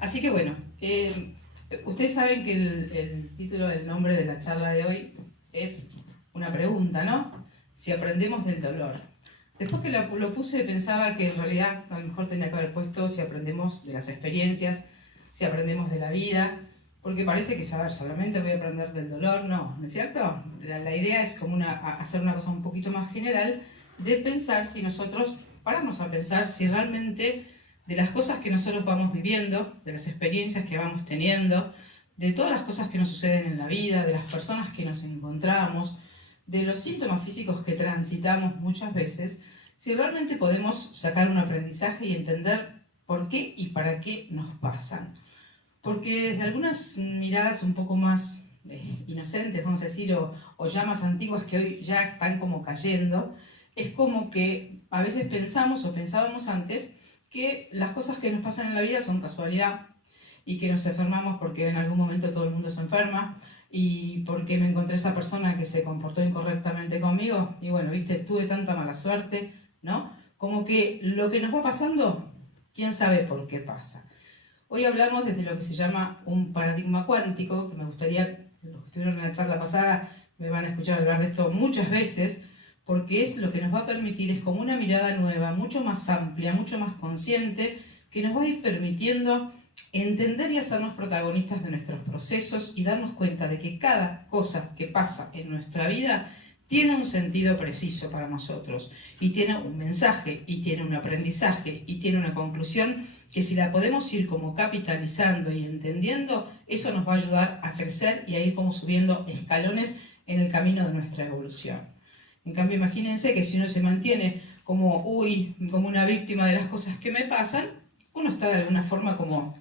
Así que bueno, ustedes saben que el título del nombre de la charla de hoy es una pregunta, ¿no? Si aprendemos del dolor. Después que lo puse pensaba que en realidad a lo mejor tenía que haber puesto si aprendemos de las experiencias, si aprendemos de la vida, porque parece que saber solamente voy a aprender del dolor, no es cierto? La idea es como hacer una cosa un poquito más general de pensar si nosotros, paramos a pensar si realmente de las cosas que nosotros vamos viviendo, de las experiencias que vamos teniendo, de todas las cosas que nos suceden en la vida, de las personas que nos encontramos, de los síntomas físicos que transitamos muchas veces, si realmente podemos sacar un aprendizaje y entender por qué y para qué nos pasan. Porque desde algunas miradas un poco más inocentes, vamos a decir, o ya más antiguas que hoy ya están como cayendo, es como que a veces pensamos o pensábamos antes que las cosas que nos pasan en la vida son casualidad y que nos enfermamos porque en algún momento todo el mundo se enferma y porque me encontré esa persona que se comportó incorrectamente conmigo y bueno, viste, tuve tanta mala suerte, ¿no? Como que lo que nos va pasando, quién sabe por qué pasa. Hoy hablamos desde lo que se llama un paradigma cuántico, que me gustaría, los que estuvieron en la charla pasada me van a escuchar hablar de esto muchas veces, porque es lo que nos va a permitir, es como una mirada nueva, mucho más amplia, mucho más consciente, que nos va a ir permitiendo entender y hacernos protagonistas de nuestros procesos y darnos cuenta de que cada cosa que pasa en nuestra vida tiene un sentido preciso para nosotros, y tiene un mensaje, y tiene un aprendizaje, y tiene una conclusión que si la podemos ir como capitalizando y entendiendo, eso nos va a ayudar a crecer y a ir como subiendo escalones en el camino de nuestra evolución. En cambio, imagínense que si uno se mantiene como, como una víctima de las cosas que me pasan, uno está de alguna forma como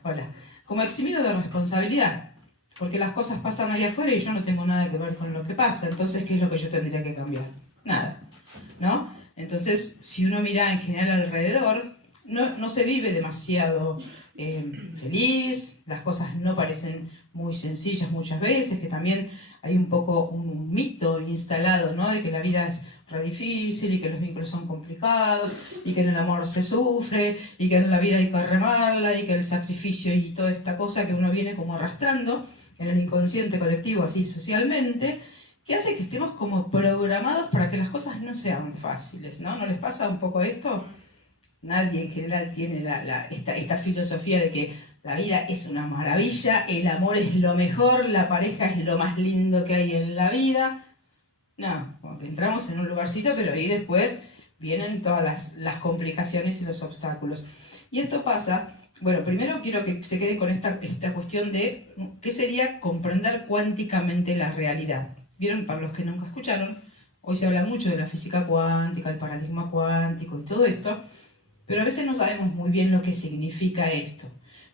eximido de responsabilidad, porque las cosas pasan allá afuera y yo no tengo nada que ver con lo que pasa. Entonces, ¿qué es lo que yo tendría que cambiar? Nada, ¿no? Entonces, si uno mira en general alrededor, no se vive demasiado feliz, las cosas no parecen muy sencillas muchas veces, que también hay un poco un mito instalado, ¿no? De que la vida es re difícil y que los vínculos son complicados y que en el amor se sufre y que en la vida hay que remarla y que el sacrificio y toda esta cosa que uno viene como arrastrando en el inconsciente colectivo, así socialmente, que hace que estemos como programados para que las cosas no sean fáciles, ¿no? ¿No les pasa un poco esto? Nadie en general tiene esta filosofía de que la vida es una maravilla, el amor es lo mejor, la pareja es lo más lindo que hay en la vida. No, como que entramos en un lugarcito, pero ahí después vienen todas las complicaciones y los obstáculos. Y esto pasa, bueno, primero quiero que se quede con esta cuestión de qué sería comprender cuánticamente la realidad. ¿Vieron? Para los que nunca escucharon, hoy se habla mucho de la física cuántica, el paradigma cuántico y todo esto, pero a veces no sabemos muy bien lo que significa esto.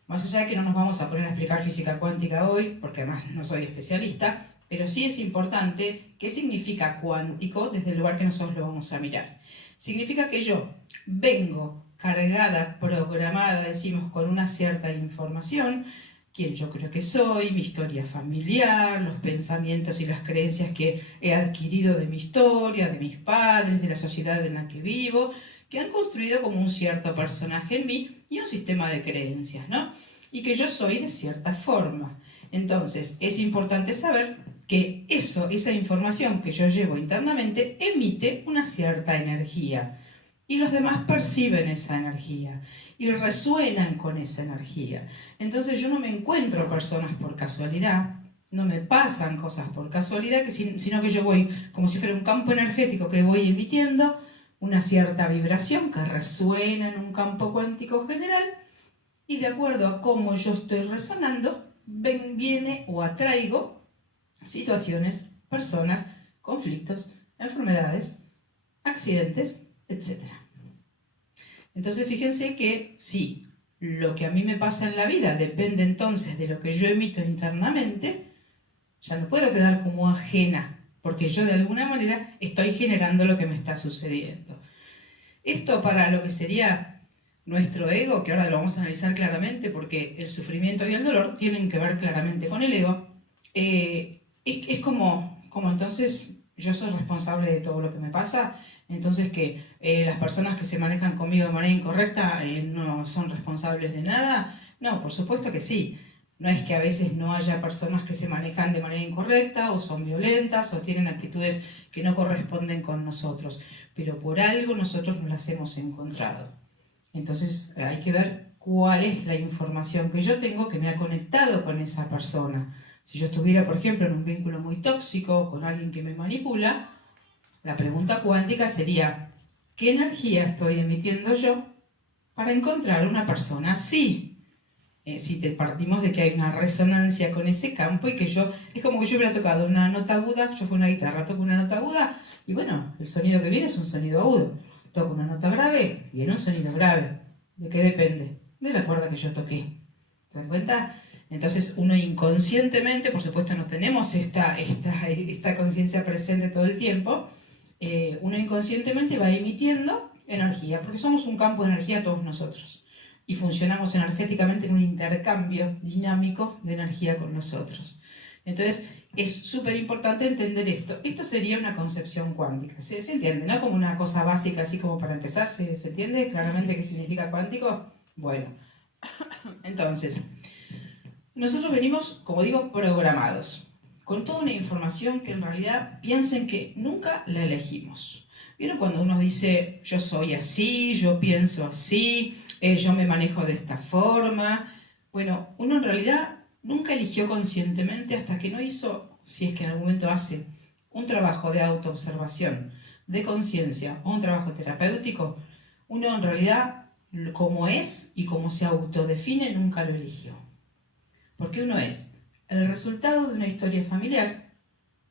Más allá de que no nos vamos a poner a explicar física cuántica hoy, porque además no soy especialista, pero sí es importante qué significa cuántico desde el lugar que nosotros lo vamos a mirar. Significa que yo vengo cargada, programada, decimos, con una cierta información, quién yo creo que soy, mi historia familiar, los pensamientos y las creencias que he adquirido de mi historia, de mis padres, de la sociedad en la que vivo, que han construido como un cierto personaje en mí y un sistema de creencias, ¿no? Y que yo soy de cierta forma. Entonces, es importante saber que esa información que yo llevo internamente emite una cierta energía. Y los demás perciben esa energía y resuenan con esa energía. Entonces yo no me encuentro personas por casualidad, no me pasan cosas por casualidad, sino que yo voy como si fuera un campo energético que voy emitiendo una cierta vibración que resuena en un campo cuántico general, y de acuerdo a cómo yo estoy resonando, viene o atraigo situaciones, personas, conflictos, enfermedades, accidentes, etc. Entonces fíjense que si lo que a mí me pasa en la vida depende entonces de lo que yo emito internamente, ya no puedo quedar como ajena, porque yo de alguna manera estoy generando lo que me está sucediendo. Esto para lo que sería nuestro ego, que ahora lo vamos a analizar claramente, porque el sufrimiento y el dolor tienen que ver claramente con el ego, es como entonces yo soy responsable de todo lo que me pasa, entonces que las personas que se manejan conmigo de manera incorrecta no son responsables de nada. No, por supuesto que sí. No es que a veces no haya personas que se manejan de manera incorrecta o son violentas o tienen actitudes que no corresponden con nosotros, pero por algo nosotros nos las hemos encontrado. Entonces hay que ver cuál es la información que yo tengo que me ha conectado con esa persona. Si yo estuviera, por ejemplo, en un vínculo muy tóxico con alguien que me manipula, la pregunta cuántica sería, ¿qué energía estoy emitiendo yo para encontrar una persona así? Si te partimos de que hay una resonancia con ese campo y que es como que yo hubiera tocado una nota aguda, yo con una guitarra toco una nota aguda y bueno, el sonido que viene es un sonido agudo. Toco una nota grave, viene un sonido grave. ¿De qué depende? De la cuerda que yo toqué. ¿Te das cuenta? Entonces uno inconscientemente, por supuesto no tenemos esta conciencia presente todo el tiempo, uno inconscientemente va emitiendo energía, porque somos un campo de energía todos nosotros y funcionamos energéticamente en un intercambio dinámico de energía con nosotros. Entonces, es súper importante entender esto. Esto sería una concepción cuántica. ¿Se entiende, no? Como una cosa básica, así como para empezar. ¿Se entiende claramente qué significa cuántico? Bueno, entonces, nosotros venimos, como digo, programados, con toda una información que en realidad piensen que nunca la elegimos. ¿Vieron cuando uno dice, yo soy así, yo pienso así, yo me manejo de esta forma? Bueno, uno en realidad nunca eligió conscientemente hasta que no hizo, si es que en algún momento hace, un trabajo de autoobservación, de conciencia o un trabajo terapéutico, uno en realidad, como es y como se autodefine, nunca lo eligió. Porque uno es el resultado de una historia familiar,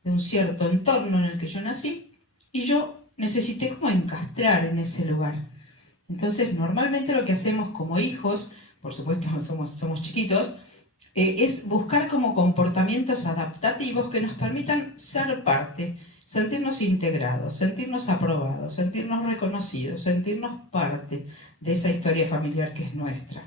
de un cierto entorno en el que yo nací, y yo necesité como encastrar en ese lugar. Entonces, normalmente lo que hacemos como hijos, por supuesto somos chiquitos, es buscar como comportamientos adaptativos que nos permitan ser parte, sentirnos integrados, sentirnos aprobados, sentirnos reconocidos, sentirnos parte de esa historia familiar que es nuestra.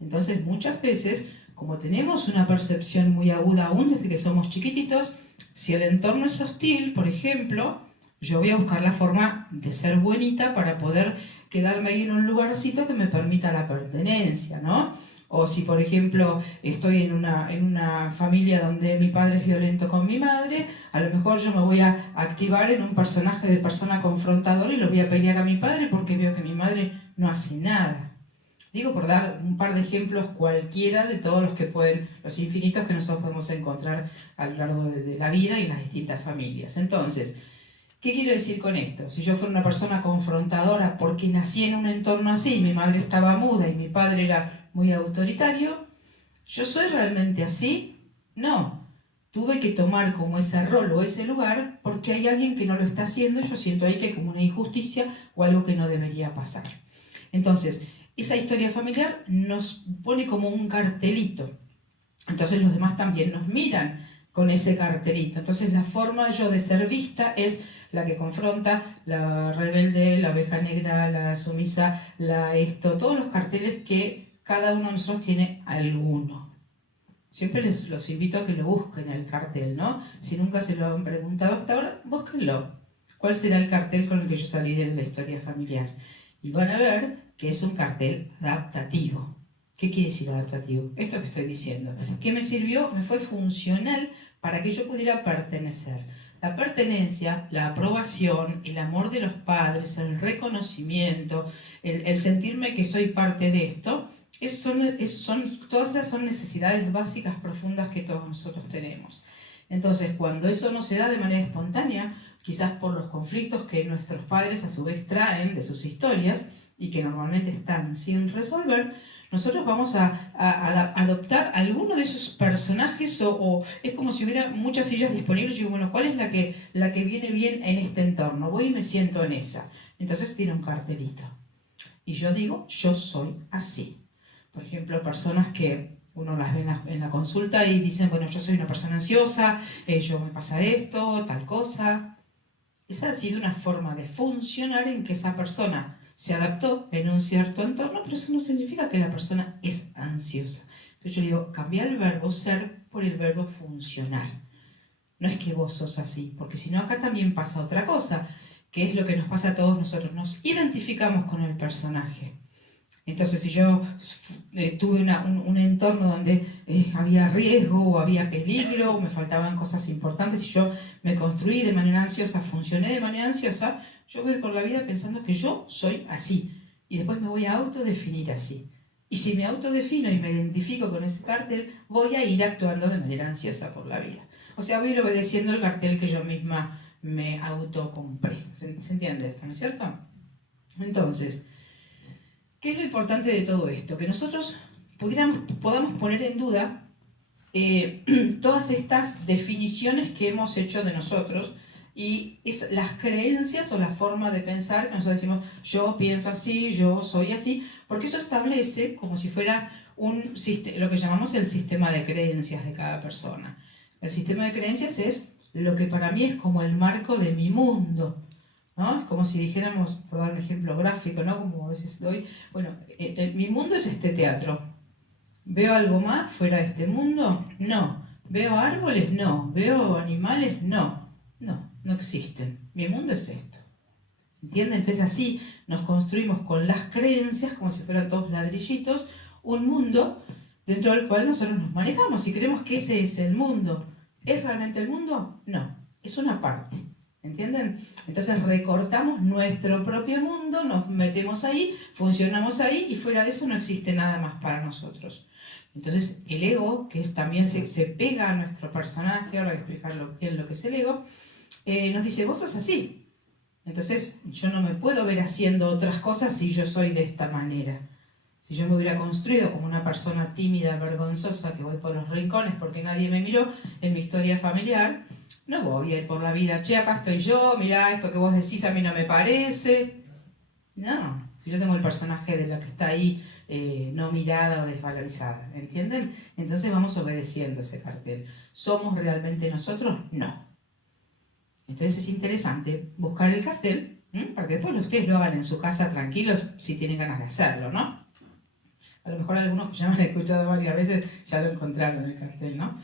Entonces, muchas veces, como tenemos una percepción muy aguda aún desde que somos chiquititos, si el entorno es hostil, por ejemplo, yo voy a buscar la forma de ser buenita para poder quedarme ahí en un lugarcito que me permita la pertenencia, ¿no? O si, por ejemplo, estoy en una familia donde mi padre es violento con mi madre, a lo mejor yo me voy a activar en un personaje de persona confrontadora y lo voy a pelear a mi padre porque veo que mi madre no hace nada. Digo por dar un par de ejemplos cualquiera de todos los infinitos que nosotros podemos encontrar a lo largo de la vida y en las distintas familias. Entonces, ¿qué quiero decir con esto? Si yo fuera una persona confrontadora porque nací en un entorno así, mi madre estaba muda y mi padre era muy autoritario, ¿yo soy realmente así? No. Tuve que tomar como ese rol o ese lugar porque hay alguien que no lo está haciendo y yo siento ahí que hay como una injusticia o algo que no debería pasar. Entonces, esa historia familiar nos pone como un cartelito. Entonces los demás también nos miran con ese cartelito. Entonces la forma yo de ser vista es la que confronta, la rebelde, la oveja negra, la sumisa, todos los carteles que cada uno de nosotros tiene alguno. Siempre los invito a que lo busquen el cartel, ¿no? Si nunca se lo han preguntado hasta ahora, búsquenlo. ¿Cuál será el cartel con el que yo salí de la historia familiar? Y van a ver que es un cartel adaptativo. ¿Qué quiere decir adaptativo? Esto que estoy diciendo. ¿Qué me sirvió? Me fue funcional para que yo pudiera pertenecer. La pertenencia, la aprobación, el amor de los padres, el reconocimiento, el sentirme que soy parte de esto, todas esas son necesidades básicas profundas que todos nosotros tenemos. Entonces, cuando eso no se da de manera espontánea, quizás por los conflictos que nuestros padres a su vez traen de sus historias y que normalmente están sin resolver, nosotros vamos a adoptar alguno de esos personajes o es como si hubiera muchas sillas disponibles y digo, bueno, ¿cuál es la que viene bien en este entorno? Voy y me siento en esa. Entonces tiene un cartelito. Y yo digo, yo soy así. Por ejemplo, personas que uno las ve en la consulta y dicen, bueno, yo soy una persona ansiosa, yo me pasa esto, tal cosa. Esa ha sido una forma de funcionar en que esa persona se adaptó en un cierto entorno, pero eso no significa que la persona es ansiosa. Entonces yo digo, cambiar el verbo ser por el verbo funcionar. No es que vos sos así, porque si no acá también pasa otra cosa, que es lo que nos pasa a todos nosotros. Nos identificamos con el personaje. Entonces, si yo tuve un entorno donde había riesgo o había peligro o me faltaban cosas importantes y yo me construí de manera ansiosa, funcioné de manera ansiosa, yo voy por la vida pensando que yo soy así y después me voy a autodefinir así. Y si me autodefino y me identifico con ese cartel, voy a ir actuando de manera ansiosa por la vida. O sea, voy a ir obedeciendo el cartel que yo misma me autocompré. ¿Se entiende esto, no es cierto? Entonces, ¿qué es lo importante de todo esto? Que nosotros podamos poner en duda todas estas definiciones que hemos hecho de nosotros y las creencias o la forma de pensar que nosotros decimos, yo pienso así, yo soy así, porque eso establece como si fuera lo que llamamos el sistema de creencias de cada persona. El sistema de creencias es lo que para mí es como el marco de mi mundo, ¿no? Es como si dijéramos, por dar un ejemplo gráfico, ¿no? Como a veces doy, bueno, mi mundo es este teatro. ¿Veo algo más fuera de este mundo? No. ¿Veo árboles? No. ¿Veo animales? No. No existen. Mi mundo es esto. ¿Entienden? Entonces así nos construimos con las creencias, como si fueran todos ladrillitos, un mundo dentro del cual nosotros nos manejamos y creemos que ese es el mundo. ¿Es realmente el mundo? No. Es una parte. ¿Entienden? Entonces recortamos nuestro propio mundo, nos metemos ahí, funcionamos ahí y fuera de eso no existe nada más para nosotros. Entonces el ego, que también se pega a nuestro personaje, ahora voy a explicar bien lo que es el ego, nos dice, vos sos así. Entonces yo no me puedo ver haciendo otras cosas si yo soy de esta manera. Si yo me hubiera construido como una persona tímida, vergonzosa, que voy por los rincones porque nadie me miró en mi historia familiar, no voy a ir por la vida, che, acá estoy yo, mirá, esto que vos decís a mí no me parece. No, si yo tengo el personaje de la que está ahí no mirada o desvalorizada, ¿entienden? Entonces vamos obedeciendo ese cartel. ¿Somos realmente nosotros? No. Entonces es interesante buscar el cartel, para que después ustedes lo hagan en su casa tranquilos si tienen ganas de hacerlo, ¿no? A lo mejor algunos que ya me han escuchado varias veces ya lo encontraron en el cartel, ¿no?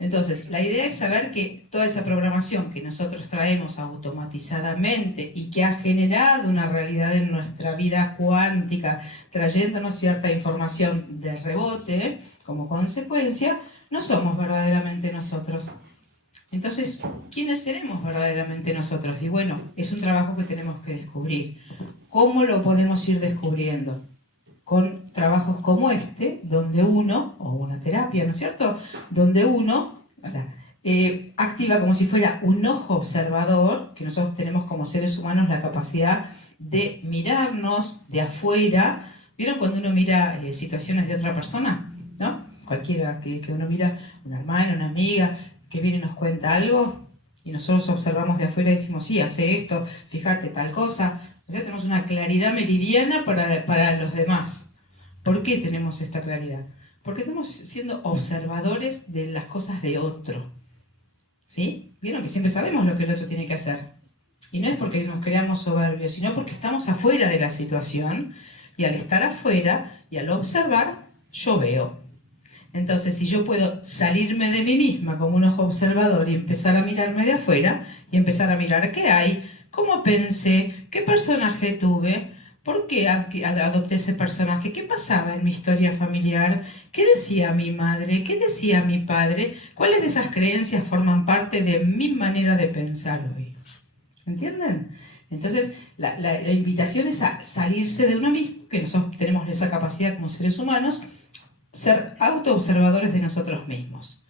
Entonces, la idea es saber que toda esa programación que nosotros traemos automatizadamente y que ha generado una realidad en nuestra vida cuántica, trayéndonos cierta información de rebote como consecuencia, no somos verdaderamente nosotros. Entonces, ¿quiénes seremos verdaderamente nosotros? Y bueno, es un trabajo que tenemos que descubrir. ¿Cómo lo podemos ir descubriendo? Con trabajos como este, donde uno, o una terapia, ¿no es cierto?, donde uno activa como si fuera un ojo observador, que nosotros tenemos como seres humanos la capacidad de mirarnos de afuera. ¿Vieron cuando uno mira situaciones de otra persona? ¿No? Cualquiera que uno mira, una hermana, una amiga, que viene y nos cuenta algo, y nosotros observamos de afuera y decimos, sí, hace esto, fíjate, tal cosa. O sea, tenemos una claridad meridiana para los demás. ¿Por qué tenemos esta claridad? Porque estamos siendo observadores de las cosas de otro. ¿Sí? Vieron que siempre sabemos lo que el otro tiene que hacer. Y no es porque nos creamos soberbios, sino porque estamos afuera de la situación, y al estar afuera y al observar, yo veo. Entonces, si yo puedo salirme de mí misma como un ojo observador y empezar a mirarme de afuera, y empezar a mirar qué hay, cómo pensé, qué personaje tuve, por qué adopté ese personaje, qué pasaba en mi historia familiar, qué decía mi madre, qué decía mi padre, cuáles de esas creencias forman parte de mi manera de pensar hoy. ¿Entienden? Entonces, la invitación es a salirse de uno mismo, que nosotros tenemos esa capacidad como seres humanos, ser autoobservadores de nosotros mismos.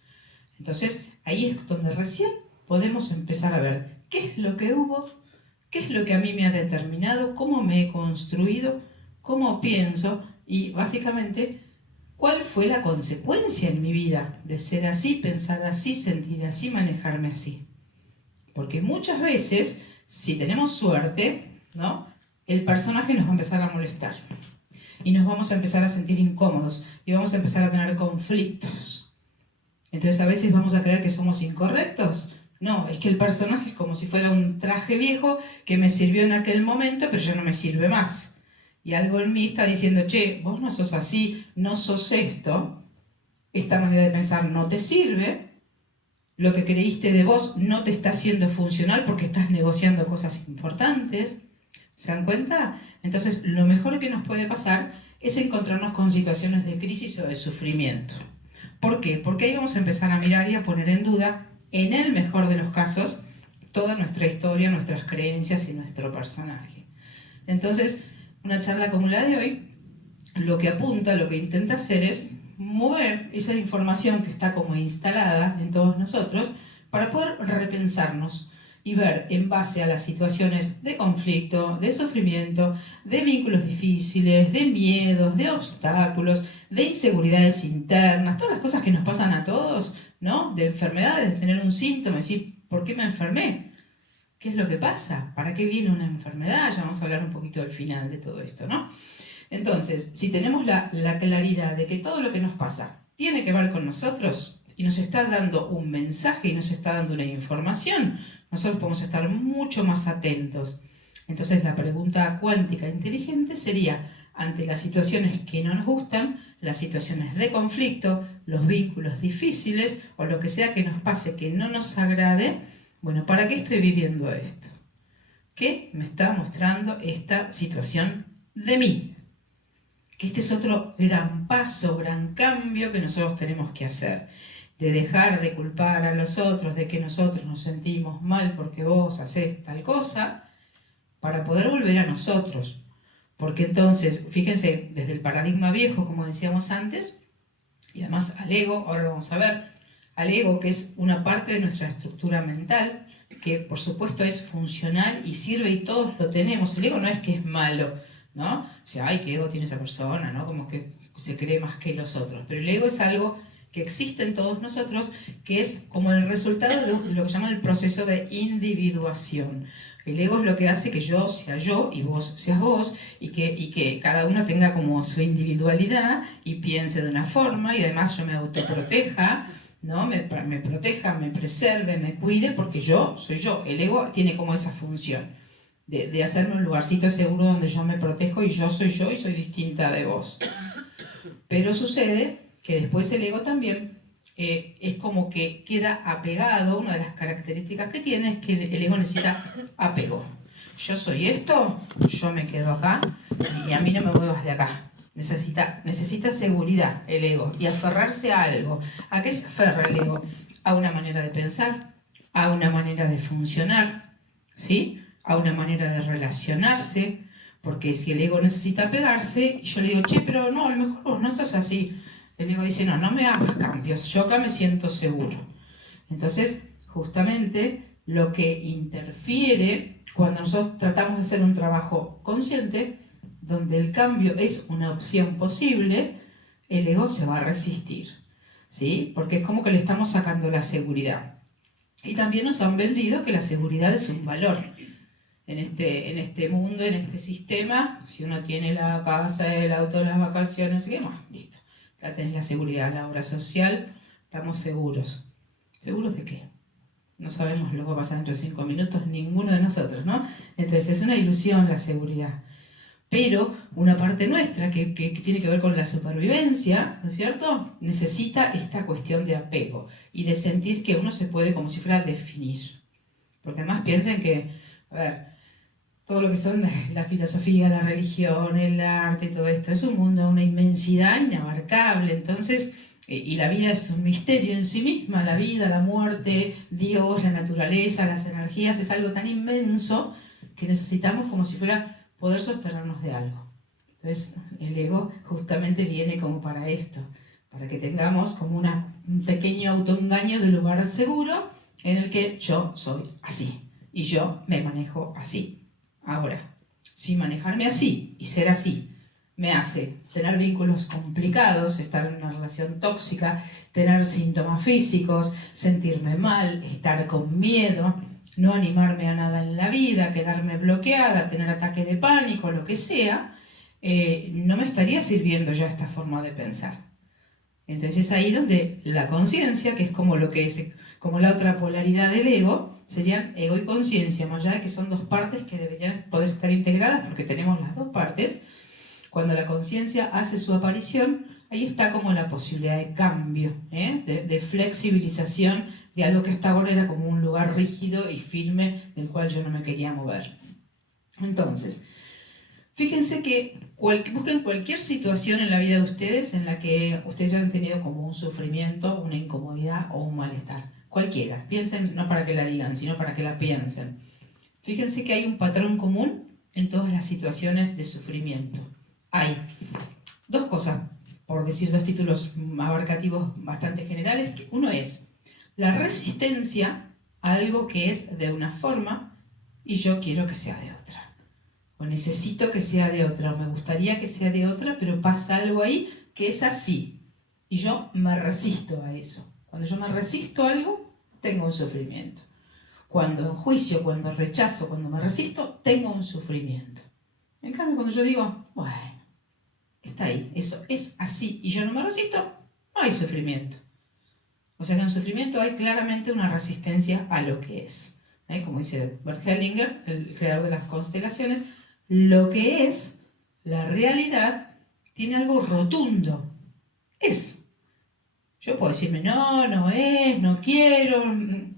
Entonces, ahí es donde recién podemos empezar a ver qué es lo que hubo, qué es lo que a mí me ha determinado, cómo me he construido, cómo pienso y básicamente cuál fue la consecuencia en mi vida de ser así, pensar así, sentir así, manejarme así. Porque muchas veces, si tenemos suerte, ¿no?, el personaje nos va a empezar a molestar y nos vamos a empezar a sentir incómodos y vamos a empezar a tener conflictos. Entonces a veces vamos a creer que somos incorrectos. No, es que el personaje es como si fuera un traje viejo que me sirvió en aquel momento, pero ya no me sirve más. Y algo en mí está diciendo, che, vos no sos así, no sos esto, esta manera de pensar no te sirve, lo que creíste de vos no te está haciendo funcional porque estás negociando cosas importantes. ¿Se dan cuenta? Entonces, lo mejor que nos puede pasar es encontrarnos con situaciones de crisis o de sufrimiento. ¿Por qué? Porque ahí vamos a empezar a mirar y a poner en duda, en el mejor de los casos, toda nuestra historia, nuestras creencias y nuestro personaje. Entonces, una charla como la de hoy, lo que apunta, lo que intenta hacer es mover esa información que está como instalada en todos nosotros para poder repensarnos y ver en base a las situaciones de conflicto, de sufrimiento, de vínculos difíciles, de miedos, de obstáculos, de inseguridades internas, todas las cosas que nos pasan a todos, ¿no? De enfermedades, de tener un síntoma, decir, ¿por qué me enfermé? ¿Qué es lo que pasa? ¿Para qué viene una enfermedad? Ya vamos a hablar un poquito del final de todo esto, ¿no? Entonces, si tenemos la claridad de que todo lo que nos pasa tiene que ver con nosotros y nos está dando un mensaje y nos está dando una información, nosotros podemos estar mucho más atentos. Entonces, la pregunta cuántica inteligente sería, ante las situaciones que no nos gustan, las situaciones de conflicto, los vínculos difíciles o lo que sea que nos pase que no nos agrade, bueno, ¿para qué estoy viviendo esto? ¿Qué me está mostrando esta situación de mí? Que este es otro gran paso, gran cambio que nosotros tenemos que hacer. De dejar de culpar a los otros, de que nosotros nos sentimos mal porque vos haces tal cosa, para poder volver a nosotros. Porque entonces, fíjense, desde el paradigma viejo, como decíamos antes, y además al ego, ahora lo vamos a ver, al ego, que es una parte de nuestra estructura mental, que por supuesto es funcional y sirve y todos lo tenemos. El ego no es que es malo, ¿no? O sea, ay, qué ego tiene esa persona, ¿no? Como que se cree más que los otros. Pero el ego es algo que existe en todos nosotros, que es como el resultado de lo que llaman el proceso de individuación. El ego es lo que hace que yo sea yo y vos seas vos, y que cada uno tenga como su individualidad y piense de una forma, y además yo me autoproteja, ¿no? Me proteja, me preserve, me cuide, porque yo soy yo. El ego tiene como esa función de hacerme un lugarcito seguro donde yo me protejo y soy distinta de vos. Pero sucede que después el ego también es como que queda apegado. Una de las características que tiene es que el ego necesita apego. Yo soy esto, yo me quedo acá y a mí no me muevas de acá. Necesita seguridad el ego y aferrarse a algo. ¿A qué se aferra el ego? A una manera de pensar, a una manera de funcionar, ¿sí? A una manera de relacionarse, porque si el ego necesita pegarse, y yo le digo, che, pero no, a lo mejor vos no sos así. El ego dice, no me hagas cambios, yo acá me siento seguro. Entonces, justamente lo que interfiere cuando nosotros tratamos de hacer un trabajo consciente, donde el cambio es una opción posible, el ego se va a resistir, ¿sí? Porque es como que le estamos sacando la seguridad. Y también nos han vendido que la seguridad es un valor. En este mundo, en este sistema, si uno tiene la casa, el auto, las vacaciones, ¿qué más? Listo. Acá tenés la seguridad, la obra social, estamos seguros. ¿Seguros de qué? No sabemos lo que va a pasar dentro de 5 minutos, ninguno de nosotros, ¿no? Entonces es una ilusión la seguridad. Pero una parte nuestra, que tiene que ver con la supervivencia, ¿no es cierto?, necesita esta cuestión de apego y de sentir que uno se puede, como si fuera, definir. Porque además piensen que, a ver, todo lo que son la filosofía, la religión, el arte y todo esto, es un mundo, una inmensidad inabarcable. Entonces, y la vida es un misterio en sí misma, la vida, la muerte, Dios, la naturaleza, las energías, es algo tan inmenso que necesitamos como si fuera poder sostenernos de algo. Entonces, el ego justamente viene como para esto, para que tengamos como un pequeño autoengaño de lugar seguro en el que yo soy así y yo me manejo así. Ahora, si manejarme así y ser así me hace tener vínculos complicados, estar en una relación tóxica, tener síntomas físicos, sentirme mal, estar con miedo, no animarme a nada en la vida, quedarme bloqueada, tener ataque de pánico, lo que sea, no me estaría sirviendo ya esta forma de pensar. Entonces es ahí donde la conciencia, que es como lo que es, como la otra polaridad del ego, serían ego y conciencia, más allá de que son dos partes que deberían poder estar integradas porque tenemos las dos partes. Cuando la conciencia hace su aparición, ahí está como la posibilidad de cambio, de flexibilización de algo que hasta ahora era como un lugar rígido y firme del cual yo no me quería mover. Entonces, Fíjense que busquen cualquier situación en la vida de ustedes en la que ustedes hayan tenido como un sufrimiento, una incomodidad o un malestar. Cualquiera. Piensen, no para que la digan, sino para que la piensen. Fíjense que hay un patrón común en todas las situaciones de sufrimiento. Hay dos cosas, por decir dos títulos abarcativos bastante generales. Uno es la resistencia a algo que es de una forma y yo quiero que sea de otra. O necesito que sea de otra, o me gustaría que sea de otra, pero pasa algo ahí que es así. Y yo me resisto a eso. Cuando yo me resisto a algo, tengo un sufrimiento. Cuando enjuicio, cuando rechazo, cuando me resisto, tengo un sufrimiento. En cambio, cuando yo digo, bueno, está ahí, eso es así, y yo no me resisto, no hay sufrimiento. O sea que en el sufrimiento hay claramente una resistencia a lo que es. Como dice Bert Hellinger, el creador de las constelaciones, lo que es, la realidad, tiene algo rotundo. Es. Yo puedo decirme, no, no es, no quiero,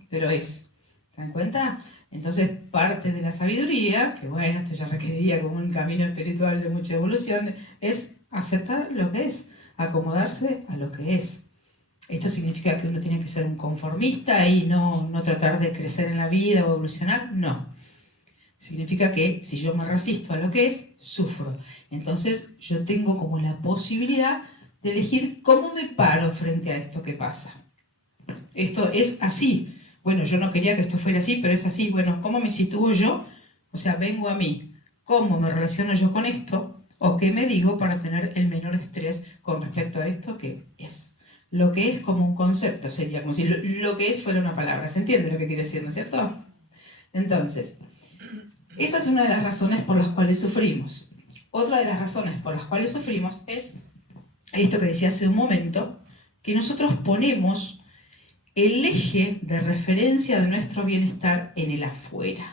pero es. ¿Se dan cuenta? Entonces, parte de la sabiduría, que bueno, esto ya requeriría como un camino espiritual de mucha evolución, es aceptar lo que es, acomodarse a lo que es. ¿Esto significa que uno tiene que ser un conformista y no tratar de crecer en la vida o evolucionar? No. Significa que si yo me resisto a lo que es, sufro. Entonces yo tengo como la posibilidad de elegir cómo me paro frente a esto que pasa. Esto es así. Bueno, yo no quería que esto fuera así, pero es así. Bueno, ¿cómo me sitúo yo? O sea, vengo a mí. ¿Cómo me relaciono yo con esto? ¿O qué me digo para tener el menor estrés con respecto a esto que es? Lo que es como un concepto, sería como si lo que es fuera una palabra. ¿Se entiende lo que quiero decir, no es cierto? Entonces, esa es una de las razones por las cuales sufrimos. Otra de las razones por las cuales sufrimos es esto que decía hace un momento, que nosotros ponemos el eje de referencia de nuestro bienestar en el afuera.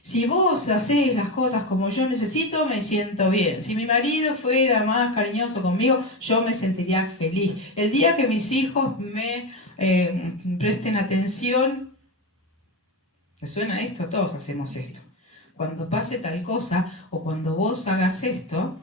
Si vos hacés las cosas como yo necesito, me siento bien. Si mi marido fuera más cariñoso conmigo, yo me sentiría feliz. El día que mis hijos me presten atención, ¿te suena esto? Todos hacemos esto. Cuando pase tal cosa o cuando vos hagas esto,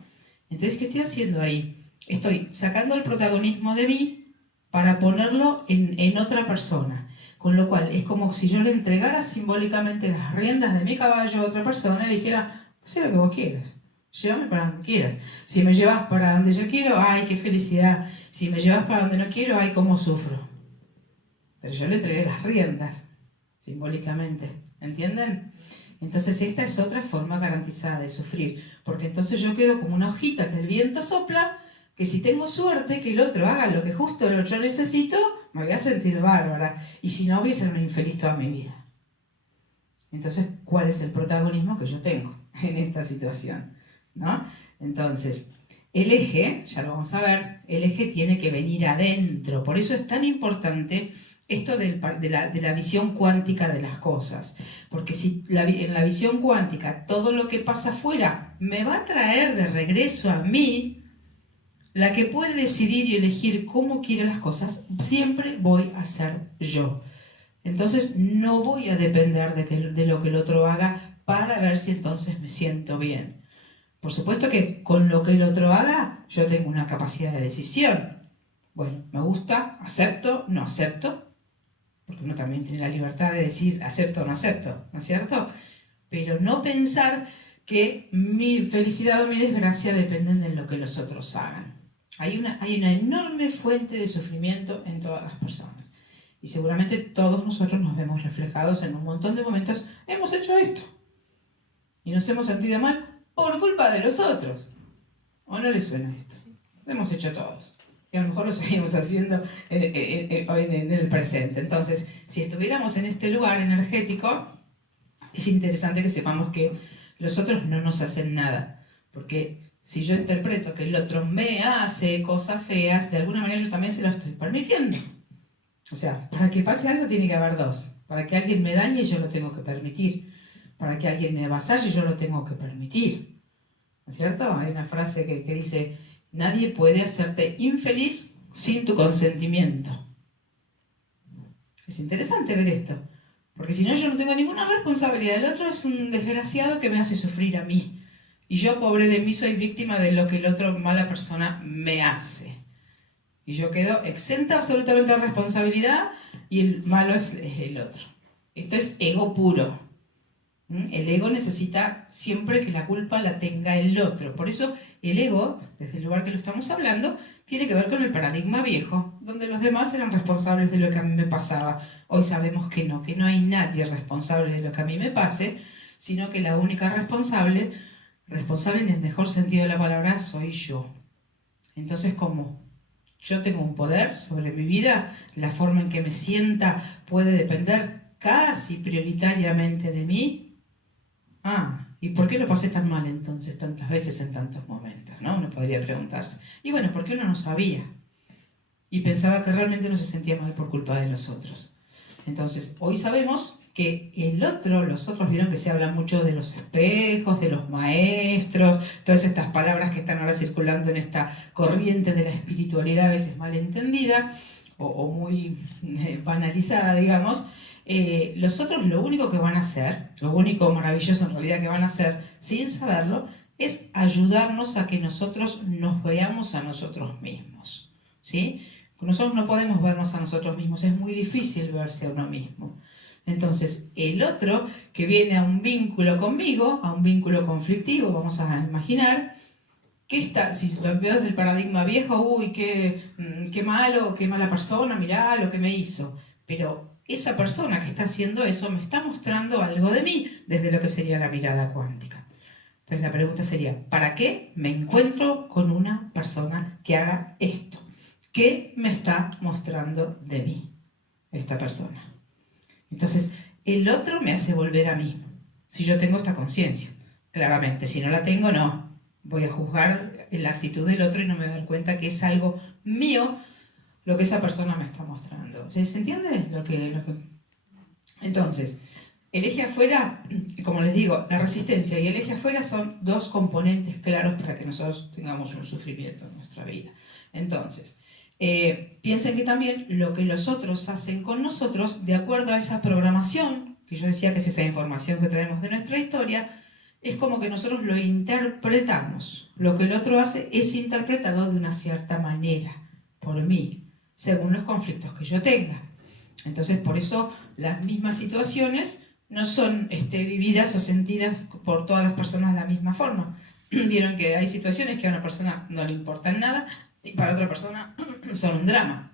entonces, ¿qué estoy haciendo ahí? Estoy sacando el protagonismo de mí para ponerlo en otra persona. Con lo cual, es como si yo le entregara simbólicamente las riendas de mi caballo a otra persona y le dijera, haz lo que vos quieras, llévame para donde quieras. Si me llevas para donde yo quiero, ¡ay, qué felicidad! Si me llevas para donde no quiero, ¡ay, cómo sufro! Pero yo le entregué las riendas, simbólicamente. ¿Entienden? Entonces esta es otra forma garantizada de sufrir, porque entonces yo quedo como una hojita que el viento sopla, que si tengo suerte que el otro haga lo que justo yo necesito, me voy a sentir bárbara, y si no voy a ser una infeliz toda mi vida. Entonces, ¿cuál es el protagonismo que yo tengo en esta situación? ¿No? Entonces, el eje, ya lo vamos a ver, el eje tiene que venir adentro, por eso es tan importante esto de la visión cuántica de las cosas, porque si en la visión cuántica todo lo que pasa afuera me va a traer de regreso a mí, la que puede decidir y elegir cómo quiere las cosas, siempre voy a ser yo. Entonces no voy a depender de lo que el otro haga para ver si entonces me siento bien. Por supuesto que con lo que el otro haga, yo tengo una capacidad de decisión. Bueno, me gusta, acepto, no acepto, porque uno también tiene la libertad de decir acepto o no acepto, ¿no es cierto? Pero no pensar que mi felicidad o mi desgracia dependen de lo que los otros hagan. Hay una enorme fuente de sufrimiento en todas las personas. Y seguramente todos nosotros nos vemos reflejados en un montón de momentos. Hemos hecho esto. Y nos hemos sentido mal por culpa de los otros. ¿O no les suena esto? Lo hemos hecho todos. Y a lo mejor lo seguimos haciendo en el presente. Entonces, si estuviéramos en este lugar energético, es interesante que sepamos que los otros no nos hacen nada. Porque si yo interpreto que el otro me hace cosas feas, de alguna manera yo también se lo estoy permitiendo. O sea, para que pase algo tiene que haber dos. Para que alguien me dañe, yo lo tengo que permitir. Para que alguien me avasalle, yo lo tengo que permitir. ¿No es cierto? Hay una frase que dice, nadie puede hacerte infeliz sin tu consentimiento. Es interesante ver esto. Porque si no, yo no tengo ninguna responsabilidad. El otro es un desgraciado que me hace sufrir a mí. Y yo, pobre de mí, soy víctima de lo que el otro, mala persona, me hace. Y yo quedo exenta absolutamente de responsabilidad y el malo es el otro. Esto es ego puro. El ego necesita siempre que la culpa la tenga el otro. Por eso el ego, desde el lugar que lo estamos hablando, tiene que ver con el paradigma viejo, donde los demás eran responsables de lo que a mí me pasaba. Hoy sabemos que no hay nadie responsable de lo que a mí me pase, sino que la única responsable en el mejor sentido de la palabra, soy yo. Entonces, como yo tengo un poder sobre mi vida, la forma en que me sienta puede depender casi prioritariamente de mí. ¿Y por qué lo pasé tan mal entonces tantas veces en tantos momentos? ¿No? Uno podría preguntarse. Y bueno, porque uno no sabía. Y pensaba que realmente no se sentía mal por culpa de los otros. Entonces, hoy sabemos que los otros vieron que se habla mucho de los espejos, de los maestros, todas estas palabras que están ahora circulando en esta corriente de la espiritualidad a veces mal entendida o muy banalizada, digamos. Los otros lo único que van a hacer, lo único maravilloso en realidad que van a hacer, sin saberlo, es ayudarnos a que nosotros nos veamos a nosotros mismos, ¿sí? Nosotros no podemos vernos a nosotros mismos, es muy difícil verse a uno mismo. Entonces, el otro que viene a un vínculo conmigo, a un vínculo conflictivo, vamos a imaginar, que está, si lo veo desde el paradigma viejo, uy, qué malo, qué mala persona, mirá lo que me hizo. Pero esa persona que está haciendo eso me está mostrando algo de mí desde lo que sería la mirada cuántica. Entonces la pregunta sería, ¿para qué me encuentro con una persona que haga esto? ¿Qué me está mostrando de mí esta persona? Entonces, el otro me hace volver a mí, si yo tengo esta conciencia. Claramente, si no la tengo, no. Voy a juzgar la actitud del otro y no me voy a dar cuenta que es algo mío lo que esa persona me está mostrando. ¿Se entiende lo que... Entonces, el eje afuera, como les digo, la resistencia y el eje afuera son dos componentes claros para que nosotros tengamos un sufrimiento en nuestra vida. Entonces, piensen que también lo que los otros hacen con nosotros, de acuerdo a esa programación, que yo decía que es esa información que traemos de nuestra historia, es como que nosotros lo interpretamos. Lo que el otro hace es interpretado de una cierta manera, por mí, según los conflictos que yo tenga. Entonces, por eso las mismas situaciones no son vividas o sentidas por todas las personas de la misma forma. Vieron que hay situaciones que a una persona no le importan nada y para otra persona son un drama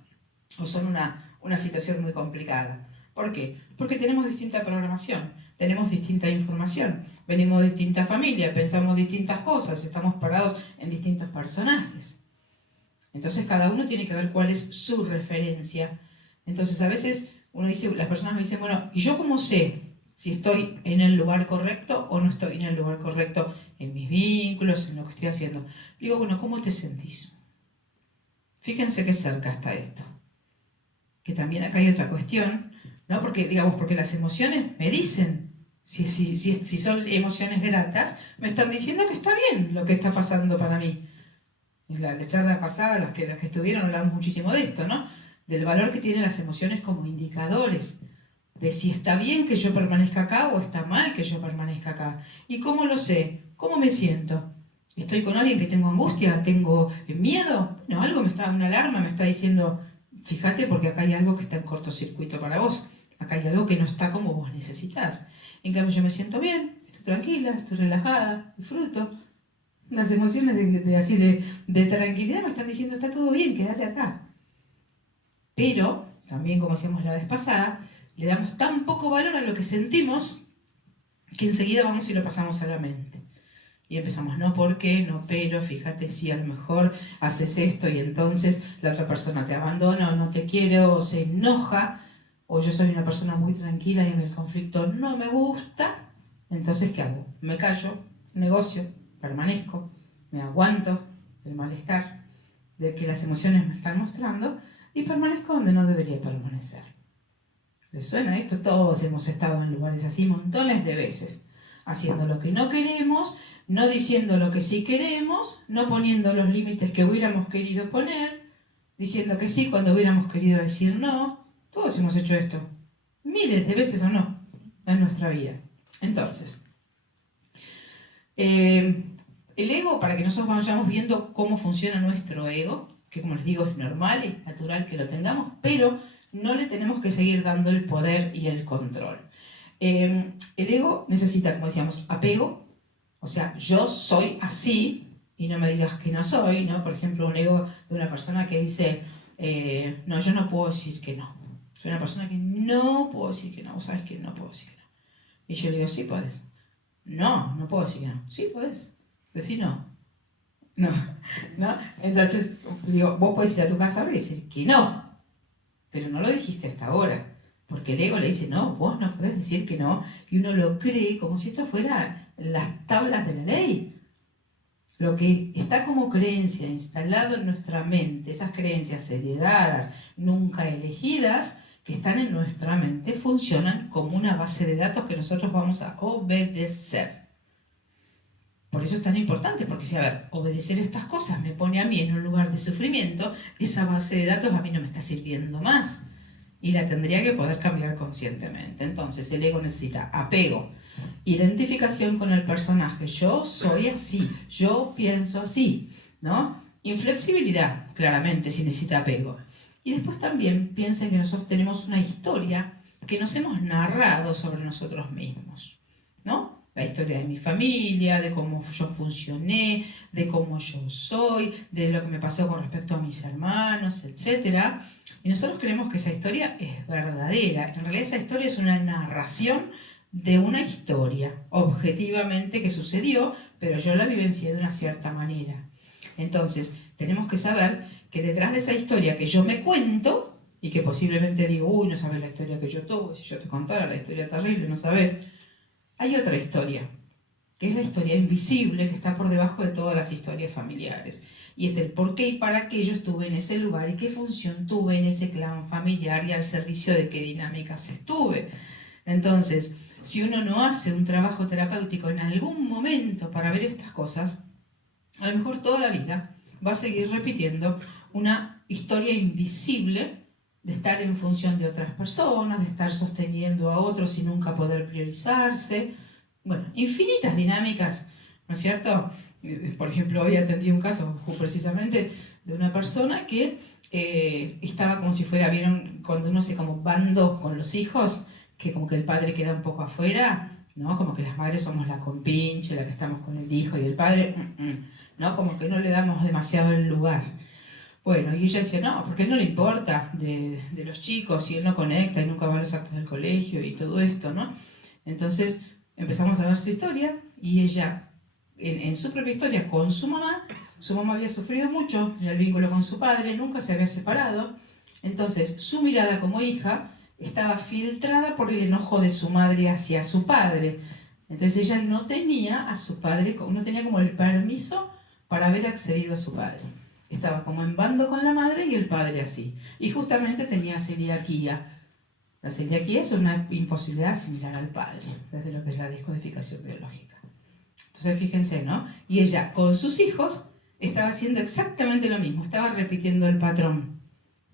o son una situación muy complicada. ¿Por qué? Porque tenemos distinta programación, tenemos distinta información, venimos de distintas familias, pensamos distintas cosas, estamos parados en distintos personajes. Entonces cada uno tiene que ver cuál es su referencia. Entonces a veces las personas me dicen, bueno, ¿y yo cómo sé si estoy en el lugar correcto o no estoy en el lugar correcto en mis vínculos, en lo que estoy haciendo? Digo, bueno, ¿cómo te sentís? Fíjense qué cerca está esto. Que también acá hay otra cuestión, ¿no? Porque las emociones me dicen, si son emociones gratas, me están diciendo que está bien lo que está pasando para mí. En la charla pasada, los que estuvieron hablamos muchísimo de esto, ¿no? Del valor que tienen las emociones como indicadores, de si está bien que yo permanezca acá o está mal que yo permanezca acá. ¿Y cómo lo sé? ¿Cómo me siento? ¿Estoy con alguien que tengo angustia? ¿Tengo miedo? No, una alarma me está diciendo, fíjate porque acá hay algo que está en cortocircuito para vos. Acá hay algo que no está como vos necesitás. En cambio yo me siento bien, estoy tranquila, estoy relajada, disfruto. Las emociones de tranquilidad me están diciendo, está todo bien, quédate acá. Pero, también como hacíamos la vez pasada, le damos tan poco valor a lo que sentimos que enseguida vamos y lo pasamos a la mente. Y empezamos, no, ¿por qué? No, pero, fíjate si a lo mejor haces esto y entonces la otra persona te abandona o no te quiere o se enoja, o yo soy una persona muy tranquila y en el conflicto no me gusta, entonces ¿qué hago? Me callo, negocio, permanezco, me aguanto el malestar de que las emociones me están mostrando y permanezco donde no debería permanecer. ¿Les suena esto? Todos hemos estado en lugares así montones de veces, haciendo lo que no queremos, no diciendo lo que sí queremos, no poniendo los límites que hubiéramos querido poner, diciendo que sí cuando hubiéramos querido decir no. Todos hemos hecho esto, miles de veces o no, en nuestra vida. Entonces, El ego, para que nosotros vayamos viendo cómo funciona nuestro ego, que como les digo es normal, es natural que lo tengamos, pero no le tenemos que seguir dando el poder y el control. El ego necesita, como decíamos, apego, o sea, yo soy así y no me digas que no soy, ¿no? Por ejemplo, un ego de una persona que dice, no, yo no puedo decir que no. Soy una persona que no puedo decir que no, vos sabés que no puedo decir que no. Y yo le digo, sí podés. No, no puedo decir que no. Sí podés. Decir no. No, ¿no? Entonces, digo, vos podés ir a tu casa ahora y decir que no, pero no lo dijiste hasta ahora, porque el ego le dice, no, vos no podés decir que no, y uno lo cree como si esto fuera las tablas de la ley. Lo que está como creencia instalado en nuestra mente, esas creencias heredadas, nunca elegidas, que están en nuestra mente, funcionan como una base de datos que nosotros vamos a obedecer. Por eso es tan importante, porque si, a ver, obedecer estas cosas me pone a mí en un lugar de sufrimiento, esa base de datos a mí no me está sirviendo más. Y la tendría que poder cambiar conscientemente. Entonces, el ego necesita apego, identificación con el personaje. Yo soy así, yo pienso así, ¿no? Inflexibilidad, claramente, si necesita apego. Y después también piensen que nosotros tenemos una historia que nos hemos narrado sobre nosotros mismos, ¿no? La historia de mi familia, de cómo yo funcioné, de cómo yo soy, de lo que me pasó con respecto a mis hermanos, etc. Y nosotros creemos que esa historia es verdadera. En realidad esa historia es una narración de una historia, objetivamente, que sucedió, pero yo la vivencié de una cierta manera. Entonces, tenemos que saber que detrás de esa historia que yo me cuento, y que posiblemente digo, uy, no sabes la historia que yo tuve, si yo te contara la historia terrible, no sabes, hay otra historia, que es la historia invisible que está por debajo de todas las historias familiares. Y es el por qué y para qué yo estuve en ese lugar y qué función tuve en ese clan familiar y al servicio de qué dinámicas estuve. Entonces, si uno no hace un trabajo terapéutico en algún momento para ver estas cosas, a lo mejor toda la vida va a seguir repitiendo una historia invisible de estar en función de otras personas, de estar sosteniendo a otros y nunca poder priorizarse. Bueno, infinitas dinámicas, ¿no es cierto? Por ejemplo, hoy atendí un caso precisamente de una persona que estaba como si fuera, ¿vieron? Cuando uno se como bando con los hijos, que como que el padre queda un poco afuera, ¿no? Como que las madres somos la compinche, la que estamos con el hijo y el padre, ¿no? Como que no le damos demasiado el lugar. Bueno, y ella decía, no, porque a él no le importa de los chicos y él no conecta y nunca va a los actos del colegio y todo esto, ¿no? Entonces empezamos a ver su historia y ella, en su propia historia con su mamá había sufrido mucho en el vínculo con su padre, nunca se había separado, entonces su mirada como hija estaba filtrada por el enojo de su madre hacia su padre. Entonces ella no tenía a su padre, no tenía como el permiso para haber accedido a su padre. Estaba como en bando con la madre y el padre así. Y justamente tenía celiaquía. La celiaquía es una imposibilidad similar al padre, desde lo que es la descodificación biológica. Entonces fíjense, ¿no? Y ella con sus hijos estaba haciendo exactamente lo mismo, estaba repitiendo el patrón.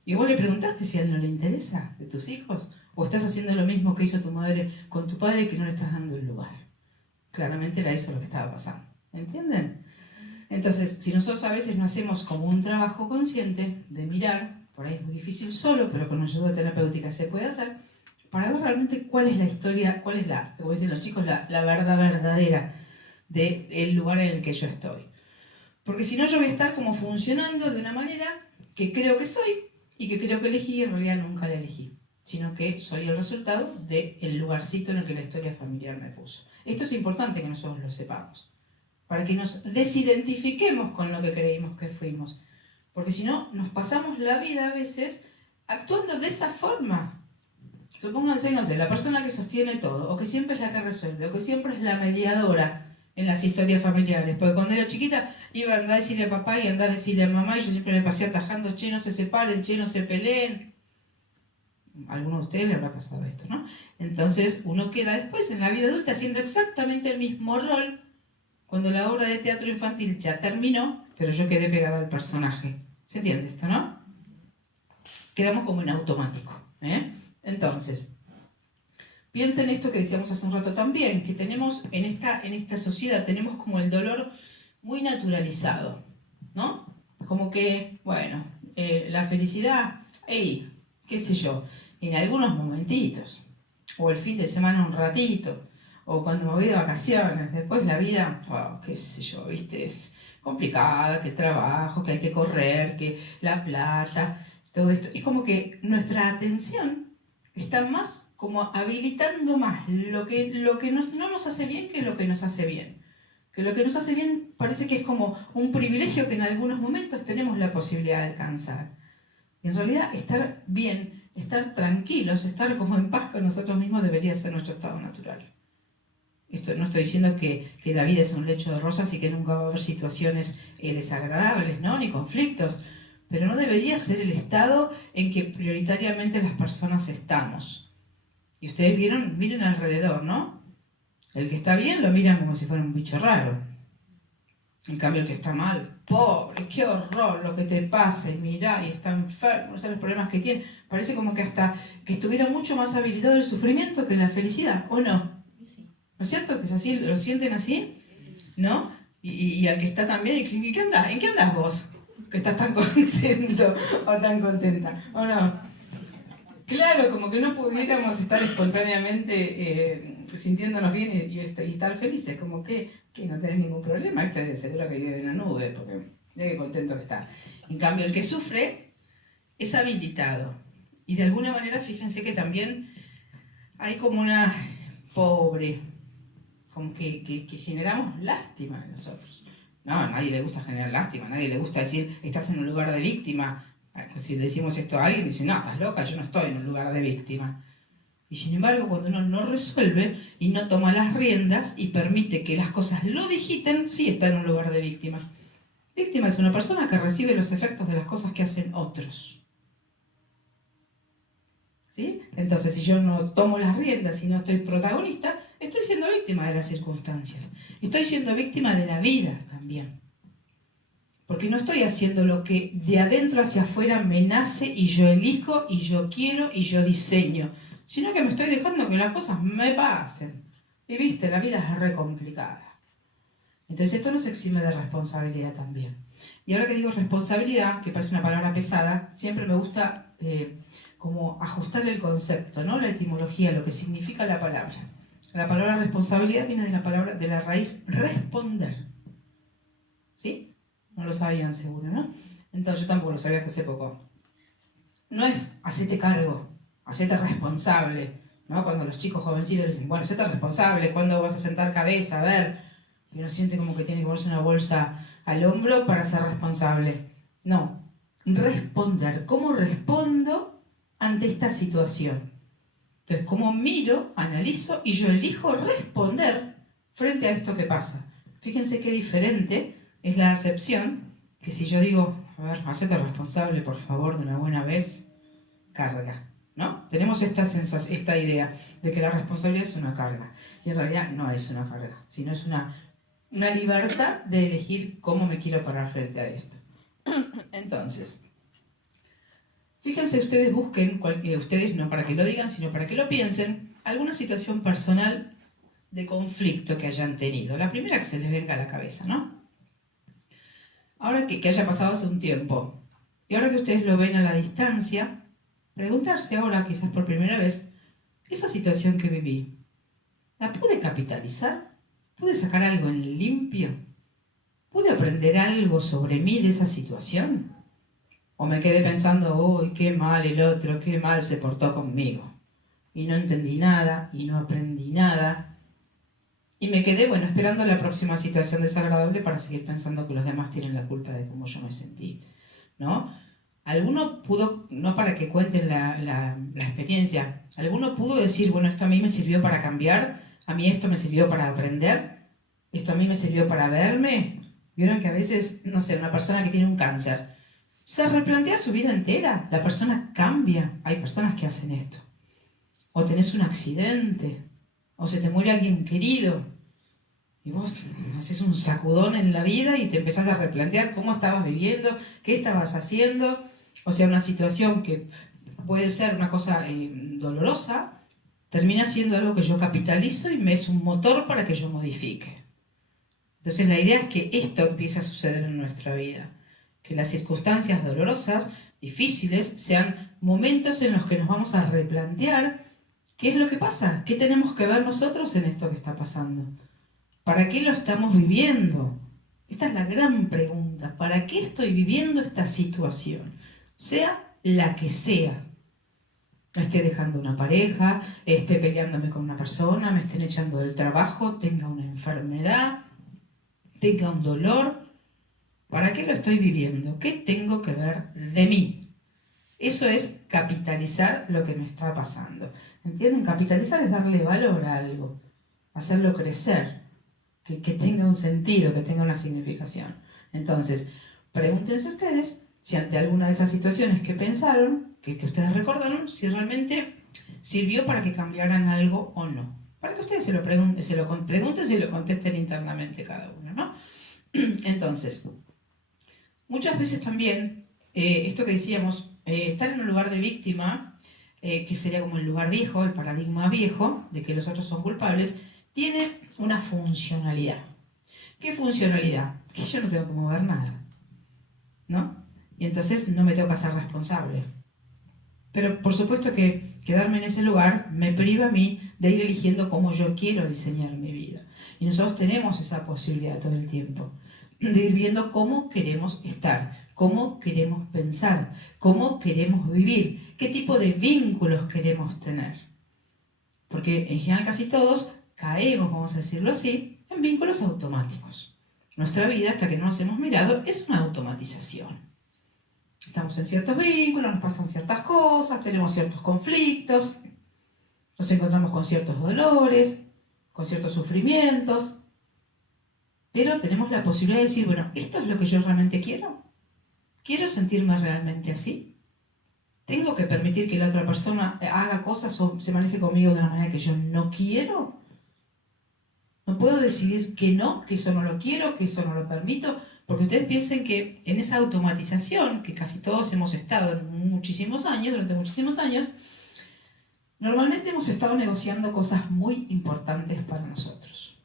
Y vos le preguntaste si a él no le interesa de tus hijos, o estás haciendo lo mismo que hizo tu madre con tu padre, que no le estás dando el lugar. Claramente era eso lo que estaba pasando. ¿Entienden? Entonces, si nosotros a veces no hacemos como un trabajo consciente de mirar, por ahí es muy difícil solo, pero con ayuda terapéutica se puede hacer, para ver realmente cuál es la historia, cuál es la, como dicen los chicos, la verdad verdadera del lugar en el que yo estoy. Porque si no, yo voy a estar como funcionando de una manera que creo que soy y que creo que elegí y en realidad nunca la elegí, sino que soy el resultado del lugarcito en el que la historia familiar me puso. Esto es importante que nosotros lo sepamos, para que nos desidentifiquemos con lo que creímos que fuimos. Porque si no, nos pasamos la vida a veces actuando de esa forma. Supónganse, no sé, la persona que sostiene todo, o que siempre es la que resuelve, o que siempre es la mediadora en las historias familiares. Porque cuando era chiquita iba a andar a decirle a papá y a andar a decirle a mamá, y yo siempre le pasé atajando, che, no se separen, che, no se peleen. A alguno de ustedes le habrá pasado esto, ¿no? Entonces uno queda después en la vida adulta haciendo exactamente el mismo rol, cuando la obra de teatro infantil ya terminó, pero yo quedé pegada al personaje. ¿Se entiende esto, no? Quedamos como en automático. Entonces, piensen esto que decíamos hace un rato también, que tenemos en esta sociedad, tenemos como el dolor muy naturalizado, ¿no? Como que, bueno, la felicidad, hey, qué sé yo, en algunos momentitos, o el fin de semana un ratito, o cuando me voy de vacaciones, después la vida, oh, qué sé yo, viste, es complicada, que el trabajo, que hay que correr, que la plata, todo esto. Es como que nuestra atención está más como habilitando más lo que no nos hace bien que lo que nos hace bien. Que lo que nos hace bien parece que es como un privilegio que en algunos momentos tenemos la posibilidad de alcanzar. Y en realidad estar bien, estar tranquilos, estar como en paz con nosotros mismos debería ser nuestro estado natural. Esto, no estoy diciendo que la vida es un lecho de rosas y que nunca va a haber situaciones desagradables, ¿no? Ni conflictos, pero no debería ser el estado en que prioritariamente las personas estamos. Y ustedes miren alrededor, ¿no? El que está bien lo miran como si fuera un bicho raro. En cambio, el que está mal, pobre, qué horror lo que te pasa, y mirá, y está enfermo, no sabes los problemas que tiene. Parece como que hasta que estuviera mucho más habilitado el sufrimiento que la felicidad, ¿o no? ¿No es cierto? ¿Que es así? ¿Lo sienten así? ¿No? Y al que está también, ¿en qué andás? ¿En qué andás vos? Que estás tan contento o tan contenta, ¿o no? Claro, como que no pudiéramos estar espontáneamente sintiéndonos bien y estar felices, como que no tenés ningún problema, este de seguro que vive en la nube, porque de qué contento que está. En cambio, el que sufre es habilitado. Y de alguna manera, fíjense que también hay como una pobre, como que generamos lástima en nosotros. No, a nadie le gusta generar lástima, a nadie le gusta decir, estás en un lugar de víctima. Si le decimos esto a alguien, dice, no, estás loca, yo no estoy en un lugar de víctima. Y sin embargo, cuando uno no resuelve y no toma las riendas y permite que las cosas lo digiten, sí está en un lugar de víctima. Víctima es una persona que recibe los efectos de las cosas que hacen otros. ¿Sí? Entonces, si yo no tomo las riendas y no estoy protagonista, estoy siendo víctima de las circunstancias. Estoy siendo víctima de la vida también. Porque no estoy haciendo lo que de adentro hacia afuera me nace y yo elijo y yo quiero y yo diseño, sino que me estoy dejando que las cosas me pasen. Y viste, la vida es re complicada. Entonces esto nos exime de responsabilidad también. Y ahora que digo responsabilidad, que parece una palabra pesada, siempre me gusta como ajustar el concepto, ¿no? La etimología, lo que significa la palabra. La palabra responsabilidad viene de la raíz responder. ¿Sí? No lo sabían seguro, ¿no? Entonces yo tampoco lo sabía hasta hace poco. No es hacete cargo, hacete responsable, ¿no? Cuando los chicos jovencitos dicen, bueno, hacete responsable, ¿cuándo vas a sentar cabeza? A ver. Y uno siente como que tiene que ponerse una bolsa al hombro para ser responsable. No, responder. ¿Cómo respondo ante esta situación? Entonces, ¿cómo miro, analizo y yo elijo responder frente a esto que pasa? Fíjense qué diferente es la acepción, que si yo digo, a ver, hacete responsable, por favor, de una buena vez, carga, ¿no? Tenemos esta idea de que la responsabilidad es una carga, y en realidad no es una carga, sino es una libertad de elegir cómo me quiero parar frente a esto. Entonces, fíjense, ustedes busquen, ustedes no para que lo digan, sino para que lo piensen, alguna situación personal de conflicto que hayan tenido. La primera que se les venga a la cabeza, ¿no? Ahora que haya pasado hace un tiempo, y ahora que ustedes lo ven a la distancia, preguntarse ahora, quizás por primera vez, esa situación que viví, ¿la pude capitalizar? ¿Pude sacar algo en limpio? ¿Pude aprender algo sobre mí de esa situación? ¿O me quedé pensando, uy, qué mal el otro, qué mal se portó conmigo? Y no entendí nada, y no aprendí nada, y me quedé, bueno, esperando la próxima situación desagradable para seguir pensando que los demás tienen la culpa de cómo yo me sentí, ¿no? Alguno pudo, no para que cuenten la experiencia, alguno pudo decir, bueno, esto a mí me sirvió para cambiar, a mí esto me sirvió para aprender, esto a mí me sirvió para verme. Vieron que a veces, no sé, una persona que tiene un cáncer, se replantea su vida entera, la persona cambia, hay personas que hacen esto. O tenés un accidente, o se te muere alguien querido, y vos haces un sacudón en la vida y te empezás a replantear cómo estabas viviendo, qué estabas haciendo. O sea, una situación que puede ser una cosa dolorosa, termina siendo algo que yo capitalizo y me es un motor para que yo modifique. Entonces la idea es que esto empiece a suceder en nuestra vida, que las circunstancias dolorosas, difíciles, sean momentos en los que nos vamos a replantear qué es lo que pasa, qué tenemos que ver nosotros en esto que está pasando, para qué lo estamos viviendo. Esta es la gran pregunta, ¿para qué estoy viviendo esta situación? Sea la que sea. Me esté dejando una pareja, esté peleándome con una persona, me estén echando del trabajo, tenga una enfermedad, tenga un dolor. ¿Para qué lo estoy viviendo? ¿Qué tengo que ver de mí? Eso es capitalizar lo que me está pasando. ¿Entienden? Capitalizar es darle valor a algo, hacerlo crecer, que tenga un sentido, que tenga una significación. Entonces, pregúntense ustedes si ante alguna de esas situaciones que pensaron, que ustedes recordaron, si realmente sirvió para que cambiaran algo o no. Para que ustedes se lo pregunten y lo contesten internamente cada uno, ¿no? Entonces, muchas veces también, esto que decíamos, estar en un lugar de víctima, que sería como el lugar viejo, el paradigma viejo, de que los otros son culpables, tiene una funcionalidad. ¿Qué funcionalidad? Que yo no tengo que mover nada, ¿no? Y entonces no me tengo que hacer responsable. Pero por supuesto que quedarme en ese lugar me priva a mí de ir eligiendo cómo yo quiero diseñar mi vida. Y nosotros tenemos esa posibilidad todo el tiempo, de ir viendo cómo queremos estar, cómo queremos pensar, cómo queremos vivir, qué tipo de vínculos queremos tener. Porque en general casi todos caemos, vamos a decirlo así, en vínculos automáticos. Nuestra vida, hasta que no nos hemos mirado, es una automatización. Estamos en ciertos vínculos, nos pasan ciertas cosas, tenemos ciertos conflictos, nos encontramos con ciertos dolores, con ciertos sufrimientos, pero tenemos la posibilidad de decir, bueno, ¿esto es lo que yo realmente quiero? ¿Quiero sentirme realmente así? ¿Tengo que permitir que la otra persona haga cosas o se maneje conmigo de una manera que yo no quiero? ¿No puedo decidir que no, que eso no lo quiero, que eso no lo permito? Porque ustedes piensen que en esa automatización, que casi todos hemos estado en muchísimos años, durante muchísimos años, normalmente hemos estado negociando cosas muy importantes para nosotros.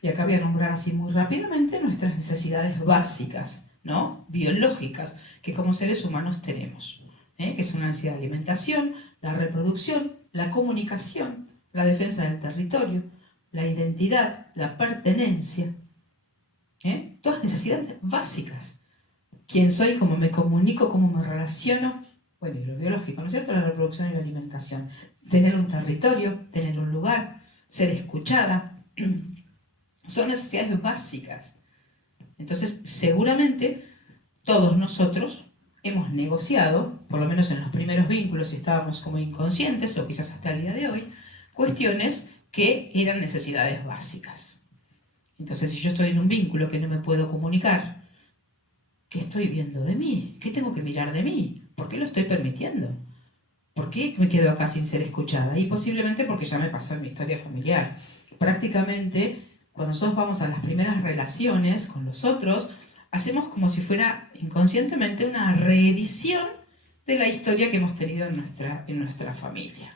Y acá voy a nombrar así muy rápidamente nuestras necesidades básicas, ¿no? Biológicas, que como seres humanos tenemos, que son la necesidad de alimentación, la reproducción, la comunicación, la defensa del territorio, la identidad, la pertenencia, todas necesidades básicas. ¿Quién soy? ¿Cómo me comunico? ¿Cómo me relaciono? Bueno, y lo biológico, ¿no es cierto? La reproducción y la alimentación. Tener un territorio, tener un lugar, ser escuchada. Son necesidades básicas. Entonces, seguramente todos nosotros hemos negociado, por lo menos en los primeros vínculos, si estábamos como inconscientes, o quizás hasta el día de hoy, cuestiones que eran necesidades básicas. Entonces, si yo estoy en un vínculo que no me puedo comunicar, ¿qué estoy viendo de mí? ¿Qué tengo que mirar de mí? ¿Por qué lo estoy permitiendo? ¿Por qué me quedo acá sin ser escuchada? Y posiblemente porque ya me pasó en mi historia familiar. Prácticamente, cuando nosotros vamos a las primeras relaciones con los otros, hacemos como si fuera inconscientemente una reedición de la historia que hemos tenido en nuestra familia.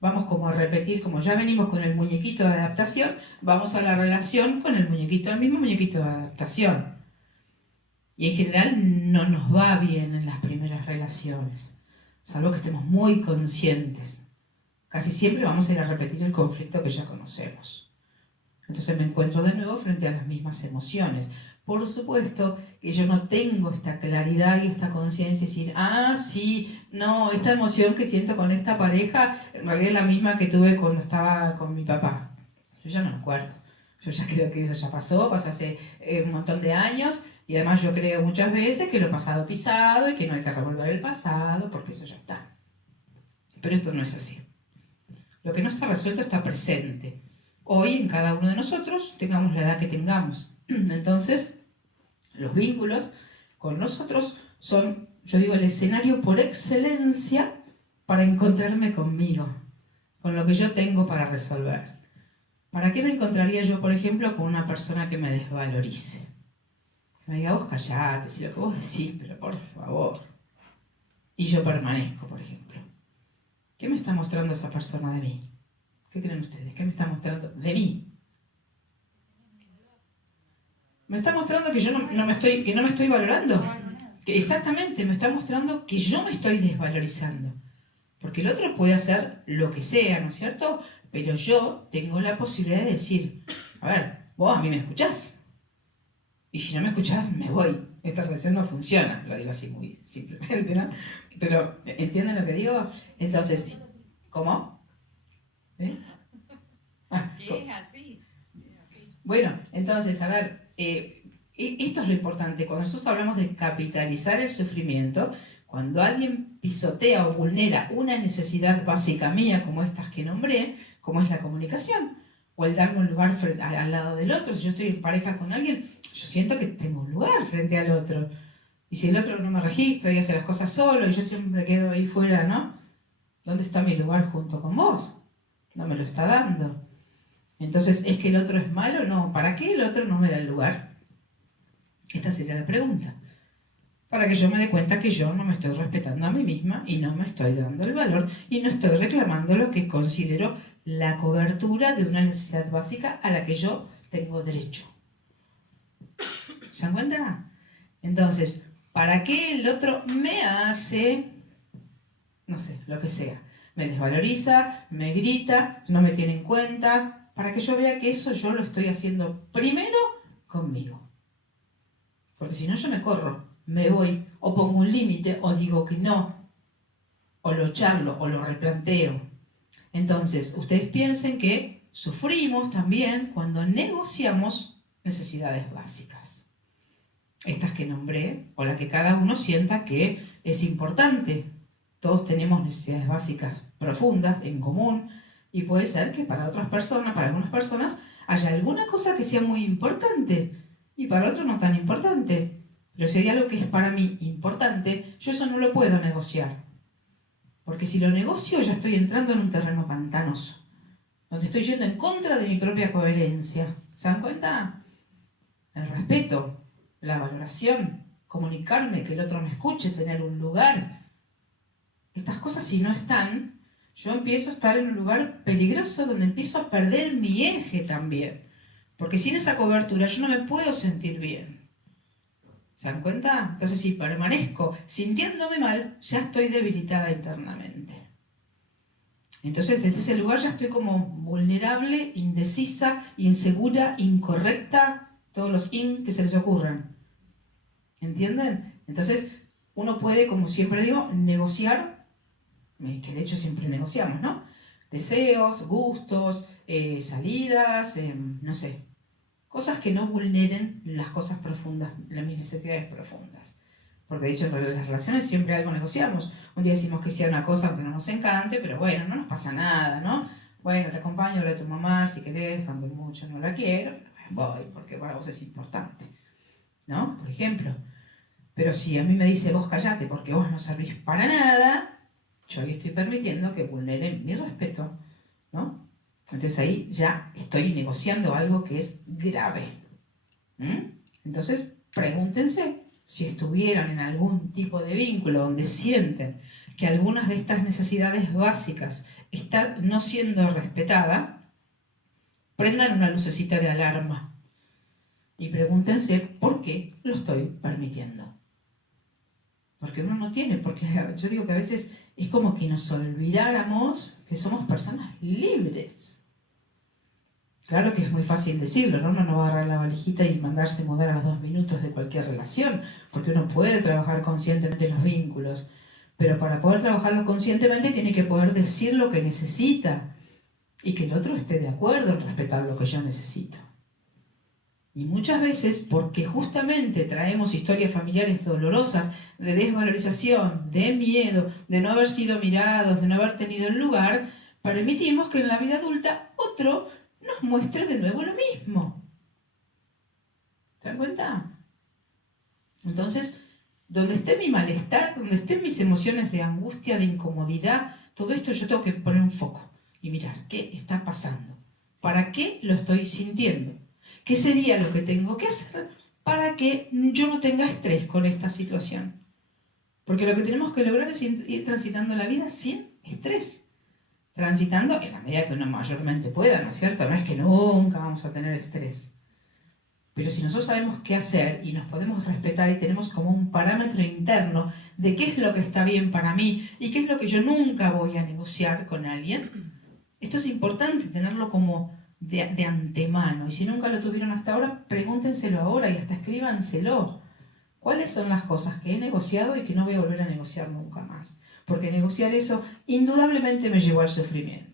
Vamos como a repetir, como ya venimos con el muñequito de adaptación, vamos a la relación con el muñequito, el mismo muñequito de adaptación. Y en general no nos va bien en las primeras relaciones, salvo que estemos muy conscientes. Casi siempre vamos a ir a repetir el conflicto que ya conocemos. Entonces me encuentro de nuevo frente a las mismas emociones. Por supuesto que yo no tengo esta claridad y esta conciencia de decir, sí, no, esta emoción que siento con esta pareja en realidad es la misma que tuve cuando estaba con mi papá. Yo ya no me acuerdo. Yo ya creo que eso ya pasó hace un montón de años, y además yo creo muchas veces que lo pasado pisado y que no hay que revolver el pasado porque eso ya está. Pero esto no es así. Lo que no está resuelto está presente. Hoy en cada uno de nosotros, tengamos la edad que tengamos. Entonces, los vínculos con nosotros son, yo digo, el escenario por excelencia para encontrarme conmigo, con lo que yo tengo para resolver. ¿Para qué me encontraría yo, por ejemplo, con una persona que me desvalorice? Que me diga, vos callate, si lo que vos decís, pero por favor. Y yo permanezco, por ejemplo. ¿Qué me está mostrando esa persona de mí? ¿Qué creen ustedes? ¿Qué me está mostrando de mí? Me está mostrando que yo no me estoy valorando. Que exactamente, me está mostrando que yo me estoy desvalorizando. Porque el otro puede hacer lo que sea, ¿no es cierto? Pero yo tengo la posibilidad de decir, a ver, vos a mí me escuchás. Y si no me escuchás, me voy. Esta relación no funciona. Lo digo así muy simplemente, ¿no? Pero, ¿entienden lo que digo? Entonces, ¿cómo? ¿Eh? Es así. Bueno, entonces, a ver, esto es lo importante. Cuando nosotros hablamos de capitalizar el sufrimiento, cuando alguien pisotea o vulnera una necesidad básica mía, como estas que nombré, como es la comunicación, o el darme un lugar al lado del otro. Si yo estoy en pareja con alguien, yo siento que tengo un lugar frente al otro. Y si el otro no me registra y hace las cosas solo, y yo siempre quedo ahí fuera, ¿no? ¿Dónde está mi lugar junto con vos? No me lo está dando. Entonces, ¿es que el otro es malo? No. ¿Para qué el otro no me da el lugar? Esta sería la pregunta. Para que yo me dé cuenta que yo no me estoy respetando a mí misma y no me estoy dando el valor y no estoy reclamando lo que considero la cobertura de una necesidad básica a la que yo tengo derecho. ¿Se dan cuenta? Entonces, ¿para qué el otro me hace, no sé, lo que sea? Me desvaloriza, me grita, no me tiene en cuenta, para que yo vea que eso yo lo estoy haciendo primero conmigo. Porque si no yo me corro, me voy, o pongo un límite, o digo que no, o lo charlo, o lo replanteo. Entonces, ustedes piensen que sufrimos también cuando negociamos necesidades básicas. Estas que nombré, o la que cada uno sienta que es importante. Todos tenemos necesidades básicas profundas en común, y puede ser que para otras personas, para algunas personas, haya alguna cosa que sea muy importante, y para otros no tan importante. Pero si hay algo que es para mí importante, yo eso no lo puedo negociar. Porque si lo negocio ya estoy entrando en un terreno pantanoso, donde estoy yendo en contra de mi propia coherencia. ¿Se dan cuenta? El respeto, la valoración, comunicarme, que el otro me escuche, tener un lugar. Estas cosas si no están, yo empiezo a estar en un lugar peligroso donde empiezo a perder mi eje también. Porque sin esa cobertura yo no me puedo sentir bien. ¿Se dan cuenta? Entonces, si permanezco sintiéndome mal, ya estoy debilitada internamente. Entonces, desde ese lugar ya estoy como vulnerable, indecisa, insegura, incorrecta, todos los que se les ocurran. ¿Entienden? Entonces, uno puede, como siempre digo, negociar, que de hecho siempre negociamos, ¿no? Deseos, gustos, salidas, no sé, cosas que no vulneren las cosas profundas, las mis necesidades profundas. Porque de hecho en las relaciones siempre algo negociamos. Un día decimos que sí a una cosa aunque no nos encante, pero bueno, no nos pasa nada, ¿no? Bueno, te acompaño, habla de tu mamá si querés, aunque mucho no la quiero, voy, porque para vos es importante, ¿no? Por ejemplo. Pero si a mí me dice vos callate porque vos no servís para nada, yo ahí estoy permitiendo que vulneren mi respeto, ¿no? Entonces ahí ya estoy negociando algo que es grave. Entonces, pregúntense si estuvieron en algún tipo de vínculo donde sienten que algunas de estas necesidades básicas están no siendo respetadas, prendan una lucecita de alarma y pregúntense por qué lo estoy permitiendo. Porque uno no tiene, porque yo digo que a veces es como que nos olvidáramos que somos personas libres. Claro que es muy fácil decirlo, ¿no? Uno no va a agarrar la valijita y mandarse mudar a los 2 minutos de cualquier relación, porque uno puede trabajar conscientemente los vínculos, pero para poder trabajarlos conscientemente tiene que poder decir lo que necesita y que el otro esté de acuerdo en respetar lo que yo necesito. Y muchas veces, porque justamente traemos historias familiares dolorosas de desvalorización, de miedo, de no haber sido mirados, de no haber tenido el lugar, permitimos que en la vida adulta otro nos muestre de nuevo lo mismo. ¿Se dan cuenta? Entonces, donde esté mi malestar, donde estén mis emociones de angustia, de incomodidad, todo esto yo tengo que poner un foco y mirar qué está pasando. ¿Para qué lo estoy sintiendo? ¿Qué sería lo que tengo que hacer para que yo no tenga estrés con esta situación? Porque lo que tenemos que lograr es ir transitando la vida sin estrés. Transitando en la medida que uno mayormente pueda, ¿no es cierto? No es que nunca vamos a tener estrés. Pero si nosotros sabemos qué hacer y nos podemos respetar y tenemos como un parámetro interno de qué es lo que está bien para mí y qué es lo que yo nunca voy a negociar con alguien, esto es importante tenerlo como de antemano. Y si nunca lo tuvieron hasta ahora, pregúntenselo ahora y hasta escríbanselo. ¿Cuáles son las cosas que he negociado y que no voy a volver a negociar nunca más? Porque negociar eso indudablemente me llevó al sufrimiento.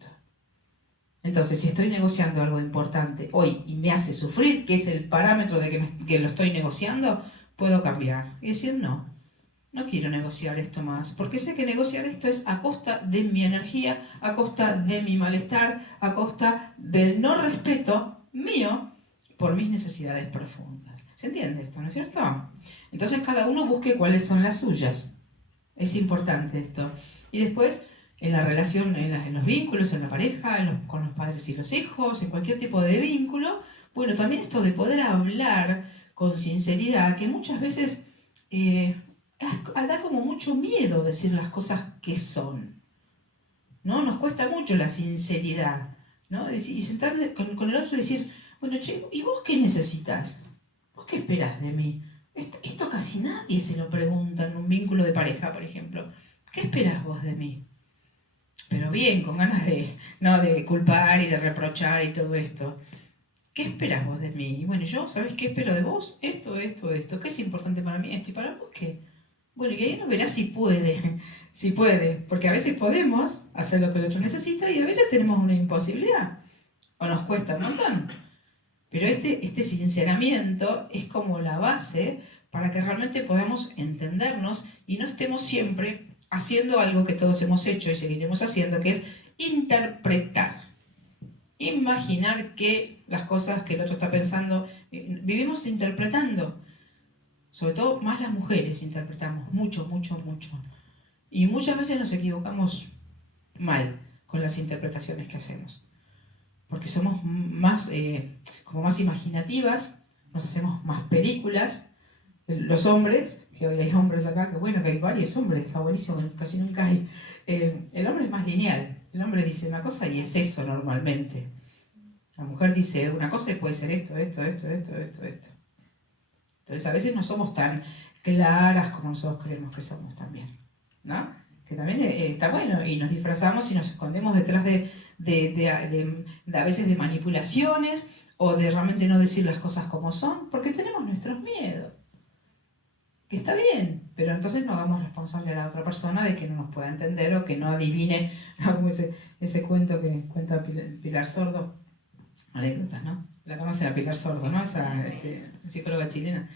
Entonces, si estoy negociando algo importante hoy y me hace sufrir, que es el parámetro de que lo estoy negociando, puedo cambiar y decir no quiero negociar esto más, porque sé que negociar esto es a costa de mi energía, a costa de mi malestar, a costa del no respeto mío por mis necesidades profundas. ¿Se entiende esto, no es cierto? Entonces cada uno busque cuáles son las suyas. Es importante esto. Y después, en la relación, en los vínculos, en la pareja, con los padres y los hijos, en cualquier tipo de vínculo, bueno, también esto de poder hablar con sinceridad, que muchas veces da como mucho miedo decir las cosas que son, ¿no? Nos cuesta mucho la sinceridad, ¿no? Y sentar con el otro y decir, bueno, che, ¿y vos qué necesitas? ¿Vos qué esperás de mí? Esto casi nadie se lo pregunta en un vínculo de pareja, por ejemplo. ¿Qué esperás vos de mí? Pero bien, con ganas no de culpar y de reprochar y todo esto. ¿Qué esperás vos de mí? Y bueno, yo, ¿sabés qué espero de vos? Esto. ¿Qué es importante para mí? Esto. ¿Y para vos qué? Bueno, y ahí uno verá si puede, porque a veces podemos hacer lo que el otro necesita y a veces tenemos una imposibilidad, o nos cuesta un montón. Pero este sinceramiento es como la base para que realmente podamos entendernos y no estemos siempre haciendo algo que todos hemos hecho y seguiremos haciendo, que es interpretar, imaginar que las cosas que el otro está pensando, vivimos interpretando. Sobre todo más las mujeres interpretamos mucho. Y muchas veces nos equivocamos mal con las interpretaciones que hacemos. Porque somos como más imaginativas, nos hacemos más películas. Los hombres, que hoy hay hombres acá, que bueno, que hay varios hombres, está buenísimo, casi nunca hay. El hombre es más lineal. El hombre dice una cosa y es eso normalmente. La mujer dice una cosa y puede ser esto. Entonces a veces no somos tan claras como nosotros creemos que somos también, ¿no? Que también está bueno y nos disfrazamos y nos escondemos detrás de a veces de manipulaciones o de realmente no decir las cosas como son porque tenemos nuestros miedos. Que está bien, pero entonces no hagamos responsable a la otra persona de que no nos pueda entender o que no adivine, ¿no? Como ese cuento que cuenta Pilar Sordo, anécdotas, ¿no? La conoce a Pilar Sordo, ¿no? Esa psicóloga chilena.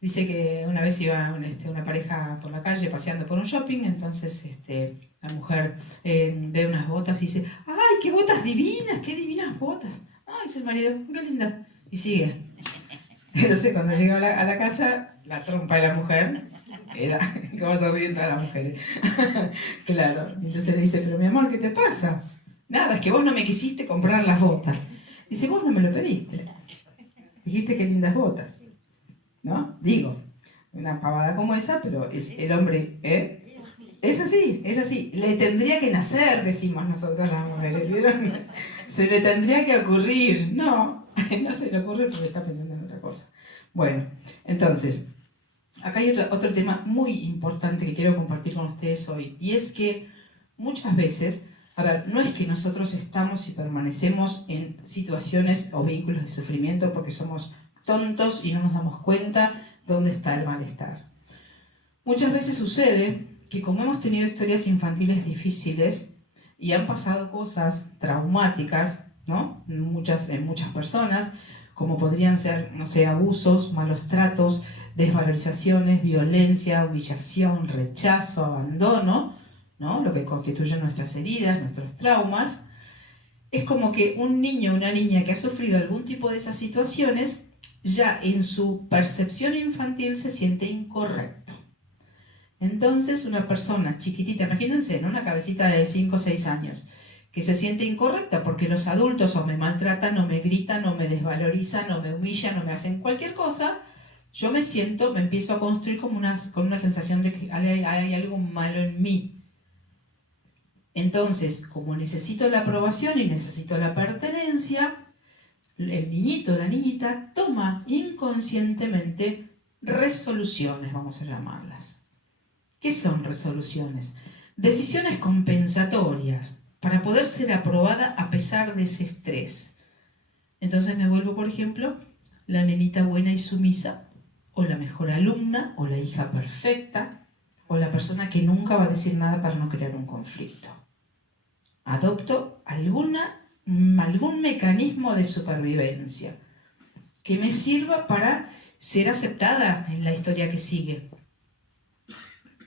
Dice que una vez iba una pareja por la calle paseando por un shopping, entonces la mujer ve unas botas y dice, ¡ay, qué botas divinas! ¡Qué divinas botas! ¡Ay, dice el marido, qué lindas! Y sigue. Entonces cuando llegó a la casa, la trompa de la mujer era como se ríen todas las mujeres. Claro. Entonces le dice, pero mi amor, ¿qué te pasa? Nada, es que vos no me quisiste comprar las botas. Dice, vos no me lo pediste. Dijiste que lindas botas. ¿No? Digo, una pavada como esa, pero el hombre, es así. Le tendría que nacer, decimos nosotros las mujeres, ¿vieron? Se le tendría que ocurrir. No se le ocurre porque está pensando en otra cosa. Bueno, entonces, acá hay otro tema muy importante que quiero compartir con ustedes hoy, y es que muchas veces, a ver, no es que nosotros estamos y permanecemos en situaciones o vínculos de sufrimiento porque somos tontos y no nos damos cuenta dónde está el malestar. Muchas veces sucede que como hemos tenido historias infantiles difíciles y han pasado cosas traumáticas, ¿no? En muchas personas, como podrían ser, no sé, abusos, malos tratos, desvalorizaciones, violencia, humillación, rechazo, abandono, ¿no? Lo que constituye nuestras heridas, nuestros traumas. Es como que un niño o una niña que ha sufrido algún tipo de esas situaciones ya en su percepción infantil se siente incorrecto. Entonces una persona chiquitita, imagínense, ¿no? Una cabecita de 5 o 6 años, que se siente incorrecta porque los adultos o me maltratan, o me gritan, o me desvalorizan, o me humillan, o me hacen cualquier cosa, yo me empiezo a construir con una sensación de que hay algo malo en mí. Entonces, como necesito la aprobación y necesito la pertenencia, el niñito o la niñita toma inconscientemente resoluciones, vamos a llamarlas. ¿Qué son resoluciones? Decisiones compensatorias para poder ser aprobada a pesar de ese estrés. Entonces me vuelvo, por ejemplo, la nenita buena y sumisa, o la mejor alumna, o la hija perfecta, o la persona que nunca va a decir nada para no crear un conflicto. Adopto algún mecanismo de supervivencia que me sirva para ser aceptada en la historia que sigue.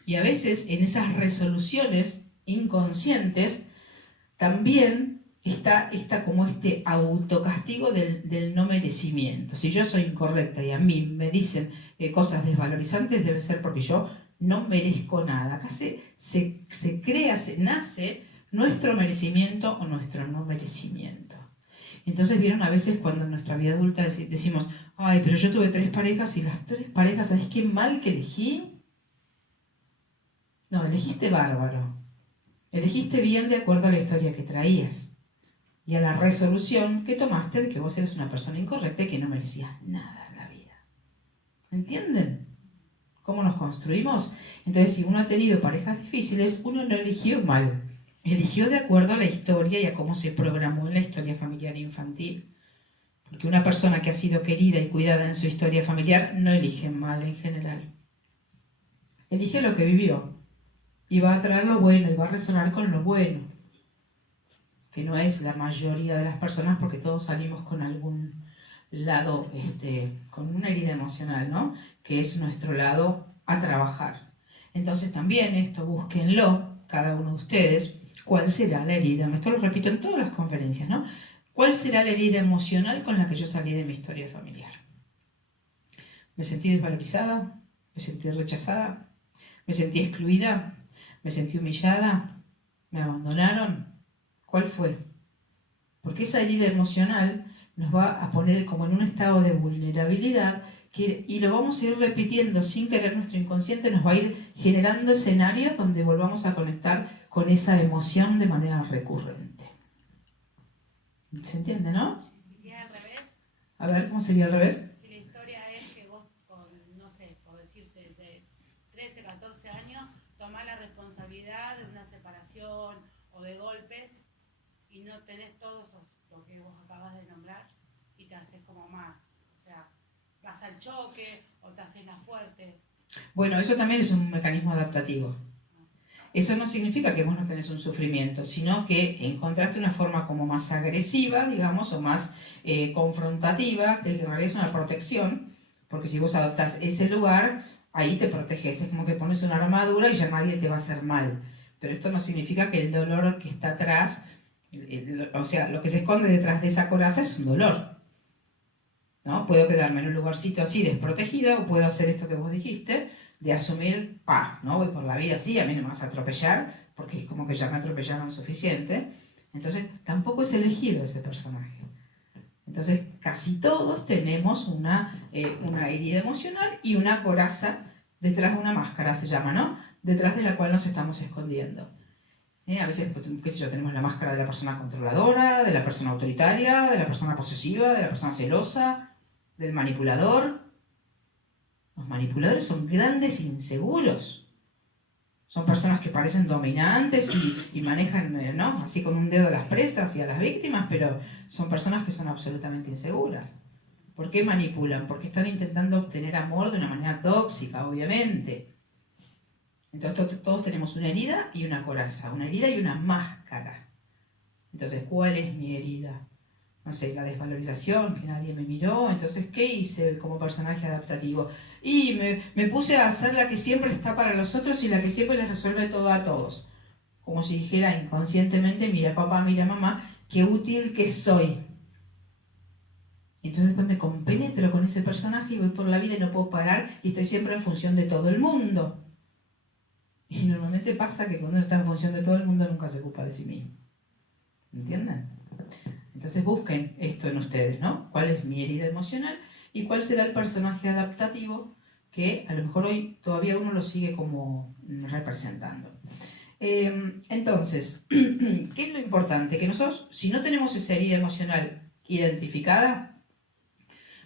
Y a veces en esas resoluciones inconscientes también está como este autocastigo del no merecimiento. Si yo soy incorrecta y a mí me dicen cosas desvalorizantes, debe ser porque yo no merezco nada. Acá se crea, se nace nuestro merecimiento o nuestro no merecimiento. Entonces, vieron a veces cuando en nuestra vida adulta decimos, ay, pero yo tuve 3 parejas y las 3 parejas, ¿sabes qué mal que elegí? No, elegiste bárbaro. Elegiste bien de acuerdo a la historia que traías y a la resolución que tomaste de que vos eres una persona incorrecta y que no merecías nada en la vida. ¿Entienden cómo nos construimos? Entonces, si uno ha tenido parejas difíciles, uno no eligió mal. Eligió de acuerdo a la historia y a cómo se programó en la historia familiar infantil. Porque una persona que ha sido querida y cuidada en su historia familiar no elige mal en general. Elige lo que vivió. Y va a traer lo bueno y va a resonar con lo bueno. Que no es la mayoría de las personas, porque todos salimos con algún lado, con una herida emocional, ¿no? Que es nuestro lado a trabajar. Entonces también esto búsquenlo, cada uno de ustedes, cuál será la herida. Esto lo repito en todas las conferencias, ¿no? ¿Cuál será la herida emocional con la que yo salí de mi historia familiar? ¿Me sentí desvalorizada? ¿Me sentí rechazada? ¿Me sentí excluida? ¿Me sentí humillada? ¿Me abandonaron? ¿Cuál fue? Porque esa herida emocional nos va a poner como en un estado de vulnerabilidad y lo vamos a ir repitiendo sin querer. Nuestro inconsciente nos va a ir generando escenarios donde volvamos a conectar con esa emoción de manera recurrente. ¿Se entiende, no? ¿Y si es al revés? A ver, ¿cómo sería al revés? Si la historia es que vos, no sé, por decirte, de 13, 14 años, tomás la responsabilidad de una separación o de golpes y no tenés todo lo que vos acabas de nombrar y te haces como más, o sea, vas al choque o te haces la fuerte. Bueno, eso también es un mecanismo adaptativo. Eso no significa que vos no tenés un sufrimiento, sino que encontraste una forma como más agresiva, digamos, o más confrontativa, que en realidad es una protección, porque si vos adoptás ese lugar, ahí te proteges, es como que pones una armadura y ya nadie te va a hacer mal. Pero esto no significa que el dolor que está atrás, o sea, lo que se esconde detrás de esa coraza es un dolor. ¿No? Puedo quedarme en un lugarcito así desprotegida o puedo hacer esto que vos dijiste, de asumir, ¿no? Voy por la vida así, a mí no me vas a atropellar, porque es como que ya me atropellaron suficiente. Entonces, tampoco es elegido ese personaje. Entonces, casi todos tenemos una herida emocional y una coraza detrás de una máscara, se llama, ¿no? Detrás de la cual nos estamos escondiendo. A veces, qué sé yo, tenemos la máscara de la persona controladora, de la persona autoritaria, de la persona posesiva, de la persona celosa, del manipulador. Los manipuladores son grandes inseguros. Son personas que parecen dominantes y manejan, ¿no? Así con un dedo a las presas y a las víctimas, pero son personas que son absolutamente inseguras. ¿Por qué manipulan? Porque están intentando obtener amor de una manera tóxica, obviamente. Entonces todos tenemos una herida y una coraza, una herida y una máscara. Entonces, ¿cuál es mi herida? No sé, la desvalorización, que nadie me miró. Entonces, ¿qué hice como personaje adaptativo? Y me puse a ser la que siempre está para los otros y la que siempre les resuelve todo a todos. Como si dijera inconscientemente, mira papá, mira mamá, qué útil que soy. Entonces después me compenetro con ese personaje y voy por la vida y no puedo parar y estoy siempre en función de todo el mundo. Y normalmente pasa que cuando uno está en función de todo el mundo nunca se ocupa de sí mismo. ¿Entienden? Entonces busquen esto en ustedes, ¿no? ¿Cuál es mi herida emocional? ¿Y cuál será el personaje adaptativo que a lo mejor hoy todavía uno lo sigue como representando? Entonces, ¿qué es lo importante? Que nosotros, si no tenemos esa herida emocional identificada,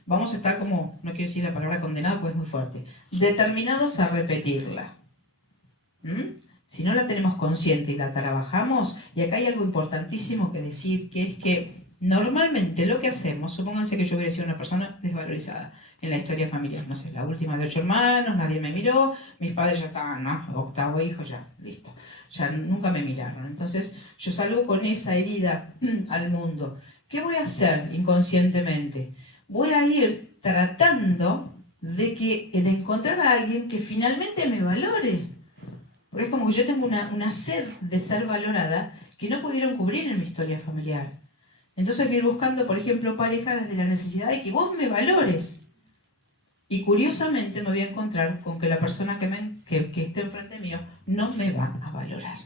vamos a estar como, no quiero decir la palabra condenado porque es muy fuerte, determinados a repetirla. Si no la tenemos consciente y la trabajamos, y acá hay algo importantísimo que decir, que es que normalmente lo que hacemos, supónganse que yo hubiera sido una persona desvalorizada en la historia familiar, no sé, la última de 8 hermanos, nadie me miró, mis padres ya estaban, ¿no? 8º hijo, ya, listo, ya nunca me miraron. Entonces yo salgo con esa herida al mundo. ¿Qué voy a hacer inconscientemente? Voy a ir tratando de encontrar a alguien que finalmente me valore. Porque es como que yo tengo una sed de ser valorada que no pudieron cubrir en mi historia familiar. Entonces voy a ir buscando, por ejemplo, pareja desde la necesidad de que vos me valores. Y curiosamente me voy a encontrar con que la persona que esté enfrente mío no me va a valorar.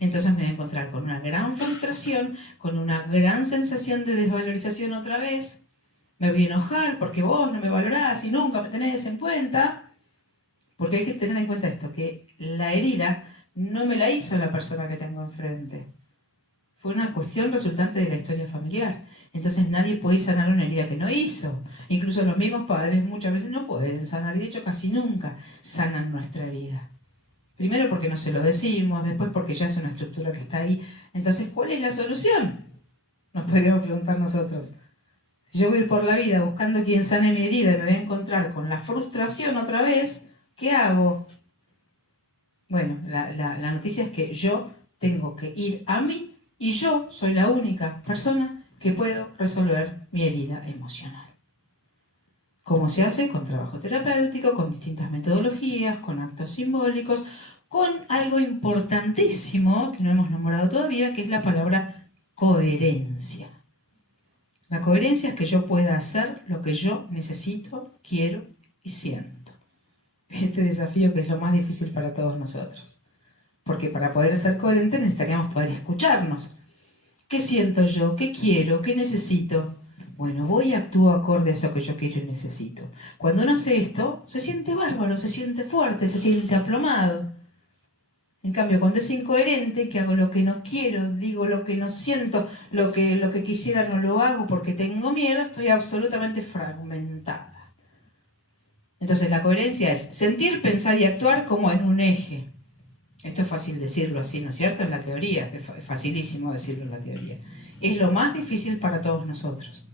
Entonces me voy a encontrar con una gran frustración, con una gran sensación de desvalorización otra vez. Me voy a enojar porque vos no me valorás y nunca me tenés en cuenta. Porque hay que tener en cuenta esto, que la herida no me la hizo la persona que tengo enfrente. Fue una cuestión resultante de la historia familiar. Entonces nadie puede sanar una herida que no hizo. Incluso los mismos padres muchas veces no pueden sanar, y de hecho casi nunca sanan nuestra herida. Primero porque no se lo decimos, después porque ya es una estructura que está ahí. Entonces, ¿cuál es la solución? Nos podríamos preguntar nosotros. Si yo voy a ir por la vida buscando quien sane mi herida y me voy a encontrar con la frustración otra vez, ¿qué hago? Bueno, la noticia es que yo tengo que ir a mí y yo soy la única persona que puedo resolver mi herida emocional. ¿Cómo se hace? Con trabajo terapéutico, con distintas metodologías, con actos simbólicos, con algo importantísimo que no hemos nombrado todavía, que es la palabra coherencia. La coherencia es que yo pueda hacer lo que yo necesito, quiero y siento. Este desafío que es lo más difícil para todos nosotros. Porque para poder ser coherentes necesitaríamos poder escucharnos. ¿Qué siento yo? ¿Qué quiero? ¿Qué necesito? Bueno, voy y actúo acorde a eso que yo quiero y necesito. Cuando uno hace esto, se siente bárbaro, se siente fuerte, se siente aplomado. En cambio, cuando es incoherente, que hago lo que no quiero, digo lo que no siento, lo que quisiera no lo hago porque tengo miedo, estoy absolutamente fragmentada. Entonces la coherencia es sentir, pensar y actuar como en un eje. Esto es fácil decirlo así, ¿no es cierto? En la teoría, es facilísimo decirlo en la teoría. Es lo más difícil para todos nosotros.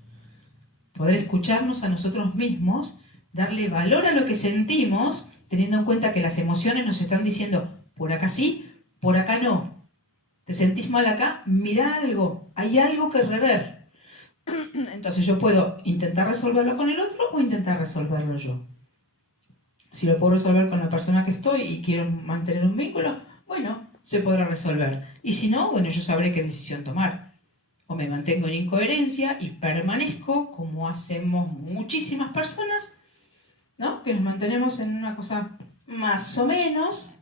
Poder escucharnos a nosotros mismos, darle valor a lo que sentimos, teniendo en cuenta que las emociones nos están diciendo, por acá sí, por acá no. ¿Te sentís mal acá? Mirá algo, hay algo que rever. Entonces yo puedo intentar resolverlo con el otro o intentar resolverlo yo. Si lo puedo resolver con la persona que estoy y quiero mantener un vínculo, bueno, se podrá resolver. Y si no, bueno, yo sabré qué decisión tomar. O me mantengo en incoherencia y permanezco, como hacemos muchísimas personas, ¿no? Que nos mantenemos en una cosa más o menos,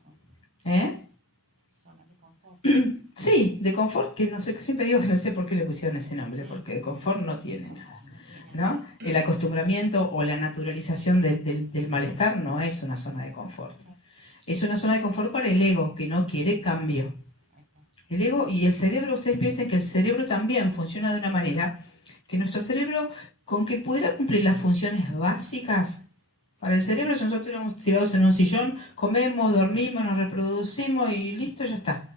Sí, de confort, que no sé, siempre digo que no sé por qué le pusieron ese nombre, porque de confort no tiene nada. ¿No? El acostumbramiento o la naturalización del malestar no es una zona de confort. Es una zona de confort para el ego, que no quiere cambio. El ego y el cerebro, ustedes piensen que el cerebro también funciona de una manera que nuestro cerebro, con que pudiera cumplir las funciones básicas, para el cerebro, si nosotros estuviéramos tirados en un sillón, comemos, dormimos, nos reproducimos y listo, ya está.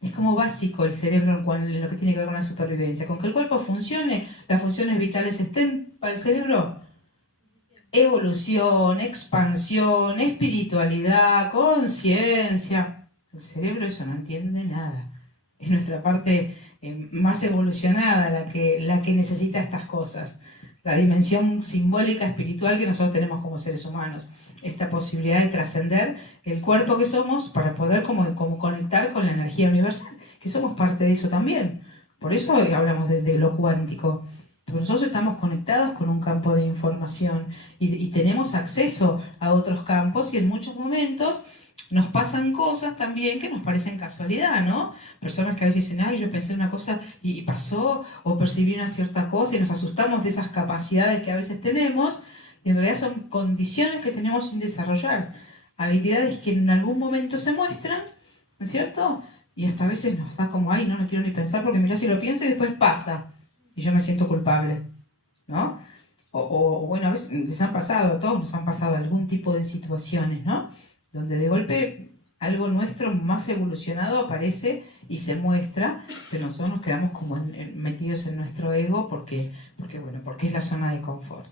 Es como básico el cerebro en lo que tiene que ver con la supervivencia. Con que el cuerpo funcione, las funciones vitales estén para el cerebro. Evolución, expansión, espiritualidad, conciencia. El cerebro eso no entiende nada. Es nuestra parte más evolucionada la que necesita estas cosas. La dimensión simbólica, espiritual que nosotros tenemos como seres humanos. Esta posibilidad de trascender el cuerpo que somos para poder como conectar con la energía universal, que somos parte de eso también. Por eso hoy hablamos de lo cuántico. Porque nosotros estamos conectados con un campo de información y tenemos acceso a otros campos y en muchos momentos nos pasan cosas también que nos parecen casualidad, ¿no? Personas que a veces dicen, ay, yo pensé una cosa y pasó, o percibí una cierta cosa y nos asustamos de esas capacidades que a veces tenemos. Y en realidad son condiciones que tenemos sin desarrollar, habilidades que en algún momento se muestran, ¿no es cierto? Y hasta a veces nos da como, ay, no quiero ni pensar porque mirá si lo pienso y después pasa. y yo me siento culpable, ¿no? O bueno, a veces les han pasado, a todos nos han pasado algún tipo de situaciones, ¿no? Donde de golpe algo nuestro más evolucionado aparece y se muestra, pero nosotros nos quedamos como metidos en nuestro ego porque es la zona de confort.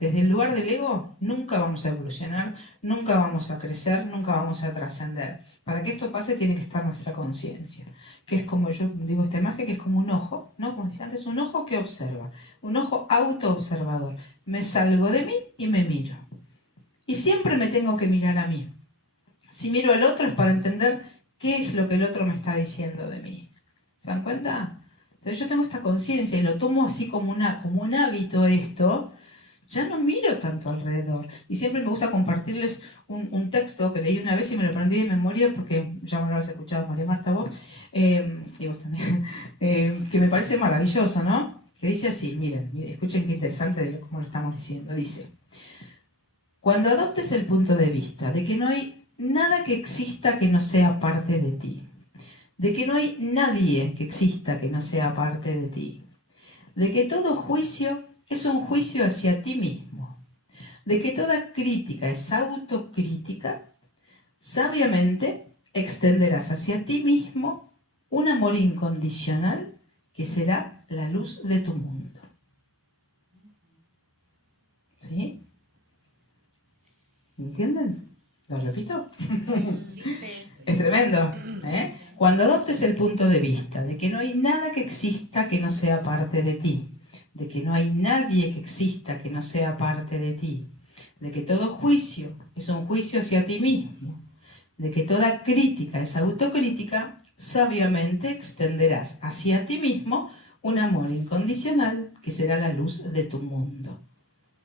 Desde el lugar del ego nunca vamos a evolucionar, nunca vamos a crecer, nunca vamos a trascender. Para que esto pase tiene que estar nuestra conciencia, que es como yo digo esta imagen, que es como un ojo, ¿no? Como decía antes, un ojo que observa, un ojo autoobservador. Me salgo de mí y me miro. Y siempre me tengo que mirar a mí. Si miro al otro es para entender qué es lo que el otro me está diciendo de mí. ¿Se dan cuenta? Entonces yo tengo esta conciencia y lo tomo así como un hábito esto. Ya no miro tanto alrededor. Y siempre me gusta compartirles un texto que leí una vez y me lo aprendí de memoria porque ya me lo has escuchado, María Marta, vos, y vos también, que me parece maravilloso, ¿no? Que dice así, miren, escuchen qué interesante de cómo lo estamos diciendo. Dice, cuando adoptes el punto de vista de que no hay nada que exista que no sea parte de ti, de que no hay nadie que exista que no sea parte de ti, de que todo juicio es un juicio hacia ti mismo, de que toda crítica es autocrítica, sabiamente extenderás hacia ti mismo un amor incondicional que será la luz de tu mundo. ¿Sí? ¿Entienden? ¿Lo repito? Es tremendo, ¿eh? Cuando adoptes el punto de vista de que no hay nada que exista que no sea parte de ti, de que no hay nadie que exista que no sea parte de ti, de que todo juicio es un juicio hacia ti mismo, de que toda crítica es autocrítica, sabiamente extenderás hacia ti mismo un amor incondicional que será la luz de tu mundo.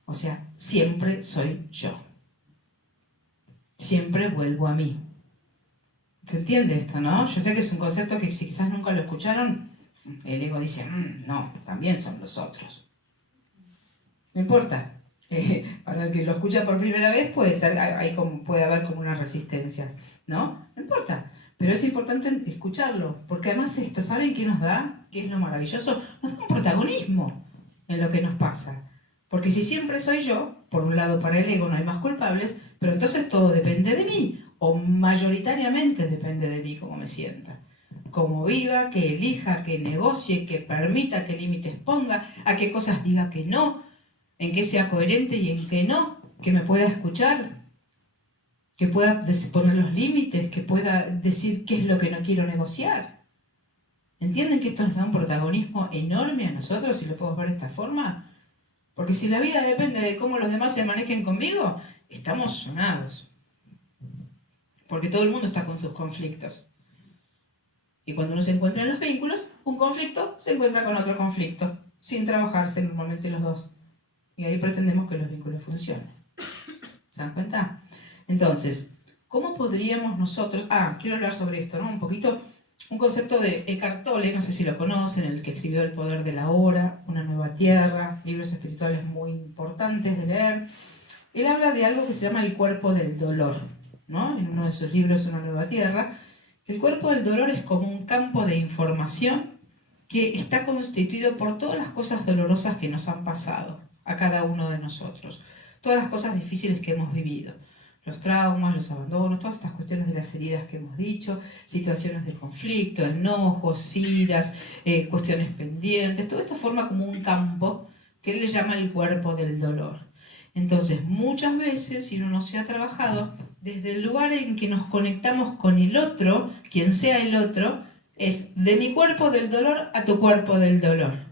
O sea, siempre soy yo. Siempre vuelvo a mí. ¿Se entiende esto, no? Yo sé que es un concepto que si quizás nunca lo escucharon, el ego dice, no, también son los otros. No importa. Para el que lo escucha por primera vez puede haber como una resistencia, ¿no? No importa. Pero es importante escucharlo, porque además esto, ¿saben qué nos da? ¿Qué es lo maravilloso? Nos da un protagonismo en lo que nos pasa. Porque si siempre soy yo, por un lado para el ego no hay más culpables, pero entonces todo depende de mí, o mayoritariamente depende de mí cómo me sienta. Cómo viva, que elija, que negocie, que permita, qué límites ponga, a qué cosas diga que no, en qué sea coherente y en qué no, que me pueda escuchar, que pueda poner los límites, que pueda decir qué es lo que no quiero negociar. ¿Entienden que esto nos da un protagonismo enorme a nosotros si lo podemos ver de esta forma? Porque si la vida depende de cómo los demás se manejen conmigo, estamos sonados. Porque todo el mundo está con sus conflictos. Y cuando uno se encuentra en los vínculos, un conflicto se encuentra con otro conflicto, sin trabajarse normalmente los dos. Y ahí pretendemos que los vínculos funcionen. ¿Se dan cuenta? Entonces, ¿cómo podríamos nosotros... quiero hablar sobre esto, ¿no? Un poquito, un concepto de Eckhart Tolle, no sé si lo conocen, el que escribió El poder de la hora, Una nueva tierra, libros espirituales muy importantes de leer. Él habla de algo que se llama el cuerpo del dolor, ¿no? En uno de sus libros, Una nueva tierra. El cuerpo del dolor es como un campo de información que está constituido por todas las cosas dolorosas que nos han pasado a cada uno de nosotros, todas las cosas difíciles que hemos vivido, los traumas, los abandonos, todas estas cuestiones de las heridas que hemos dicho, situaciones de conflicto, enojos, iras, cuestiones pendientes, todo esto forma como un campo que él le llama el cuerpo del dolor. Entonces, muchas veces, si uno no se ha trabajado, desde el lugar en que nos conectamos con el otro, quien sea el otro, es de mi cuerpo del dolor a tu cuerpo del dolor.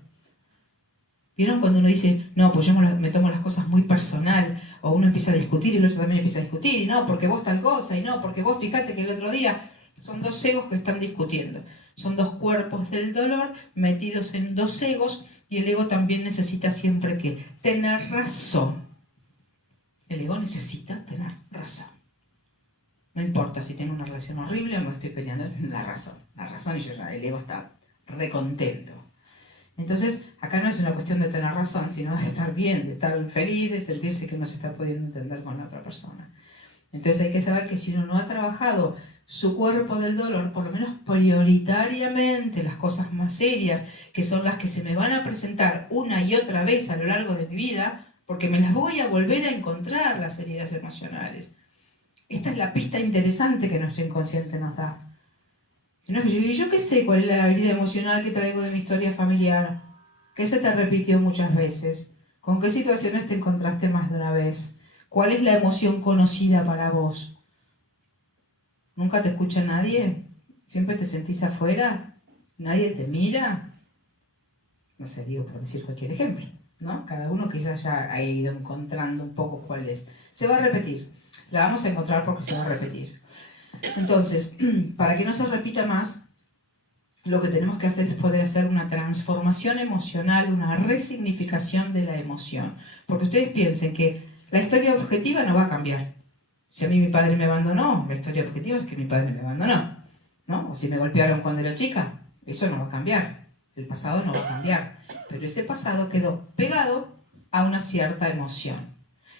¿Vieron cuando uno dice, no, pues yo me tomo las cosas muy personal, o uno empieza a discutir y el otro también empieza a discutir, y no, porque vos tal cosa, y no, porque vos fíjate que el otro día son dos egos que están discutiendo, son dos cuerpos del dolor metidos en dos egos, y el ego también necesita siempre que tener razón. El ego necesita tener razón. No importa si tengo una relación horrible o me estoy peleando, es la razón y el ego está recontento. Entonces, acá no es una cuestión de tener razón, sino de estar bien, de estar feliz, de sentirse que no se está pudiendo entender con la otra persona. Entonces hay que saber que si uno no ha trabajado su cuerpo del dolor, por lo menos prioritariamente las cosas más serias, que son las que se me van a presentar una y otra vez a lo largo de mi vida, porque me las voy a volver a encontrar, las heridas emocionales. Esta es la pista interesante que nuestro inconsciente nos da. ¿Y yo qué sé cuál es la herida emocional que traigo de mi historia familiar? ¿Qué se te repitió muchas veces? ¿Con qué situaciones te encontraste más de una vez? ¿Cuál es la emoción conocida para vos? ¿Nunca te escucha nadie? ¿Siempre te sentís afuera? ¿Nadie te mira? No sé, digo por decir cualquier ejemplo, ¿no? Cada uno quizás ya ha ido encontrando un poco cuál es. Se va a repetir. La vamos a encontrar porque se va a repetir. Entonces, para que no se repita más, lo que tenemos que hacer es poder hacer una transformación emocional, una resignificación de la emoción. Porque ustedes piensen que la historia objetiva no va a cambiar. Si a mí mi padre me abandonó, la historia objetiva es que mi padre me abandonó, ¿no? O si me golpearon cuando era chica, eso no va a cambiar. El pasado no va a cambiar. Pero ese pasado quedó pegado a una cierta emoción.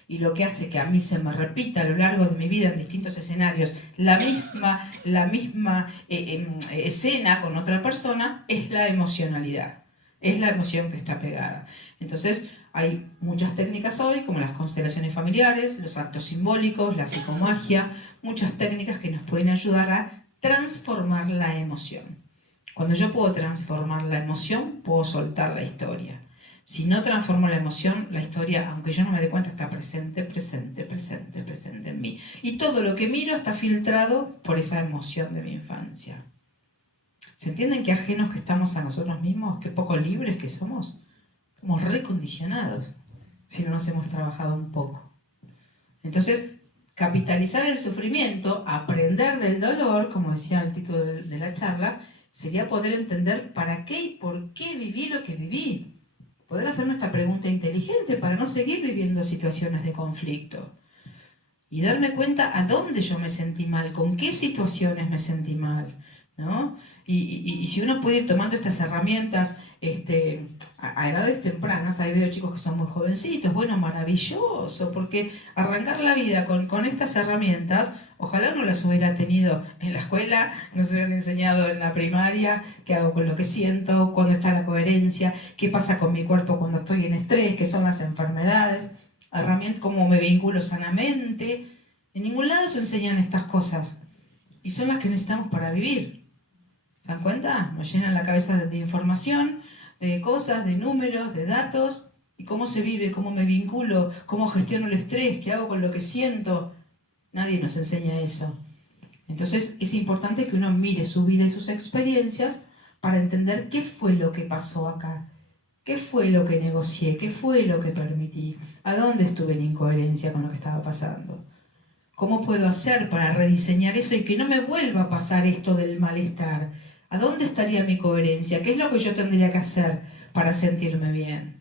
Y lo que hace que a mí se me repita a lo largo de mi vida en distintos escenarios la misma escena con otra persona es la emocionalidad. Es la emoción que está pegada. Entonces, hay muchas técnicas hoy, como las constelaciones familiares, los actos simbólicos, la psicomagia, muchas técnicas que nos pueden ayudar a transformar la emoción. Cuando yo puedo transformar la emoción, puedo soltar la historia. Si no transformo la emoción, la historia, aunque yo no me dé cuenta, está presente en mí. Y todo lo que miro está filtrado por esa emoción de mi infancia. ¿Se entienden qué ajenos que estamos a nosotros mismos? ¿Qué poco libres que somos? Somos recondicionados si no nos hemos trabajado un poco. Entonces, capitalizar el sufrimiento, aprender del dolor, como decía el título de la charla, sería poder entender para qué y por qué viví lo que viví. Poder hacerme esta pregunta inteligente para no seguir viviendo situaciones de conflicto. Y darme cuenta a dónde yo me sentí mal, con qué situaciones me sentí mal, ¿no? Y si uno puede ir tomando estas herramientas a edades tempranas, ahí veo chicos que son muy jovencitos, bueno, maravilloso, porque arrancar la vida con estas herramientas, ojalá no las hubiera tenido en la escuela, nos hubieran enseñado en la primaria, qué hago con lo que siento, cuándo está la coherencia, qué pasa con mi cuerpo cuando estoy en estrés, qué son las enfermedades, herramientas, cómo me vinculo sanamente. En ningún lado se enseñan estas cosas y son las que necesitamos para vivir. ¿Se dan cuenta? Nos llenan la cabeza de información, de cosas, de números, de datos, y cómo se vive, cómo me vinculo, cómo gestiono el estrés, qué hago con lo que siento. Nadie nos enseña eso. Entonces es importante que uno mire su vida y sus experiencias para entender qué fue lo que pasó acá, qué fue lo que negocié, qué fue lo que permití, a dónde estuve en incoherencia con lo que estaba pasando. ¿Cómo puedo hacer para rediseñar eso y que no me vuelva a pasar esto del malestar? ¿A dónde estaría mi coherencia? ¿Qué es lo que yo tendría que hacer para sentirme bien?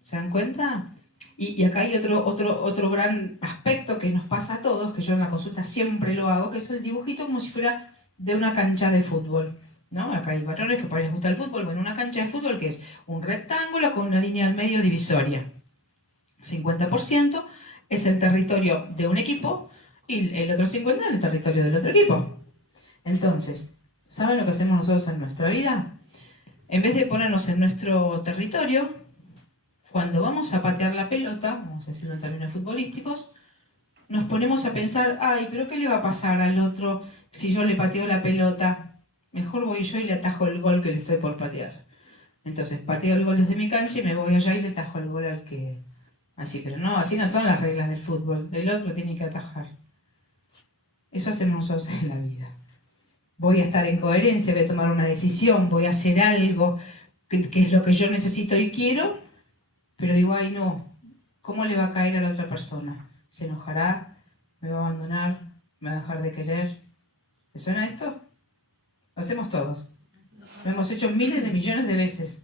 ¿Se dan cuenta? Y acá hay otro gran aspecto que nos pasa a todos, que yo en la consulta siempre lo hago, que es el dibujito como si fuera de una cancha de fútbol, ¿no? Acá hay varones que por ahí les gusta el fútbol. Bueno, una cancha de fútbol que es un rectángulo con una línea al medio divisoria. 50% es el territorio de un equipo y el otro 50% es el territorio del otro equipo. Entonces, ¿saben lo que hacemos nosotros en nuestra vida? En vez de ponernos en nuestro territorio, cuando vamos a patear la pelota, vamos a decirlo en términos futbolísticos, nos ponemos a pensar, ay, pero ¿qué le va a pasar al otro si yo le pateo la pelota? Mejor voy yo y le atajo el gol que le estoy por patear. Entonces, pateo el gol desde mi cancha y me voy allá y le atajo el gol al que... Así, pero no, así no son las reglas del fútbol. El otro tiene que atajar. Eso hacemos nosotros en la vida. Voy a estar en coherencia, voy a tomar una decisión, voy a hacer algo que es lo que yo necesito y quiero, pero digo, ay no, ¿cómo le va a caer a la otra persona? ¿Se enojará? ¿Me va a abandonar? ¿Me va a dejar de querer? ¿Le suena esto? Lo hacemos todos. Lo hemos hecho miles de millones de veces.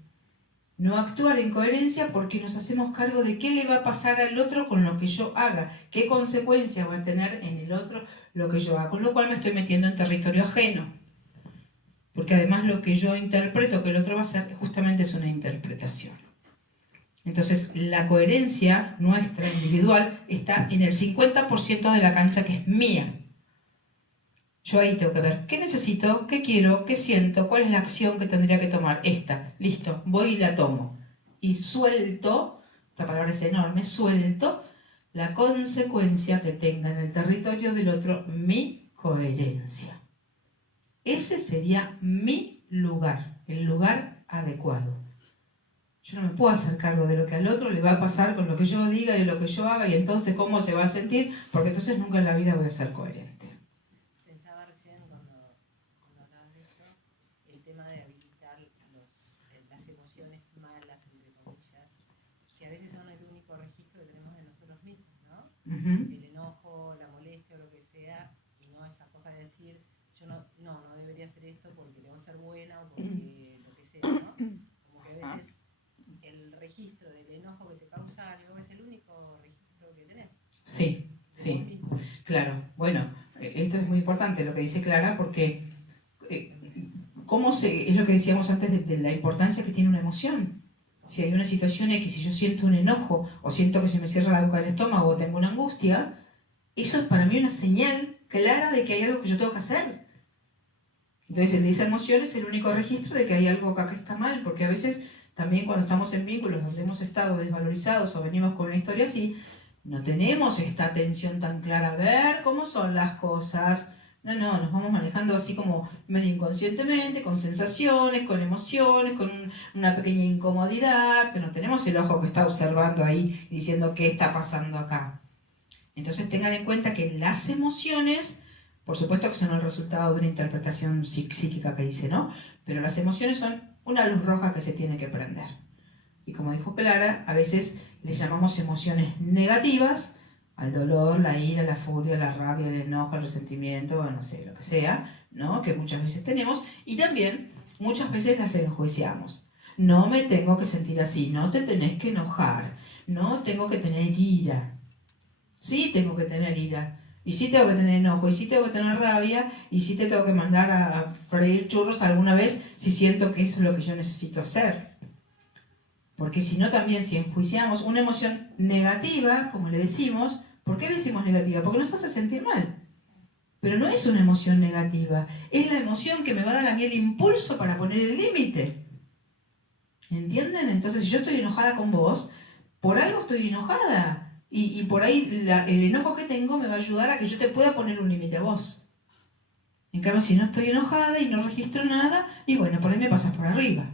No actuar en coherencia porque nos hacemos cargo de qué le va a pasar al otro con lo que yo haga, qué consecuencias va a tener en el otro lo que yo haga, con lo cual me estoy metiendo en territorio ajeno. Porque además lo que yo interpreto que el otro va a hacer justamente es una interpretación. Entonces la coherencia nuestra individual está en el 50% de la cancha que es mía. Yo ahí tengo que ver qué necesito, qué quiero, qué siento, cuál es la acción que tendría que tomar. Esta, listo, voy y la tomo. Y suelto, esta palabra es enorme, suelto la consecuencia que tenga en el territorio del otro mi coherencia. Ese sería mi lugar, el lugar adecuado. Yo no me puedo hacer cargo de lo que al otro le va a pasar con lo que yo diga y lo que yo haga y entonces cómo se va a sentir, porque entonces nunca en la vida voy a ser coherente. Pensaba recién cuando hablabas de esto, el tema de habilitar las emociones malas, entre comillas, que a veces son el único registro que tenemos de nosotros mismos, ¿no? El enojo, la molestia o lo que sea, y no esa cosa de decir, yo no debería hacer esto porque debo ser buena o porque lo que sea, ¿no? Como que a veces el registro del enojo que te causa algo es el único registro que tenés. Sí, sí, claro. Bueno, esto es muy importante lo que dice Clara porque es lo que decíamos antes de la importancia que tiene una emoción. Si hay una situación X y yo siento un enojo o siento que se me cierra la boca del estómago o tengo una angustia, eso es para mí una señal clara de que hay algo que yo tengo que hacer. Entonces, esa emoción es el único registro de que hay algo acá que está mal, porque a veces también cuando estamos en vínculos donde hemos estado desvalorizados o venimos con una historia así, no tenemos esta atención tan clara a ver cómo son las cosas. No, nos vamos manejando así como medio inconscientemente, con sensaciones, con emociones, con una pequeña incomodidad, pero no tenemos el ojo que está observando ahí y diciendo qué está pasando acá. Entonces tengan en cuenta que las emociones, por supuesto que son el resultado de una interpretación psíquica que hice, ¿no? Pero las emociones son una luz roja que se tiene que prender. Y como dijo Clara, a veces le llamamos emociones negativas al dolor, la ira, la furia, la rabia, el enojo, el resentimiento, no sé, lo que sea, ¿no? Que muchas veces tenemos. Y también muchas veces las enjuiciamos. No me tengo que sentir así, no te tenés que enojar, no tengo que tener ira. Sí tengo que tener ira, y sí tengo que tener enojo, y sí tengo que tener rabia, y sí te tengo que mandar a freír churros alguna vez si siento que eso es lo que yo necesito hacer. Porque si no también, si enjuiciamos una emoción negativa, como le decimos, ¿por qué le decimos negativa? Porque nos hace sentir mal. Pero no es una emoción negativa, es la emoción que me va a dar a mí el impulso para poner el límite. ¿Entienden? Entonces, si yo estoy enojada con vos, por algo estoy enojada. Y por ahí el enojo que tengo me va a ayudar a que yo te pueda poner un límite a vos. En cambio, si no estoy enojada y no registro nada, y bueno, por ahí me pasas por arriba.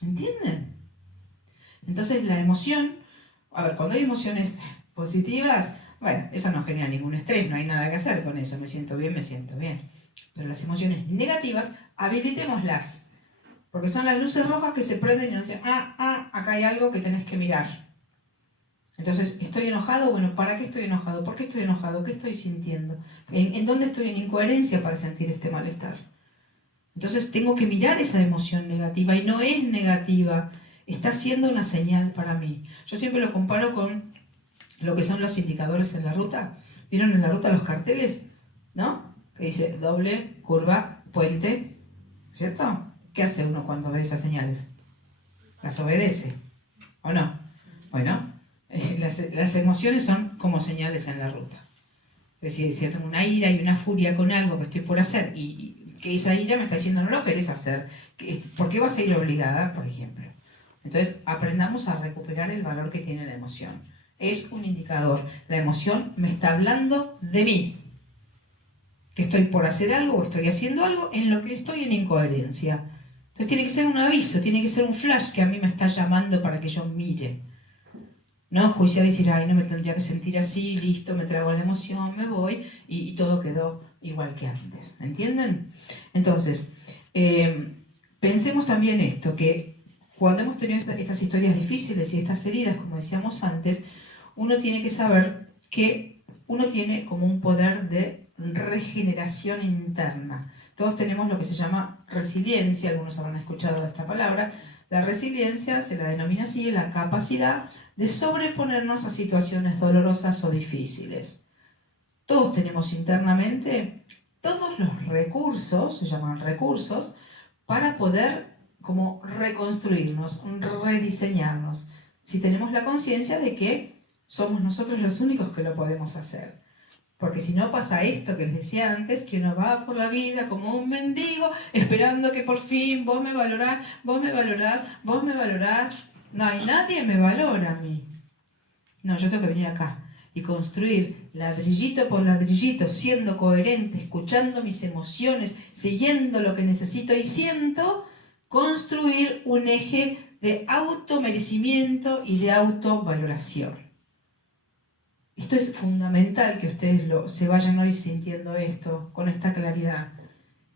¿Entienden? Entonces la emoción, a ver, cuando hay emociones positivas, bueno, eso no genera ningún estrés, no hay nada que hacer con eso, me siento bien, me siento bien. Pero las emociones negativas, habilitémoslas. Porque son las luces rojas que se prenden y nos dicen, acá hay algo que tenés que mirar. Entonces, ¿estoy enojado? Bueno, ¿para qué estoy enojado? ¿Por qué estoy enojado? ¿Qué estoy sintiendo? ¿En dónde estoy en incoherencia para sentir este malestar? Entonces, tengo que mirar esa emoción negativa y no es negativa, está siendo una señal para mí. Yo siempre lo comparo con lo que son los indicadores en la ruta. ¿Vieron en la ruta los carteles? ¿No? Que dice doble, curva, puente, ¿cierto? ¿Qué hace uno cuando ve esas señales? Las obedece, ¿o no? Bueno, las emociones son como señales en la ruta. Es decir, si tengo una ira y una furia con algo que estoy por hacer y que esa ira me está diciendo no lo querés hacer, ¿por qué vas a ir obligada, por ejemplo? Entonces, aprendamos a recuperar el valor que tiene la emoción. Es un indicador. La emoción me está hablando de mí. Que estoy por hacer algo o estoy haciendo algo en lo que estoy en incoherencia. Entonces tiene que ser un aviso, tiene que ser un flash que a mí me está llamando para que yo mire. No juiciar y decir, ay, no me tendría que sentir así, listo, me trago la emoción, me voy y todo quedó igual que antes. ¿Entienden? Entonces, pensemos también esto, que cuando hemos tenido estas historias difíciles y estas heridas, como decíamos antes, uno tiene que saber que uno tiene como un poder de regeneración interna. Todos tenemos lo que se llama resiliencia, algunos habrán escuchado esta palabra. La resiliencia se la denomina así, la capacidad de sobreponernos a situaciones dolorosas o difíciles. Todos tenemos internamente todos los recursos, se llaman recursos, para poder como reconstruirnos, rediseñarnos, si tenemos la conciencia de que somos nosotros los únicos que lo podemos hacer. Porque si no pasa esto que les decía antes, que uno va por la vida como un mendigo, esperando que por fin vos me valorás, vos me valorás, vos me valorás. No, y nadie me valora a mí. No, yo tengo que venir acá y construir ladrillito por ladrillito, siendo coherente, escuchando mis emociones, siguiendo lo que necesito y siento, construir un eje de automerecimiento y de autovaloración. Esto es fundamental que ustedes se vayan hoy sintiendo esto con esta claridad,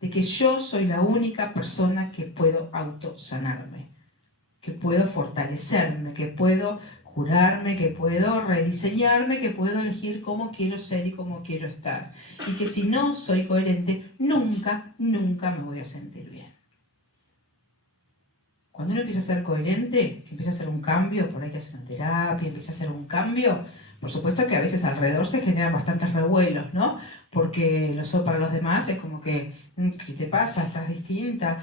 de que yo soy la única persona que puedo autosanarme, que puedo fortalecerme, que puedo curarme, que puedo rediseñarme, que puedo elegir cómo quiero ser y cómo quiero estar. Y que si no soy coherente, nunca me voy a sentir bien. Cuando uno empieza a ser coherente, que empieza a hacer un cambio, por ahí que hace una terapia, empieza a hacer un cambio, por supuesto que a veces alrededor se generan bastantes revuelos, ¿no? Porque para los demás es como que, ¿qué te pasa? ¿Estás distinta?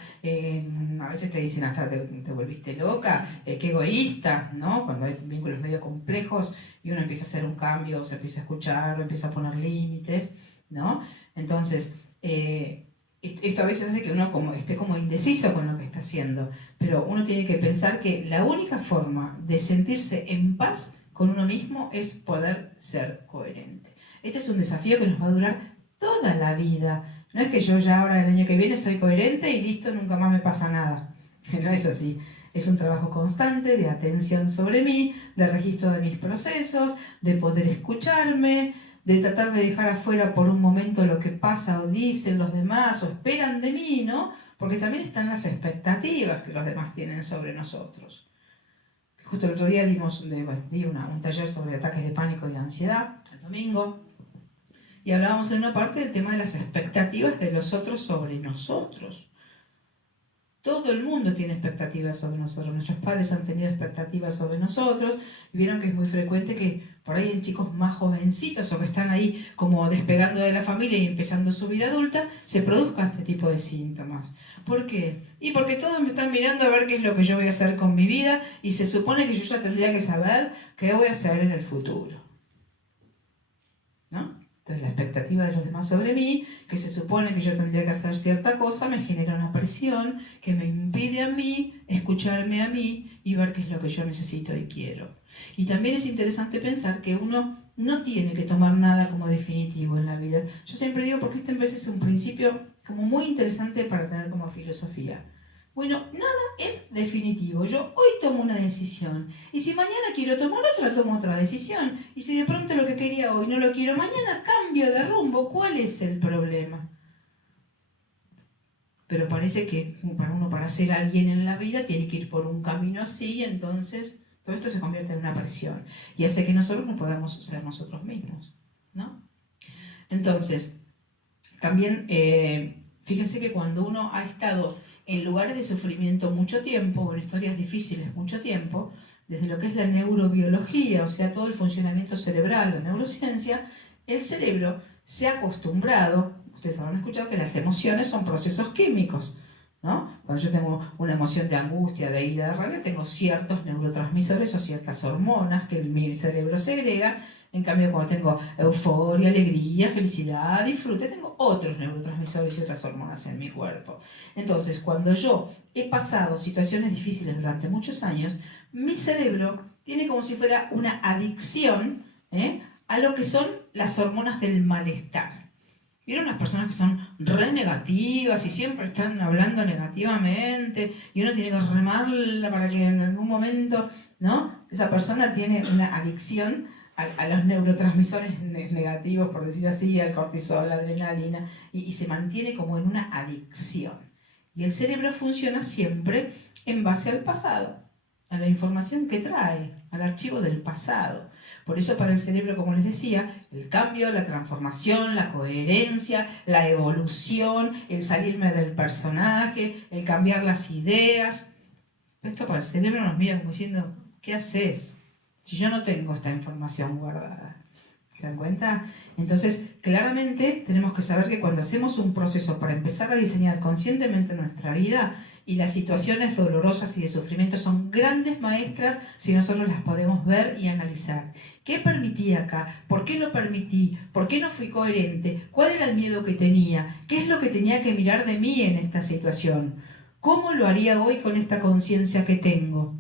A veces te dicen hasta te volviste loca, qué egoísta, ¿no? Cuando hay vínculos medio complejos y uno empieza a hacer un cambio, se empieza a escuchar, empieza a poner límites, ¿no? Entonces, esto a veces hace que uno esté como indeciso con lo que está haciendo, pero uno tiene que pensar que la única forma de sentirse en paz con uno mismo es poder ser coherente. Este es un desafío que nos va a durar toda la vida. No es que yo ya ahora el año que viene soy coherente y listo, nunca más me pasa nada. No es así. Es un trabajo constante de atención sobre mí, de registro de mis procesos, de poder escucharme, de tratar de dejar afuera por un momento lo que pasa o dicen los demás o esperan de mí, ¿no? Porque también están las expectativas que los demás tienen sobre nosotros. Justo el otro día di un taller sobre ataques de pánico y ansiedad, el domingo, y hablábamos en una parte del tema de las expectativas de los otros sobre nosotros. Todo el mundo tiene expectativas sobre nosotros. Nuestros padres han tenido expectativas sobre nosotros. Y vieron que es muy frecuente que por ahí en chicos más jovencitos o que están ahí como despegando de la familia y empezando su vida adulta, se produzcan este tipo de síntomas. ¿Por qué? Y porque todos me están mirando a ver qué es lo que yo voy a hacer con mi vida y se supone que yo ya tendría que saber qué voy a hacer en el futuro. ¿No? Entonces la expectativa de los demás sobre mí, que se supone que yo tendría que hacer cierta cosa, me genera una presión que me impide a mí escucharme a mí y ver qué es lo que yo necesito y quiero. Y también es interesante pensar que uno no tiene que tomar nada como definitivo en la vida. Yo siempre digo, porque este en vez es un principio como muy interesante para tener como filosofía. Bueno, nada es definitivo. Yo hoy tomo una decisión y si mañana quiero tomar otra, tomo otra decisión. Y si de pronto lo que quería hoy no lo quiero mañana, cambio de rumbo. ¿Cuál es el problema? Pero parece que para ser alguien en la vida tiene que ir por un camino así y entonces todo esto se convierte en una presión y hace que nosotros no podamos ser nosotros mismos, ¿no? Entonces, también fíjense que cuando uno ha estado en lugares de sufrimiento mucho tiempo, o en historias difíciles mucho tiempo, desde lo que es la neurobiología, o sea, todo el funcionamiento cerebral, la neurociencia, el cerebro se ha acostumbrado, ustedes habrán escuchado que las emociones son procesos químicos, ¿no? Cuando yo tengo una emoción de angustia, de ira, de rabia, tengo ciertos neurotransmisores o ciertas hormonas que mi cerebro segrega. En cambio, cuando tengo euforia, alegría, felicidad, disfrute, tengo otros neurotransmisores y otras hormonas en mi cuerpo. Entonces, cuando yo he pasado situaciones difíciles durante muchos años, mi cerebro tiene como si fuera una adicción a lo que son las hormonas del malestar. ¿Vieron las personas que son re negativas y siempre están hablando negativamente y uno tiene que remarla para que en algún momento, ¿no? Esa persona tiene una adicción a los neurotransmisores negativos, por decir así, al cortisol, la adrenalina, y se mantiene como en una adicción. Y el cerebro funciona siempre en base al pasado, a la información que trae, al archivo del pasado. Por eso para el cerebro, como les decía, el cambio, la transformación, la coherencia, la evolución, el salirme del personaje, el cambiar las ideas. Esto para el cerebro nos mira como diciendo, ¿qué haces si yo no tengo esta información guardada? ¿Se dan cuenta? Entonces, claramente tenemos que saber que cuando hacemos un proceso para empezar a diseñar conscientemente nuestra vida, y las situaciones dolorosas y de sufrimiento son grandes maestras si nosotros las podemos ver y analizar. ¿Qué permití acá? ¿Por qué lo permití? ¿Por qué no fui coherente? ¿Cuál era el miedo que tenía? ¿Qué es lo que tenía que mirar de mí en esta situación? ¿Cómo lo haría hoy con esta conciencia que tengo?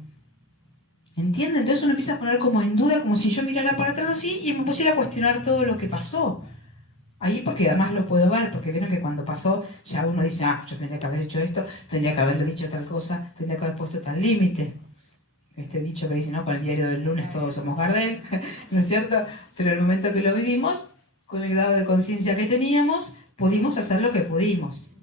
¿Entienden? Entonces uno empieza a poner como en duda, como si yo mirara para atrás así y me pusiera a cuestionar todo lo que pasó. Ahí porque además lo puedo ver, porque vieron que cuando pasó ya uno dice, yo tendría que haber hecho esto, tendría que haberle dicho tal cosa, tendría que haber puesto tal límite. Este dicho que dice, ¿no? Con el diario del lunes todos somos Gardel, ¿no es cierto? Pero en el momento que lo vivimos, con el grado de conciencia que teníamos, pudimos hacer lo que pudimos.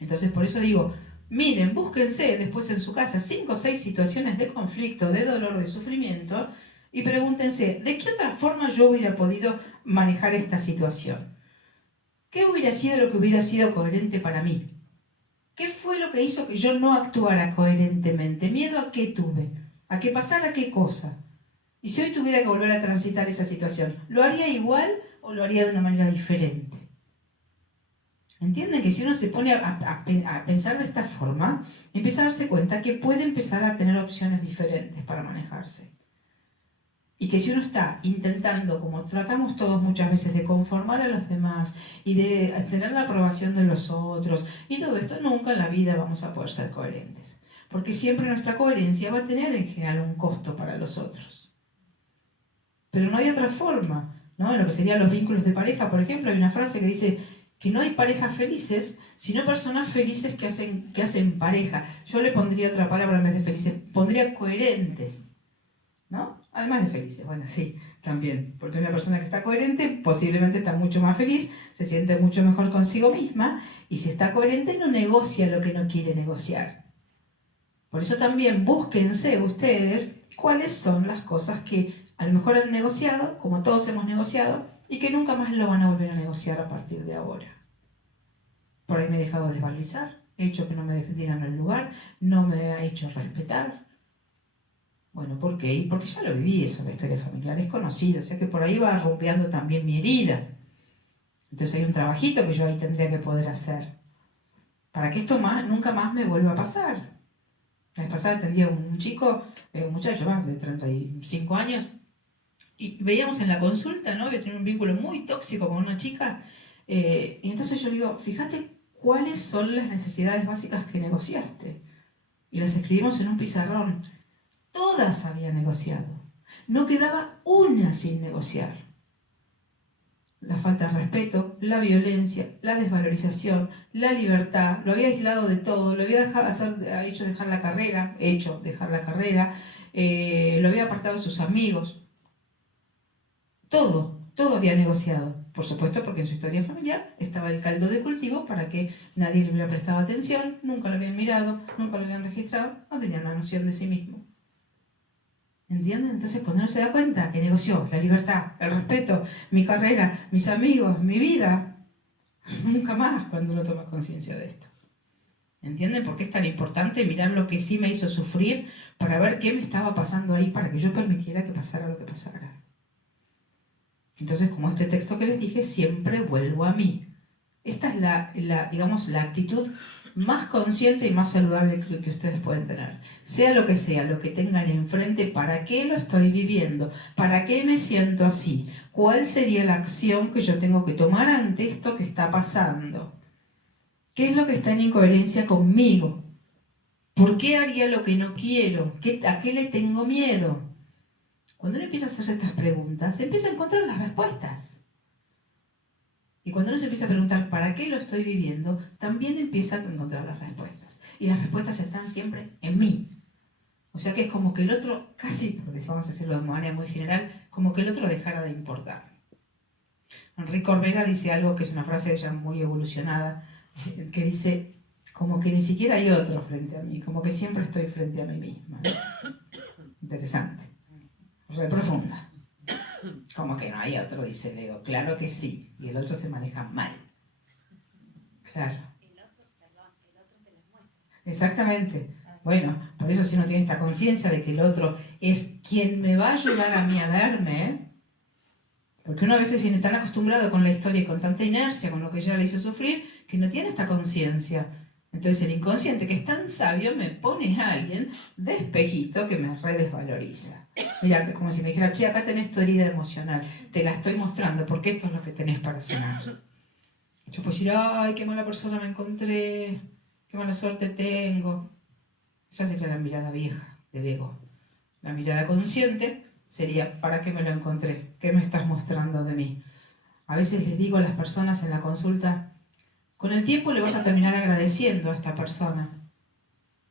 Entonces por eso digo, miren, búsquense después en su casa 5 o 6 situaciones de conflicto, de dolor, de sufrimiento, y pregúntense, ¿de qué otra forma yo hubiera podido manejar esta situación? ¿Qué hubiera sido lo que hubiera sido coherente para mí? ¿Qué fue lo que hizo que yo no actuara coherentemente? ¿Miedo a qué tuve? ¿A que pasara qué cosa? Y si hoy tuviera que volver a transitar esa situación, ¿lo haría igual o lo haría de una manera diferente? ¿Entienden? Que si uno se pone a pensar de esta forma, empieza a darse cuenta que puede empezar a tener opciones diferentes para manejarse. Y que si uno está intentando, como tratamos todos muchas veces, de conformar a los demás y de tener la aprobación de los otros, y todo esto, nunca en la vida vamos a poder ser coherentes. Porque siempre nuestra coherencia va a tener en general un costo para los otros. Pero no hay otra forma, ¿no? En lo que serían los vínculos de pareja, por ejemplo, hay una frase que dice que no hay parejas felices, sino personas felices que hacen pareja. Yo le pondría otra palabra en vez de felices, pondría coherentes, ¿no? Además de felices, bueno, sí, también, porque una persona que está coherente posiblemente está mucho más feliz, se siente mucho mejor consigo misma, y si está coherente no negocia lo que no quiere negociar. Por eso también búsquense ustedes cuáles son las cosas que a lo mejor han negociado, como todos hemos negociado, y que nunca más lo van a volver a negociar a partir de ahora. Por ahí me he dejado desvalorizar, he hecho que no me dieran el lugar, no me ha hecho respetar. Bueno, ¿por qué? Y porque ya lo viví eso, la historia familiar, es conocido, o sea que por ahí va rompeando también mi herida. Entonces hay un trabajito que yo ahí tendría que poder hacer, para que esto nunca más me vuelva a pasar. La vez pasada atendía a un chico, un muchacho más de 35 años, y veíamos en la consulta, ¿no? Que tenía un vínculo muy tóxico con una chica, y entonces yo le digo, fíjate cuáles son las necesidades básicas que negociaste. Y las escribimos en un pizarrón. Todas había negociado. No quedaba una sin negociar. La falta de respeto, la violencia, la desvalorización, la libertad, lo había aislado de todo, lo había hecho dejar la carrera, lo había apartado de sus amigos. Todo había negociado. Por supuesto, porque en su historia familiar estaba el caldo de cultivo para que nadie le hubiera prestado atención, nunca lo habían mirado, nunca lo habían registrado, no tenían una noción de sí mismo. ¿Entienden? Entonces, cuando uno se da cuenta que negoció la libertad, el respeto, mi carrera, mis amigos, mi vida, nunca más cuando uno toma conciencia de esto. ¿Entienden por qué es tan importante mirar lo que sí me hizo sufrir para ver qué me estaba pasando ahí para que yo permitiera que pasara lo que pasara? Entonces, como este texto que les dije, siempre vuelvo a mí. Esta es digamos, la actitud más consciente y más saludable que ustedes pueden tener. Sea lo que tengan enfrente, ¿para qué lo estoy viviendo? ¿Para qué me siento así? ¿Cuál sería la acción que yo tengo que tomar ante esto que está pasando? ¿Qué es lo que está en incoherencia conmigo? ¿Por qué haría lo que no quiero? ¿A qué le tengo miedo? Cuando uno empieza a hacerse estas preguntas, se empieza a encontrar las respuestas. Y cuando uno se empieza a preguntar ¿para qué lo estoy viviendo?, también empieza a encontrar las respuestas. Y las respuestas están siempre en mí. O sea que es como que el otro, casi, porque si vamos a hacerlo de manera muy general, como que el otro dejara de importar. Enrique Corbera dice algo que es una frase ya muy evolucionada, que dice, como que ni siquiera hay otro frente a mí, como que siempre estoy frente a mí misma. Interesante. Re profunda. Como que no hay otro, dice el ego. Claro que sí. Y el otro se maneja mal. Claro. El otro te las muestra. Exactamente. Bueno, por eso si uno tiene esta conciencia de que el otro es quien me va a ayudar a mí a verme, Porque uno a veces viene tan acostumbrado con la historia y con tanta inercia, con lo que ya le hizo sufrir, que no tiene esta conciencia. Entonces el inconsciente, que es tan sabio, me pone a alguien de espejito que me redesvaloriza. Mira, como si me dijera, che, acá tenés tu herida emocional, te la estoy mostrando porque esto es lo que tenés para sanar. Yo puedo decir, ay, qué mala persona me encontré, qué mala suerte tengo. Esa sería la mirada vieja del ego. La mirada consciente sería, ¿para qué me lo encontré? ¿Qué me estás mostrando de mí? A veces les digo a las personas en la consulta, con el tiempo le vas a terminar agradeciendo a esta persona,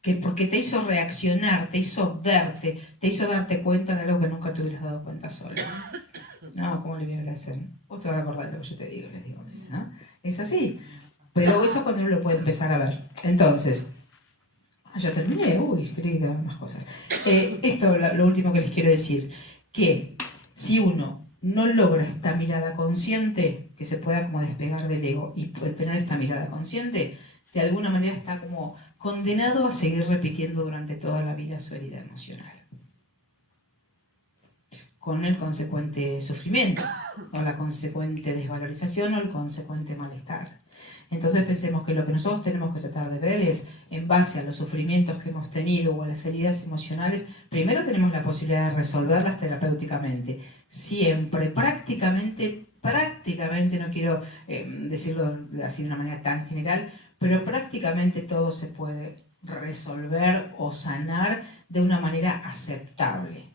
que porque te hizo reaccionar, te hizo verte, te hizo darte cuenta de algo que nunca te hubieras dado cuenta solo. No, ¿cómo le voy a agradecer? Vos te vas a acordar de lo que yo te digo, les digo, ¿no? Es así. Pero eso cuando uno lo puede empezar a ver. Entonces, ya terminé, creí que daban más cosas. Esto, lo último que les quiero decir, que si uno no logra esta mirada consciente, que se pueda como despegar del ego y puede tener esta mirada consciente, de alguna manera está como condenado a seguir repitiendo durante toda la vida su herida emocional. Con el consecuente sufrimiento, o la consecuente desvalorización, o el consecuente malestar. Entonces pensemos que lo que nosotros tenemos que tratar de ver es, en base a los sufrimientos que hemos tenido o a las heridas emocionales, primero tenemos la posibilidad de resolverlas terapéuticamente. Siempre, prácticamente, no quiero decirlo así de una manera tan general, pero prácticamente todo se puede resolver o sanar de una manera aceptable.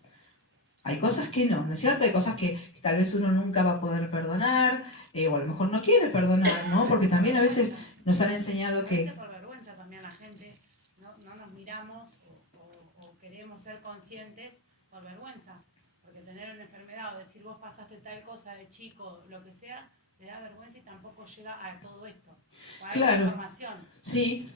Hay cosas que no, ¿no es cierto? Hay cosas que tal vez uno nunca va a poder perdonar, o a lo mejor no quiere perdonar, ¿no? Porque también a veces nos han enseñado que... A veces por vergüenza también la gente no nos miramos o queremos ser conscientes por vergüenza. Porque tener una enfermedad o decir vos pasaste tal cosa de chico, lo que sea, te da vergüenza y tampoco llega a todo esto. Claro. Información. Sí,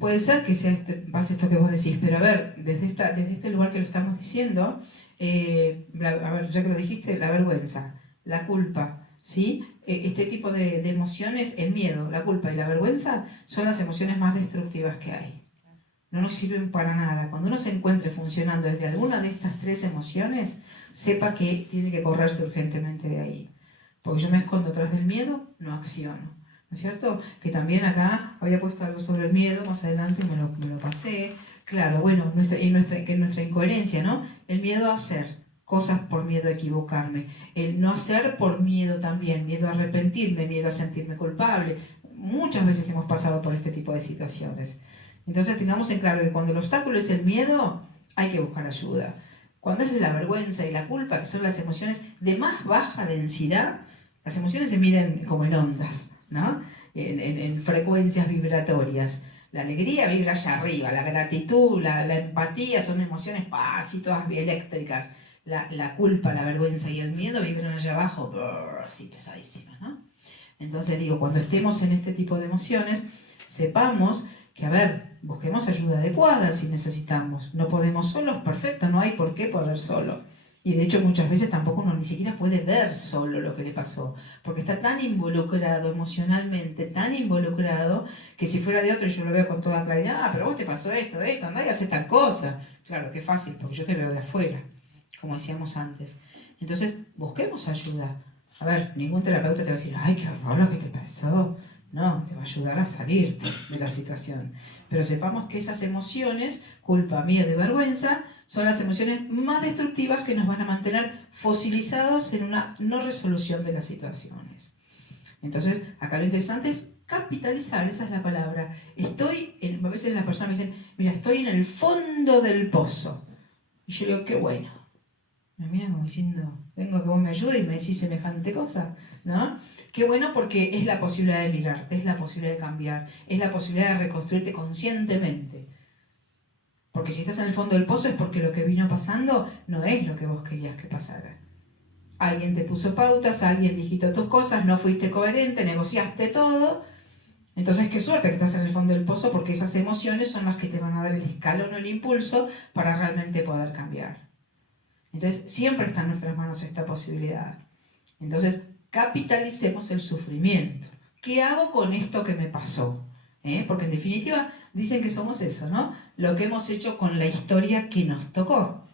puede ser que sea pase esto que vos decís, pero a ver, desde este lugar que lo estamos diciendo, a ver, ya que lo dijiste, la vergüenza, la culpa, ¿sí? Este tipo de emociones, el miedo, la culpa y la vergüenza son las emociones más destructivas que hay. No nos sirven para nada. Cuando uno se encuentre funcionando desde alguna de estas tres emociones, sepa que tiene que correrse urgentemente de ahí. Porque yo me escondo atrás del miedo, no acciono. ¿No es cierto? Que también acá había puesto algo sobre el miedo, más adelante me lo pasé. Claro, bueno, nuestra incoherencia, ¿no? El miedo a hacer cosas por miedo a equivocarme. El no hacer por miedo también, miedo a arrepentirme, miedo a sentirme culpable. Muchas veces hemos pasado por este tipo de situaciones. Entonces tengamos en claro que cuando el obstáculo es el miedo, hay que buscar ayuda. Cuando es la vergüenza y la culpa, que son las emociones de más baja densidad, las emociones se miden como en ondas, ¿no? En frecuencias vibratorias. La alegría vibra allá arriba, la gratitud, la empatía son emociones y todas eléctricas. La culpa, la vergüenza y el miedo vibran allá abajo, así pesadísimas, ¿no? Entonces digo, cuando estemos en este tipo de emociones, sepamos que, a ver, busquemos ayuda adecuada si necesitamos. No podemos solos, perfecto, no hay por qué poder solo. Y de hecho muchas veces tampoco uno ni siquiera puede ver solo lo que le pasó, porque está tan involucrado emocionalmente, tan involucrado, que si fuera de otro yo lo veo con toda claridad, pero vos te pasó esto, andá y haces tal cosa. Claro, qué fácil, porque yo te veo de afuera, como decíamos antes. Entonces, busquemos ayuda. A ver, ningún terapeuta te va a decir, ay, qué horror lo que te pasó. No, te va a ayudar a salirte de la situación. Pero sepamos que esas emociones, culpa, miedo y vergüenza, son las emociones más destructivas que nos van a mantener fosilizados en una no resolución de las situaciones. Entonces, acá lo interesante es capitalizar, esa es la palabra. A veces las personas me dicen, mira, estoy en el fondo del pozo. Y yo digo, qué bueno. Me miran como diciendo, vengo a que vos me ayudes y me decís semejante cosa, ¿no? Qué bueno porque es la posibilidad de mirarte, es la posibilidad de cambiar, es la posibilidad de reconstruirte conscientemente. Porque si estás en el fondo del pozo es porque lo que vino pasando no es lo que vos querías que pasara. Alguien te puso pautas, alguien dijiste tus cosas, no fuiste coherente, negociaste todo. Entonces, qué suerte que estás en el fondo del pozo porque esas emociones son las que te van a dar el escalón o el impulso para realmente poder cambiar. Entonces, siempre está en nuestras manos esta posibilidad. Entonces, capitalicemos el sufrimiento. ¿Qué hago con esto que me pasó? Porque en definitiva dicen que somos eso, ¿no? Lo que hemos hecho con la historia que nos tocó.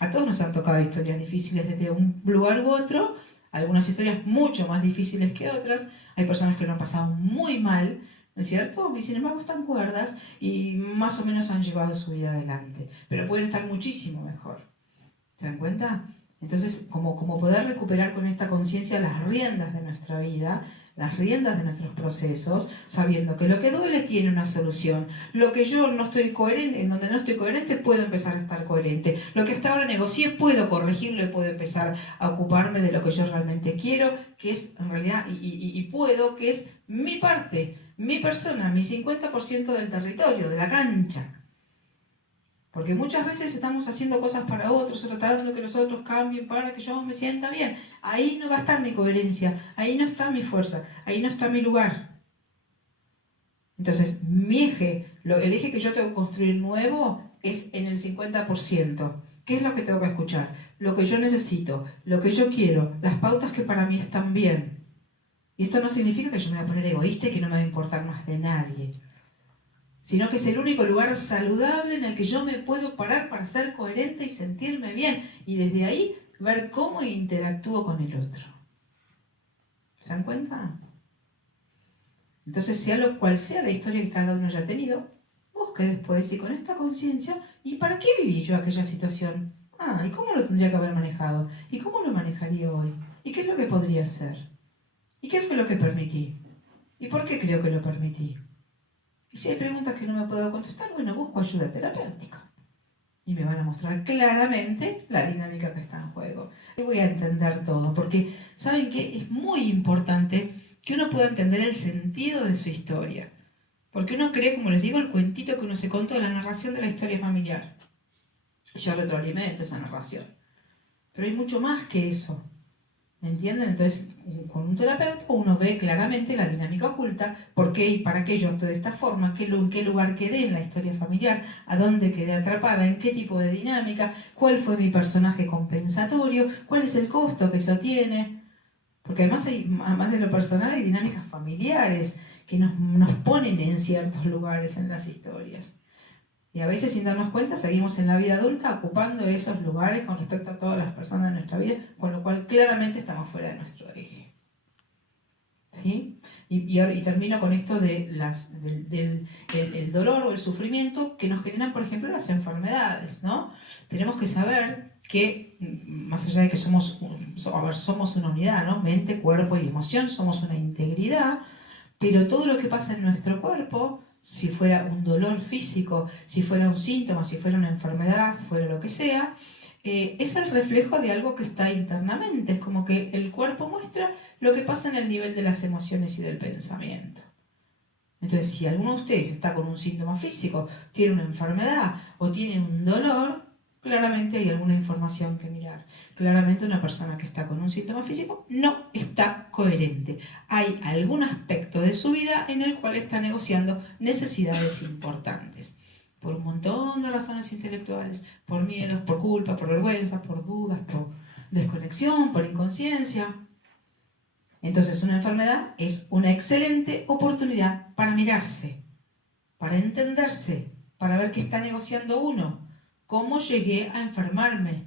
A todos nos han tocado historias difíciles desde un lugar u otro, algunas historias mucho más difíciles que otras. Hay personas que lo han pasado muy mal, ¿no es cierto? Y sin embargo están cuerdas y más o menos han llevado su vida adelante. Pero pueden estar muchísimo mejor. ¿Se dan cuenta? Entonces, como poder recuperar con esta conciencia las riendas de nuestra vida, las riendas de nuestros procesos, sabiendo que lo que duele tiene una solución. Lo que yo no estoy coherente, en donde no estoy coherente, puedo empezar a estar coherente. Lo que hasta ahora negocié, puedo corregirlo y puedo empezar a ocuparme de lo que yo realmente quiero, que es en realidad, y puedo, que es mi parte, mi persona, mi 50% del territorio, de la cancha. Porque muchas veces estamos haciendo cosas para otros, tratando de que los otros cambien para que yo me sienta bien. Ahí no va a estar mi coherencia, ahí no está mi fuerza, ahí no está mi lugar. Entonces, mi eje, el eje que yo tengo que construir nuevo es en el 50%. ¿Qué es lo que tengo que escuchar? Lo que yo necesito, lo que yo quiero, las pautas que para mí están bien. Y esto no significa que yo me voy a poner egoísta y que no me va a importar más de nadie, sino que es el único lugar saludable en el que yo me puedo parar para ser coherente y sentirme bien, y desde ahí ver cómo interactúo con el otro. ¿Se dan cuenta? Entonces, sea lo cual sea la historia que cada uno haya tenido, busque después y con esta conciencia, ¿y para qué viví yo aquella situación? ¿Y cómo lo tendría que haber manejado? ¿Y cómo lo manejaría hoy? ¿Y qué es lo que podría hacer? ¿Y qué fue lo que permití? ¿Y por qué creo que lo permití? Y si hay preguntas que no me puedo contestar, bueno, busco ayuda terapéutica. Y me van a mostrar claramente la dinámica que está en juego. Y voy a entender todo, porque ¿saben qué? Es muy importante que uno pueda entender el sentido de su historia. Porque uno cree, como les digo, el cuentito que uno se contó, la narración de la historia familiar. Yo retroalimento esa narración. Pero hay mucho más que eso. ¿Me entienden? Entonces, con un terapeuta uno ve claramente la dinámica oculta, por qué y para qué yo actúo de esta forma, en qué lugar quedé en la historia familiar, a dónde quedé atrapada, en qué tipo de dinámica, cuál fue mi personaje compensatorio, cuál es el costo que eso tiene. Porque además de lo personal, hay dinámicas familiares que nos ponen en ciertos lugares en las historias. Y a veces, sin darnos cuenta, seguimos en la vida adulta ocupando esos lugares con respecto a todas las personas de nuestra vida, con lo cual claramente estamos fuera de nuestro eje. ¿Sí? Y termino con esto del dolor o el sufrimiento que nos generan, por ejemplo, las enfermedades, ¿no? Tenemos que saber que, más allá de que somos una unidad, ¿no? Mente, cuerpo y emoción, somos una integridad, pero todo lo que pasa en nuestro cuerpo, si fuera un dolor físico, si fuera un síntoma, si fuera una enfermedad, fuera lo que sea, es el reflejo de algo que está internamente. Es como que el cuerpo muestra lo que pasa en el nivel de las emociones y del pensamiento. Entonces, si alguno de ustedes está con un síntoma físico, tiene una enfermedad o tiene un dolor, claramente hay alguna información que mirar. Claramente una persona que está con un síntoma físico no está coherente. Hay algún aspecto de su vida en el cual está negociando necesidades importantes. Por un montón de razones intelectuales, por miedos, por culpa, por vergüenza, por dudas, por desconexión, por inconsciencia. Entonces, una enfermedad es una excelente oportunidad para mirarse, para entenderse, para ver qué está negociando uno. ¿Cómo llegué a enfermarme?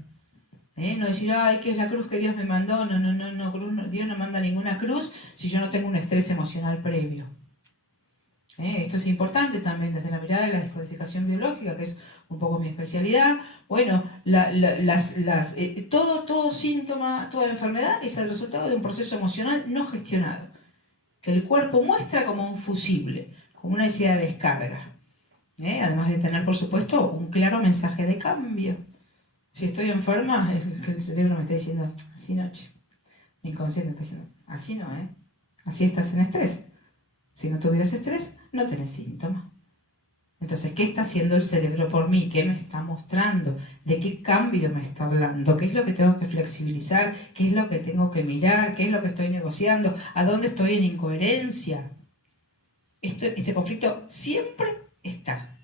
No decir, ay, ¿qué es la cruz que Dios me mandó? No, Dios no manda ninguna cruz si yo no tengo un estrés emocional previo. Esto es importante también desde la mirada de la descodificación biológica, que es un poco mi especialidad. Bueno, todo síntoma, toda enfermedad es el resultado de un proceso emocional no gestionado, que el cuerpo muestra como un fusible, como una necesidad de descarga. Además de tener, por supuesto, un claro mensaje de cambio. Si estoy enferma, el cerebro me está diciendo, así no, che. Mi inconsciente está diciendo, así no, así estás en estrés. Si no tuvieras estrés, no tenés síntomas. Entonces, ¿qué está haciendo el cerebro por mí? ¿Qué me está mostrando? ¿De qué cambio me está hablando? ¿Qué es lo que tengo que flexibilizar? ¿Qué es lo que tengo que mirar? ¿Qué es lo que estoy negociando? ¿A dónde estoy en incoherencia? Este conflicto siempre está.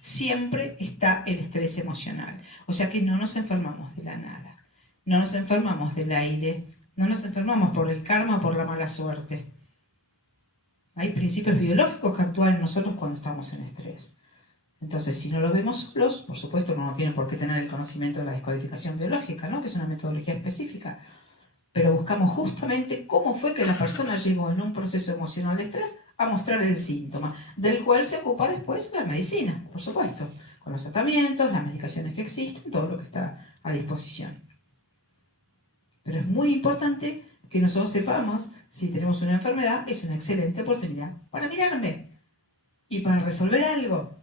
Siempre está el estrés emocional. O sea que no nos enfermamos de la nada. No nos enfermamos del aire. No nos enfermamos por el karma o por la mala suerte. Hay principios biológicos que actúan en nosotros cuando estamos en estrés. Entonces, si no lo vemos solos, por supuesto uno no tiene por qué tener el conocimiento de la descodificación biológica, ¿no? Que es una metodología específica, pero buscamos justamente cómo fue que la persona llegó en un proceso emocional de estrés a mostrar el síntoma, del cual se ocupa después la medicina, por supuesto, con los tratamientos, las medicaciones que existen, todo lo que está a disposición. Pero es muy importante que nosotros sepamos, si tenemos una enfermedad, es una excelente oportunidad para mirarme y para resolver algo.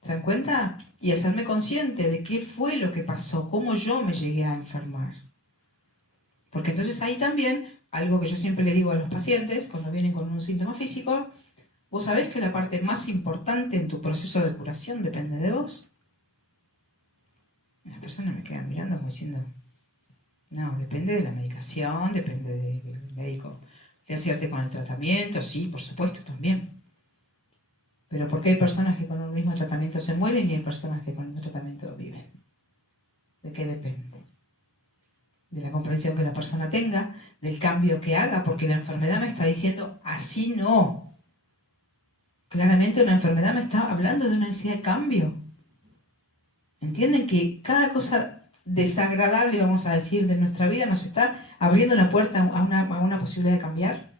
¿Se dan cuenta? Y hacerme consciente de qué fue lo que pasó, cómo yo me llegué a enfermar. Porque entonces ahí también, algo que yo siempre le digo a los pacientes cuando vienen con un síntoma físico, vos sabés que la parte más importante en tu proceso de curación depende de vos. Las personas me quedan mirando como diciendo, no, depende de la medicación, depende del médico. ¿Le acierte con el tratamiento? Sí, por supuesto, también. Pero ¿por qué hay personas que con el mismo tratamiento se mueren y hay personas que con el mismo tratamiento viven? ¿De qué depende? De la comprensión que la persona tenga, del cambio que haga, porque la enfermedad me está diciendo, así no. Claramente una enfermedad me está hablando de una necesidad de cambio. ¿Entienden que cada cosa desagradable, vamos a decir, de nuestra vida nos está abriendo una puerta a una posibilidad de cambiar?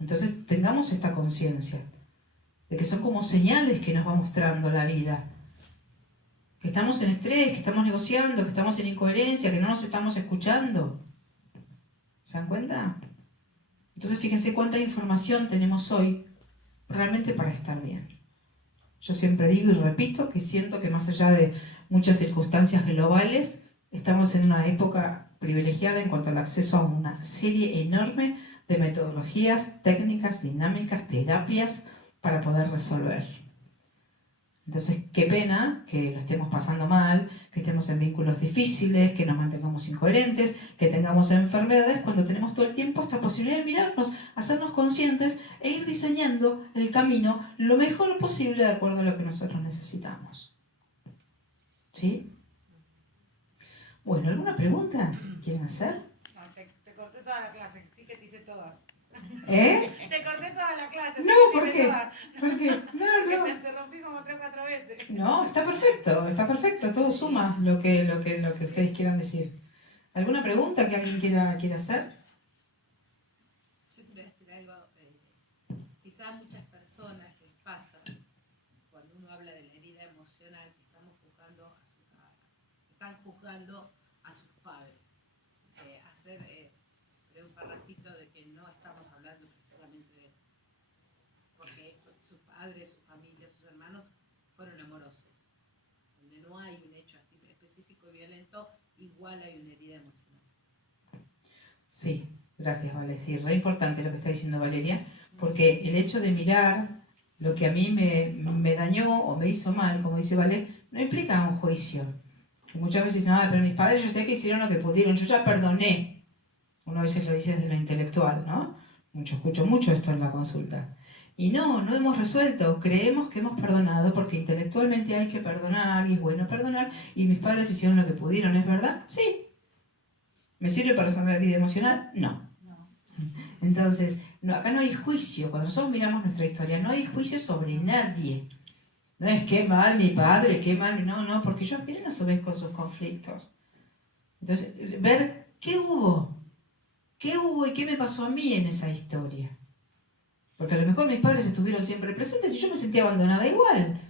Entonces tengamos esta conciencia de que son como señales que nos va mostrando la vida. Que estamos en estrés, que estamos negociando, que estamos en incoherencia, que no nos estamos escuchando. ¿Se dan cuenta? Entonces fíjense cuánta información tenemos hoy realmente para estar bien. Yo siempre digo y repito que siento que más allá de muchas circunstancias globales, estamos en una época privilegiada en cuanto al acceso a una serie enorme de metodologías, técnicas, dinámicas, terapias para poder resolver. Entonces, qué pena que lo estemos pasando mal, que estemos en vínculos difíciles, que nos mantengamos incoherentes, que tengamos enfermedades cuando tenemos todo el tiempo esta posibilidad de mirarnos, hacernos conscientes e ir diseñando el camino lo mejor posible de acuerdo a lo que nosotros necesitamos. ¿Sí? Bueno, ¿alguna pregunta quieren hacer? No, te corté toda la clase, sí que te hice todas. ¿Eh? Te corté toda la clase, No, sí que ¿por te hice qué? todas. ¿Por qué? Porque No. te interrumpí como 3 o 4 veces. No, está perfecto, todo suma lo que ustedes quieran decir. ¿Alguna pregunta que alguien quiera hacer? Yo quería decir algo, quizás muchas personas les pasa, cuando uno habla de la herida emocional, que están juzgando a sus padres. Hacer un parrafito de que no estamos hablando precisamente de eso. Porque sus padres, su familia, sus hermanos fueron amorosos. Donde no hay un hecho así específico y violento, igual hay una herida emocional. Sí, gracias, Vale. Sí, re importante lo que está diciendo Valeria, porque el hecho de mirar lo que a mí me dañó o me hizo mal, como dice Vale, no implica un juicio. Muchas veces dicen, pero mis padres yo sé que hicieron lo que pudieron, yo ya perdoné. Uno a veces lo dice desde lo intelectual, ¿no? Escucho mucho esto en la consulta. Y no hemos resuelto, creemos que hemos perdonado porque intelectualmente hay que perdonar y es bueno perdonar y mis padres hicieron lo que pudieron, ¿es verdad? Sí. ¿Me sirve para sanar la vida emocional? No. Entonces, acá no hay juicio, cuando nosotros miramos nuestra historia, no hay juicio sobre nadie. No es qué mal mi padre, qué mal, no, porque ellos vienen a su vez con sus conflictos. Entonces, ver qué hubo y qué me pasó a mí en esa historia. Porque a lo mejor mis padres estuvieron siempre presentes y yo me sentía abandonada igual.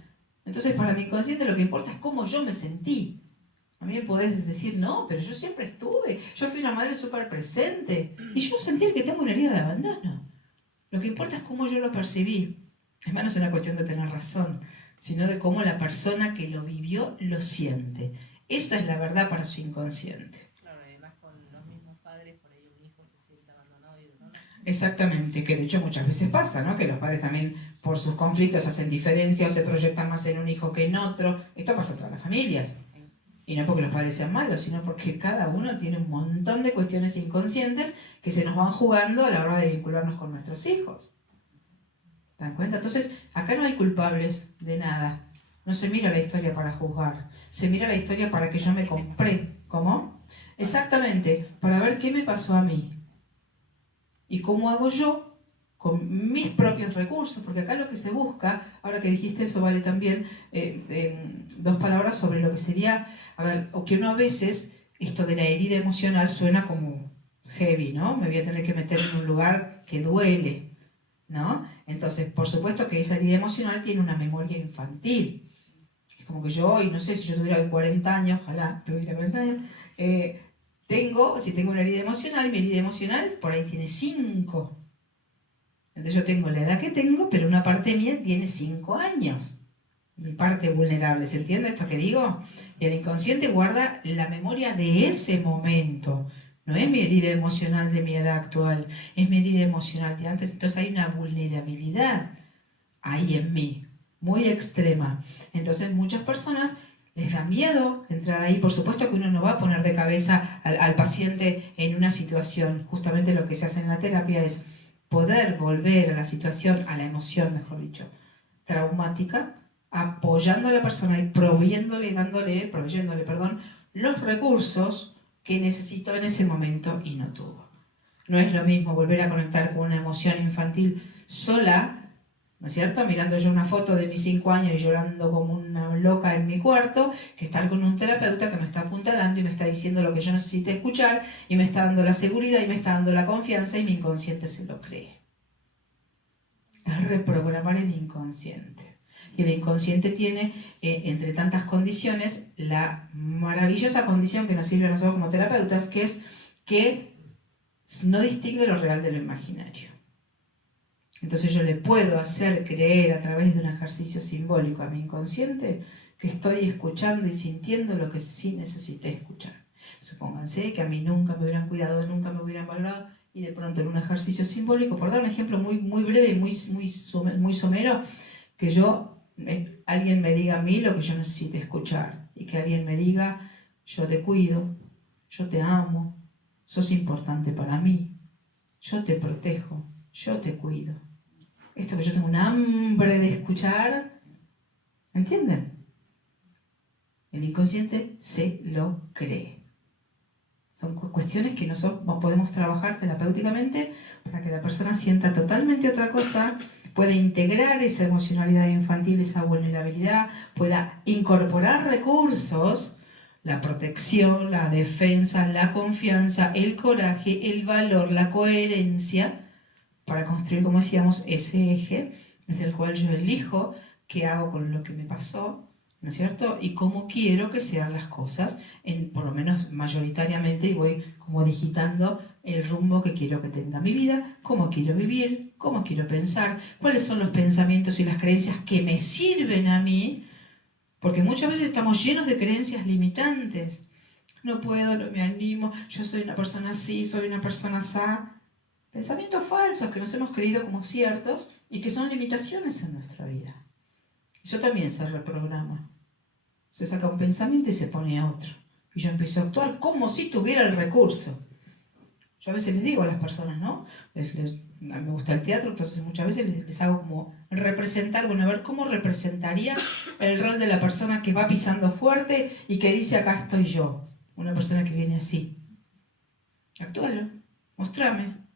Entonces, para mi inconsciente lo que importa es cómo yo me sentí. A mí me podés decir, no, pero yo siempre estuve. Yo fui una madre súper presente. Y yo sentí que tengo una herida de abandono. Lo que importa es cómo yo lo percibí. Es más, no es una cuestión de tener razón, sino de cómo la persona que lo vivió lo siente. Esa es la verdad para su inconsciente. Claro, además con los mismos padres, por ahí un hijo se siente abandonado y otro no. Exactamente, que de hecho muchas veces pasa, ¿no? Que los padres también por sus conflictos hacen diferencia o se proyectan más en un hijo que en otro. Esto pasa en todas las familias. Y no porque los padres sean malos, sino porque cada uno tiene un montón de cuestiones inconscientes que se nos van jugando a la hora de vincularnos con nuestros hijos. ¿Se dan cuenta? Entonces, acá no hay culpables de nada. No se mira la historia para juzgar. Se mira la historia para que yo me compre. ¿Cómo? Exactamente, para ver qué me pasó a mí. Y cómo hago yo con mis propios recursos, porque acá lo que se busca, ahora que dijiste eso, vale también, dos palabras sobre lo que sería, a ver, o que uno a veces, esto de la herida emocional suena como heavy, ¿no? Me voy a tener que meter en un lugar que duele, ¿no? Entonces, por supuesto que esa herida emocional tiene una memoria infantil. Es como que yo, y no sé, si yo tuviera 40 años, ojalá tuviera 40 años, si tengo una herida emocional, mi herida emocional por ahí tiene 5. Entonces yo tengo la edad que tengo, pero una parte mía tiene 5 años. Mi parte vulnerable, ¿se entiende esto que digo? Y el inconsciente guarda la memoria de ese momento. No es mi herida emocional de mi edad actual, es mi herida emocional de antes. Entonces hay una vulnerabilidad ahí en mí, muy extrema. Entonces muchas personas les da miedo entrar ahí. Por supuesto que uno no va a poner de cabeza al paciente en una situación. Justamente lo que se hace en la terapia es poder volver a la situación, a la emoción, mejor dicho, traumática, apoyando a la persona y proveyéndole, los recursos que necesitó en ese momento y no tuvo. No es lo mismo volver a conectar con una emoción infantil sola, ¿no es cierto? Mirando yo una foto de mis 5 años y llorando como una loca en mi cuarto, que estar con un terapeuta que me está apuntalando y me está diciendo lo que yo necesito escuchar y me está dando la seguridad y me está dando la confianza y mi inconsciente se lo cree. Es reprogramar el inconsciente. Y el inconsciente tiene, entre tantas condiciones, la maravillosa condición que nos sirve a nosotros como terapeutas, que es que no distingue lo real de lo imaginario. Entonces yo le puedo hacer creer a través de un ejercicio simbólico a mi inconsciente que estoy escuchando y sintiendo lo que sí necesité escuchar. Supónganse que a mí nunca me hubieran cuidado, nunca me hubieran valorado, y de pronto en un ejercicio simbólico, por dar un ejemplo muy breve y muy somero, que alguien me diga a mí lo que yo necesite escuchar, y que alguien me diga: yo te cuido, yo te amo, sos importante para mí, yo te protejo, yo te cuido. Esto que yo tengo un hambre de escuchar, ¿entienden? El inconsciente se lo cree. Son cuestiones que nosotros podemos trabajar terapéuticamente para que la persona sienta totalmente otra cosa, pueda integrar esa emocionalidad infantil, esa vulnerabilidad, pueda incorporar recursos, la protección, la defensa, la confianza, el coraje, el valor, la coherencia, para construir, como decíamos, ese eje desde el cual yo elijo qué hago con lo que me pasó, ¿no es cierto? Y cómo quiero que sean las cosas, por lo menos mayoritariamente, y voy como digitando el rumbo que quiero que tenga mi vida, cómo quiero vivir, cómo quiero pensar, cuáles son los pensamientos y las creencias que me sirven a mí, porque muchas veces estamos llenos de creencias limitantes. No puedo, no me animo, yo soy una persona así, soy una persona así. Pensamientos falsos que nos hemos creído como ciertos y que son limitaciones en nuestra vida. Eso también se reprograma. Se saca un pensamiento y se pone otro. Y yo empiezo a actuar como si tuviera el recurso. Yo a veces les digo a las personas, ¿no? A mí me gusta el teatro, entonces muchas veces les hago como representar, bueno, a ver cómo representaría el rol de la persona que va pisando fuerte y que dice: acá estoy yo. Una persona que viene así. Actúalo, mostrame.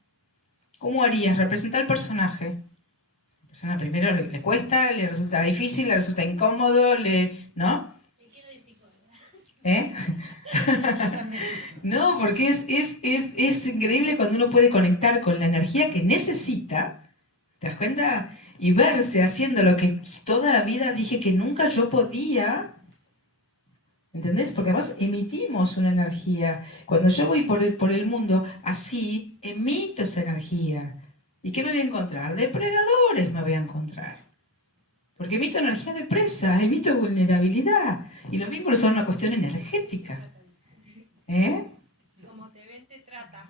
¿Cómo harías? Representar el personaje. La persona primero le cuesta, le resulta difícil, le resulta incómodo, ¿no? ¿Eh? No, porque es increíble cuando uno puede conectar con la energía que necesita, ¿te das cuenta? Y verse haciendo lo que toda la vida dije que nunca yo podía. ¿Entendés? Porque además emitimos una energía. Cuando yo voy por el mundo así, emito esa energía. ¿Y qué me voy a encontrar? Depredadores me voy a encontrar. Porque emito energía de presa, emito vulnerabilidad. Y los vínculos son una cuestión energética. ¿Eh? Como te ven, te trata.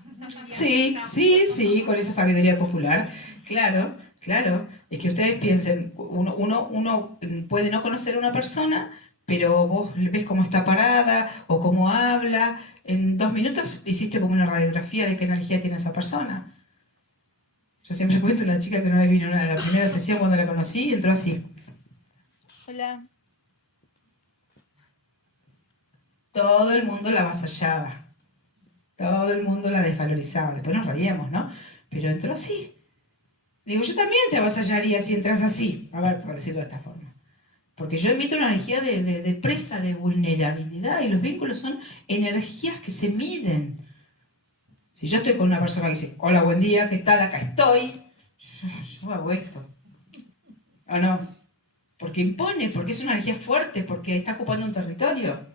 Sí, con esa sabiduría popular. Claro. Es que ustedes piensen, uno puede no conocer a una persona, pero vos ves cómo está parada o cómo habla. En 2 minutos hiciste como una radiografía de qué energía tiene esa persona. Yo siempre cuento una chica que una vez vino a la primera sesión cuando la conocí y entró así. Hola. Todo el mundo la avasallaba. Todo el mundo la desvalorizaba. Después nos reíamos, ¿no? Pero entró así. Le digo, yo también te avasallaría si entras así, a ver, por decirlo de esta forma. Porque yo emito una energía de presa, de vulnerabilidad, y los vínculos son energías que se miden. Si yo estoy con una persona que dice, hola, buen día, ¿qué tal? Acá estoy. Yo hago esto. ¿O no? Porque impone, porque es una energía fuerte, porque está ocupando un territorio.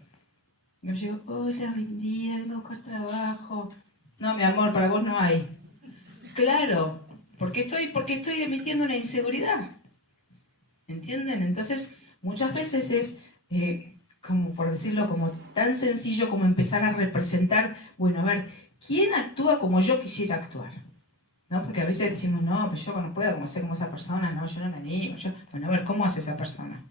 Yo digo, hola, buen día, vengo a buscar trabajo. No, mi amor, para vos no hay. Claro, porque estoy emitiendo una inseguridad. ¿Entienden? Entonces, muchas veces es, como por decirlo, como tan sencillo como empezar a representar, bueno, a ver, ¿quién actúa como yo quisiera actuar? ¿No? Porque a veces decimos, no, pues yo no puedo como ser como esa persona, no, yo no me animo. Bueno, a ver, ¿cómo hace esa persona?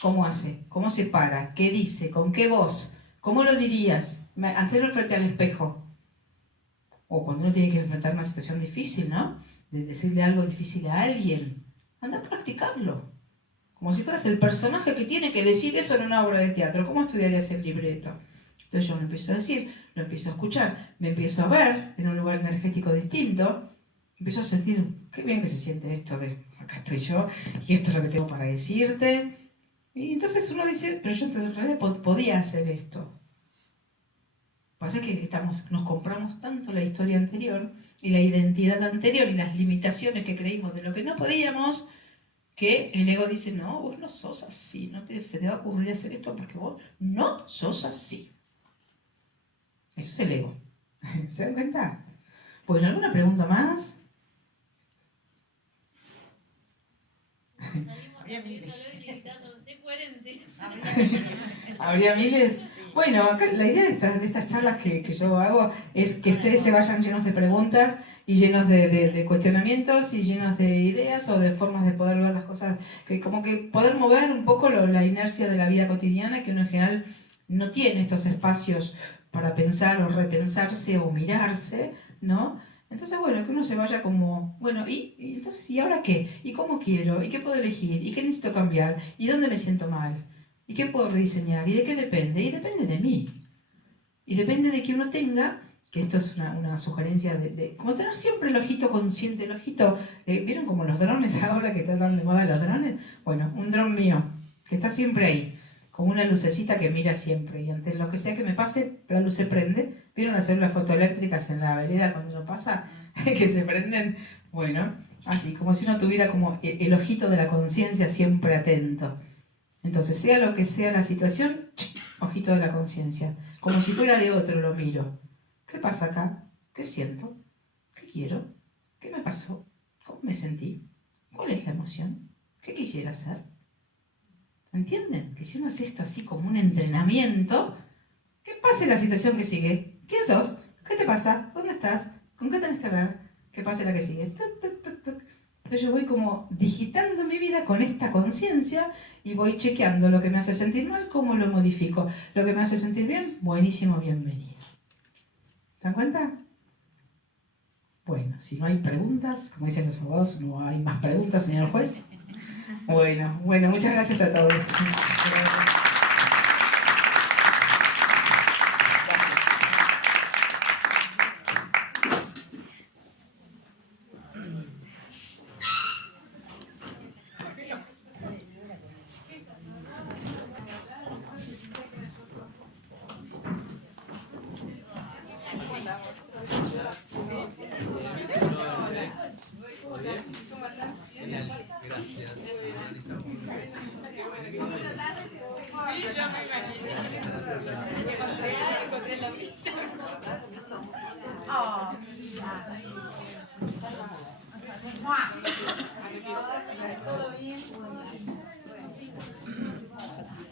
¿Cómo hace? ¿Cómo se para? ¿Qué dice? ¿Con qué voz? ¿Cómo lo dirías? Hacerlo frente al espejo. O cuando uno tiene que enfrentar una situación difícil, ¿no? De decirle algo difícil a alguien. Anda a practicarlo. Como si fueras el personaje que tiene que decir eso en una obra de teatro. ¿Cómo estudiarías el libreto? Entonces yo lo empiezo a decir, lo empiezo a escuchar, me empiezo a ver en un lugar energético distinto, empiezo a sentir, qué bien que se siente esto de, acá estoy yo, y esto es lo que tengo para decirte. Y entonces uno dice, pero yo entonces en realidad podía hacer esto. Lo que pasa es que nos compramos tanto la historia anterior y la identidad anterior y las limitaciones que creímos de lo que no podíamos, que el ego dice, no, vos no sos así, no se te va a ocurrir hacer esto porque vos no sos así. Eso es el ego. ¿Se dan cuenta? Pues, ¿alguna pregunta más? ¿Habría miles? Bueno, acá la idea de estas charlas que yo hago es que ustedes se vayan llenos de preguntas y llenos de cuestionamientos y llenos de ideas o de formas de poder ver las cosas, que como que poder mover un poco la inercia de la vida cotidiana, que uno en general no tiene estos espacios para pensar o repensarse o mirarse, ¿no? Entonces, bueno, que uno se vaya como, bueno, ¿y entonces, ¿y ahora qué? ¿Y cómo quiero? ¿Y qué puedo elegir? ¿Y qué necesito cambiar? ¿Y dónde me siento mal? ¿Y qué puedo rediseñar? ¿Y de qué depende? Y depende de mí. Y depende de que uno tenga, que esto es una sugerencia como tener siempre el ojito consciente, el ojito, ¿vieron como los drones ahora que están de moda los drones? Bueno, un dron mío, que está siempre ahí, con una lucecita que mira siempre, y ante lo que sea que me pase, la luz se prende. ¿Vieron hacer las fotoeléctricas en la vereda cuando uno pasa? Que se prenden, bueno, así, como si uno tuviera como el ojito de la conciencia siempre atento. Entonces, sea lo que sea la situación, ojito de la conciencia. Como si fuera de otro lo miro. ¿Qué pasa acá? ¿Qué siento? ¿Qué quiero? ¿Qué me pasó? ¿Cómo me sentí? ¿Cuál es la emoción? ¿Qué quisiera hacer? ¿Entienden? Que si uno hace esto así como un entrenamiento, ¿qué pasa en la situación que sigue? ¿Quién sos? ¿Qué te pasa? ¿Dónde estás? ¿Con qué tenés que ver? ¿Qué pasa la que sigue? Tuc, tuc, tuc, tuc. Entonces yo voy como digitando mi vida con esta conciencia y voy chequeando lo que me hace sentir mal, cómo lo modifico. Lo que me hace sentir bien, buenísimo, bienvenido. ¿Se dan cuenta? Bueno, si no hay preguntas, como dicen los abogados, no hay más preguntas, señor juez. Bueno, muchas gracias a todos. Oh,